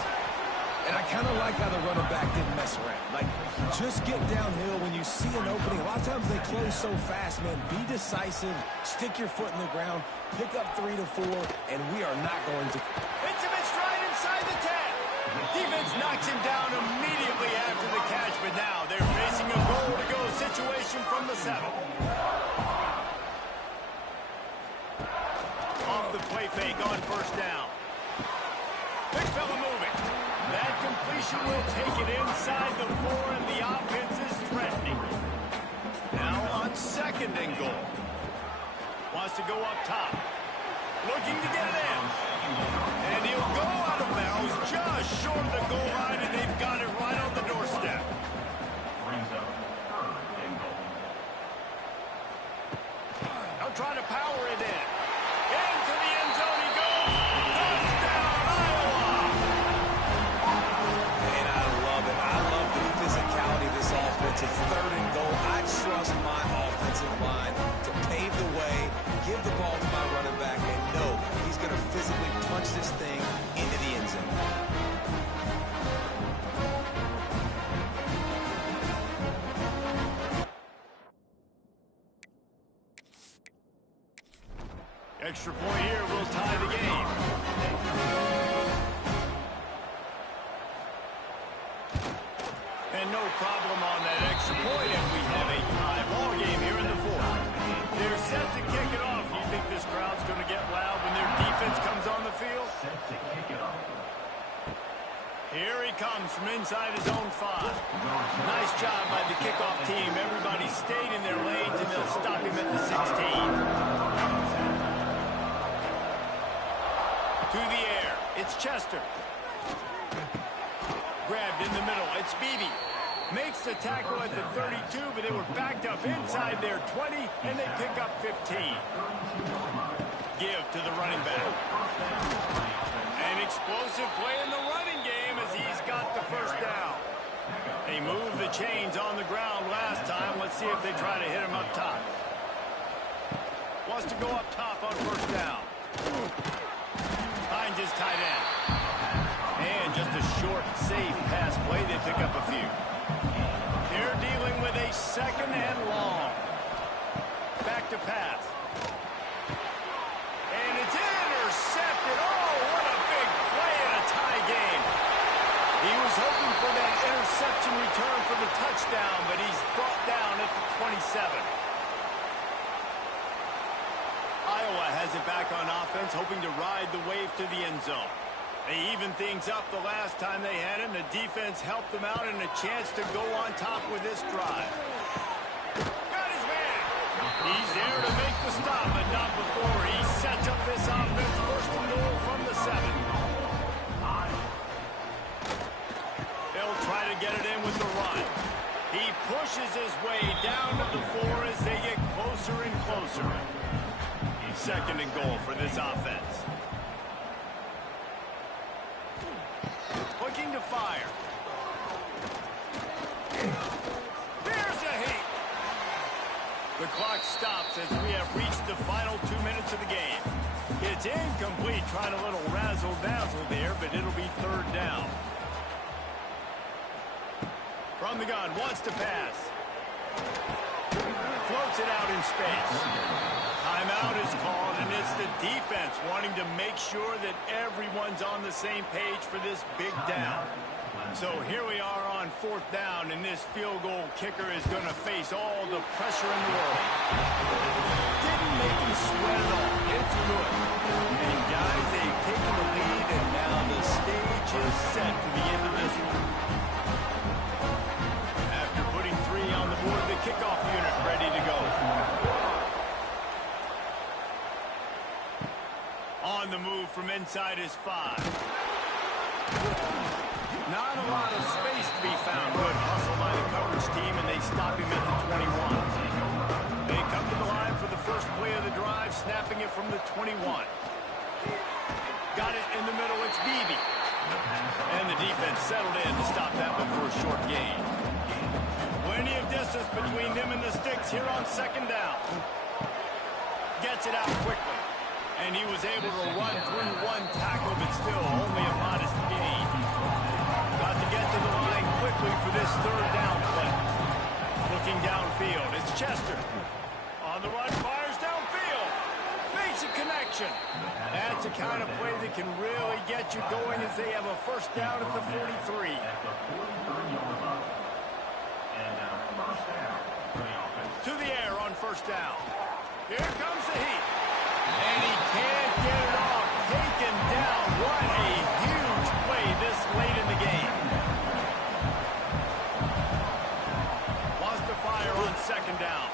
And I kind of like how the running back didn't mess around. Like, just get downhill when you see an opening. A lot of times they close so fast, man. Be decisive, stick your foot in the ground, pick up 3 to 4, and we are not going to... Hits him in stride inside the 10. Defense knocks him down immediately after the catch, but now they're facing a goal-to-go situation from the 7. Off the play fake on first down. Big fella moving. That completion will take it inside the 4, and the offense is threatening. Now on second and goal. Wants to go up top. Looking to get it in. And he'll go out of bounds just short of the goal line, and they've got it right on the doorstep. Brings up third and goal. They'll try to power it in. Into the end zone he goes. Touchdown, Iowa! And I love it. I love the physicality of this offense. It's third and goal. I trust my offensive line to pave the way, give the ball to my running back, and know he's going to physically punch this thing into the end zone. Extra point here will tie the game. And no problem on that extra point, and we have a tie ball game here in the 4th. They're set to kick it off. Do you think this crowd's going to get loud when their defense comes on the field? Set to kick it off. Here he comes from inside his own 5. Nice job by the kickoff team. Everybody stayed in their lanes, and they'll stop him at the 16. To the air, it's Chester. Grabbed in the middle, it's Beebe. Makes the tackle at the 32, but they were backed up inside their 20, and they pick up 15. Give to the running back. An explosive play in the running game as he's got the first down. They moved the chains on the ground last time. Let's see if they try to hit him up top. Wants to go up top on first down. Finds his tight end. And just a short, safe pass play. They pick up a few. They're dealing with a second and long. Back to pass. And it's intercepted. Oh, what a big play in a tie game. He was hoping for that interception return for the touchdown, but he's brought down at the 27. Iowa has it back on offense, hoping to ride the wave to the end zone. They evened things up the last time they had it, and the defense helped them out, and a chance to go on top with this drive. Got his man. He's there to make the stop, but not before he sets up this offense. First and goal from the 7. They'll try to get it in with the run. He pushes his way down to the 4 as they get closer and closer. Second and goal for this offense. Looking to fire. There's a hit. The clock stops as we have reached the final 2 minutes of the game. It's incomplete, trying a little razzle-dazzle there, but it'll be third down. From the gun, wants to pass. Floats it out in space. Timeout is called, and it's the defense wanting to make sure that everyone's on the same page for this big down. So here we are on fourth down, and this field goal kicker is going to face all the pressure in the world. Didn't make him sweat at all. It's good. And guys, they've taken the lead, and now the stage is set for the end of this one. After putting 3 on the board, the kickoff unit ready to go. On the Not a lot of space to be found. Good hustle by the coverage team, and they stop him at the 21. They come to the line for the first play of the drive, snapping it from the 21. Got it in the middle. It's Beebe. And the defense settled in to stop that one for a short gain. Plenty of distance between them and the sticks here on second down. Gets it out quickly. And he was able to run through one tackle, but still only a modest gain. Got to get to the line quickly for this third down play. Looking downfield, it's Chester. On the run, fires downfield. Makes a connection. That's the kind of play that can really get you going as they have a first down at the 43. To the air on first down. Here comes the heat. And he can't get it off. Taken down. What a huge play this late in the game. Wants to fire on second down.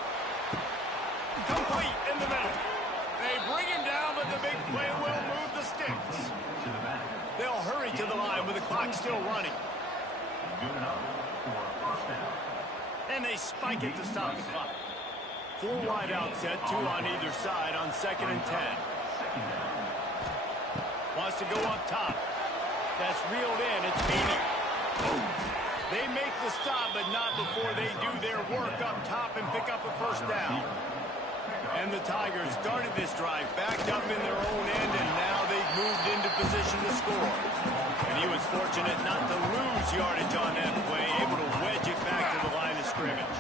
Complete in the middle. They bring him down, but the big play will move the sticks. They'll hurry to the line with the clock still running. And they spike it to stop the clock. 4 wide out set, 2 on either side on 2nd and 10. Wants to go up top. That's reeled in. It's Beebe. They make the stop, but not before they do their work up top and pick up a first down. And the Tigers started this drive backed up in their own end, and now they've moved into position to score. And he was fortunate not to lose yardage on that play, able to wedge it back to the line of scrimmage.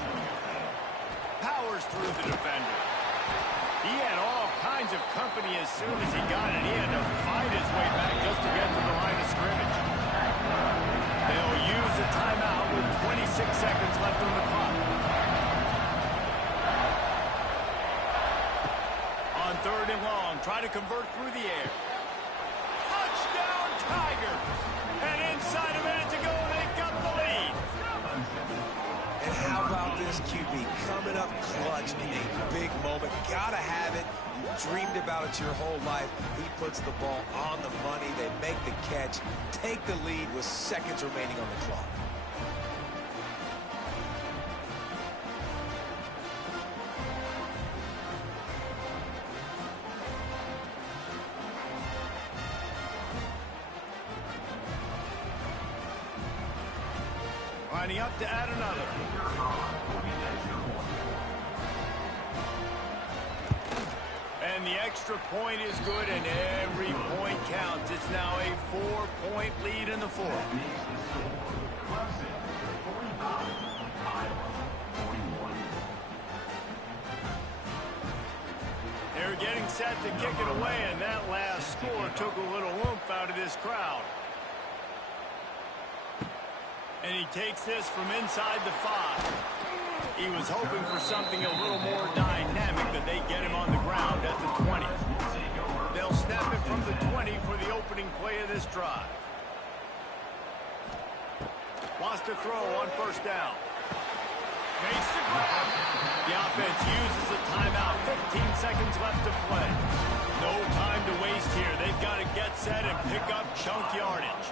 Powers through the defender. He had all kinds of company as soon as he got it. He had to fight his way back just to get to the line of scrimmage. They'll use a timeout with 26 seconds left on the clock. On 3rd and long, try to convert through the air. Touchdown, Tigers! And inside a minute to go, they've got the lead. And how about this QB coming up clutch in a big moment? Gotta have it. You dreamed about it your whole life. He puts the ball on the money. They make the catch, take the lead with seconds remaining on the clock. Lining up to add another. And the extra point is good, and every point counts. It's now a 4-point lead in the 4th. They're getting set to kick it away, and that last score took a little oomph out of this crowd. And he takes this from inside the 5. He was hoping for something a little more dynamic, but they get him on the ground at the 20. They'll snap it from the 20 for the opening play of this drive. Wants to throw on first down. Makes the grab. The offense uses a timeout. 15 seconds left to play. No time to waste here. They've got to get set and pick up chunk yardage.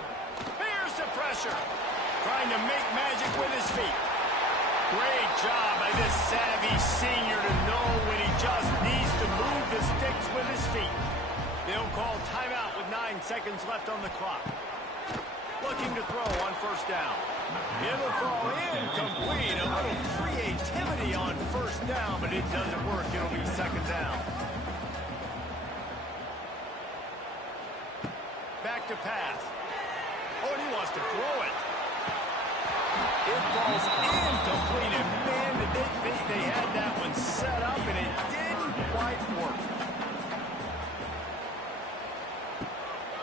Here's the pressure. Trying to make magic with his feet. Great job by this savvy senior to know when he just needs to move the sticks with his feet. They'll call timeout with 9 seconds left on the clock. Looking to throw on first down. It'll fall incomplete. A little creativity on first down, but it doesn't work. It'll be second down. Back to pass. Oh, and he wants to throw it. It falls incomplete, and man, did they think they had that one set up, and it didn't quite work.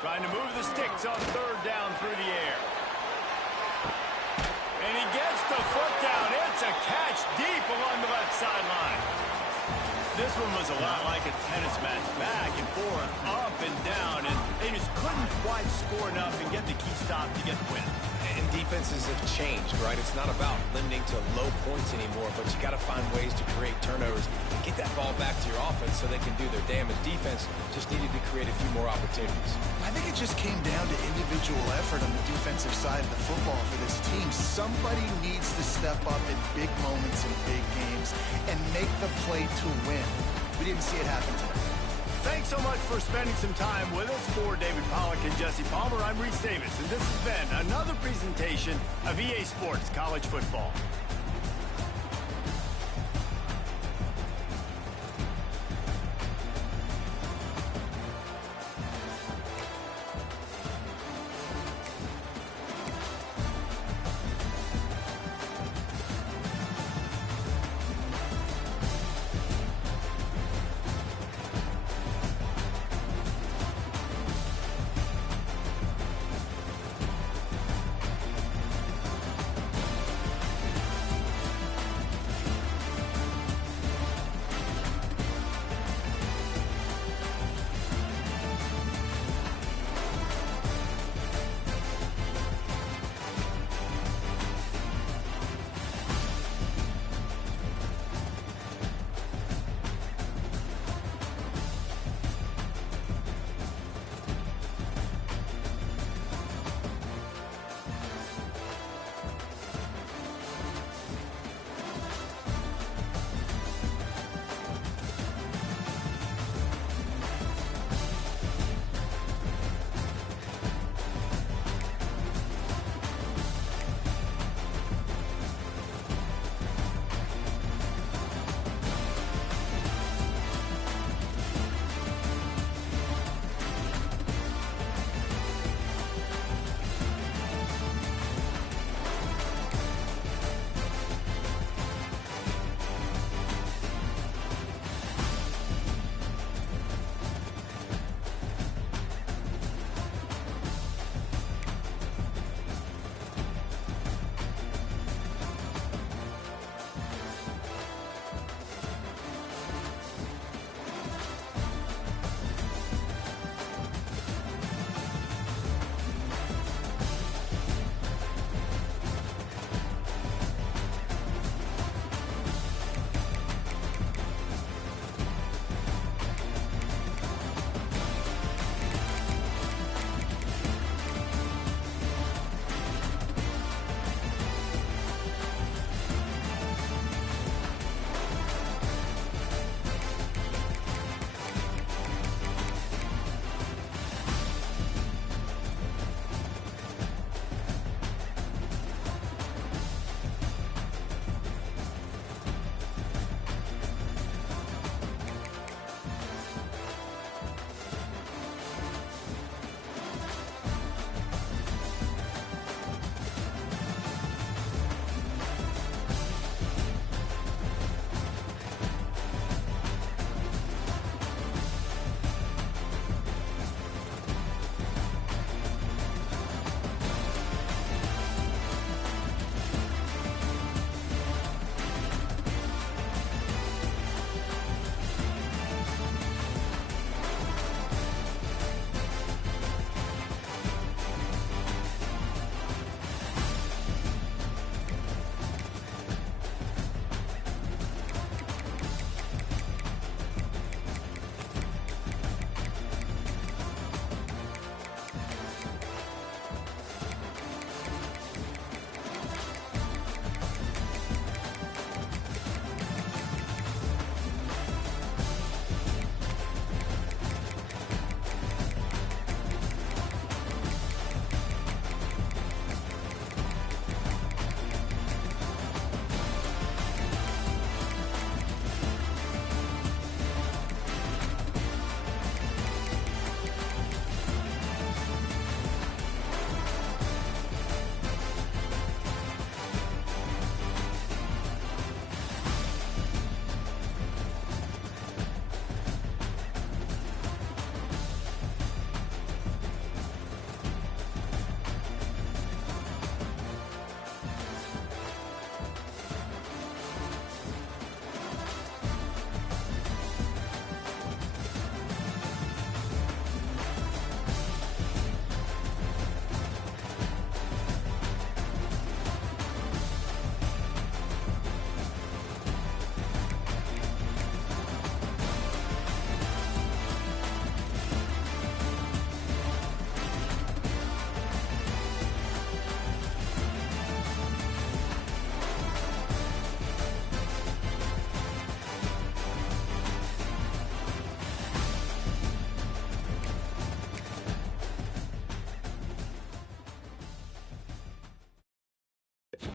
Trying to move the sticks on third down through the air. And he gets the foot down. It's a catch deep along the left sideline. This one was a lot like a tennis match, back and forth, up and down, and they just couldn't quite score enough and get the key stop to get the win. And defenses have changed, right? It's not about limiting to low points anymore, but you got to find ways to create turnovers and get that ball back to your offense so they can do their damage. Defense just needed to create a few more opportunities. I think it just came down to individual effort on the defensive side of the football for this team. Somebody needs to step up in big moments in big games and make the play to win. We didn't see it happen tonight. Thanks so much for spending some time with us. For David Pollack and Jesse Palmer, I'm Reese Davis, and this has been another presentation of EA Sports College Football.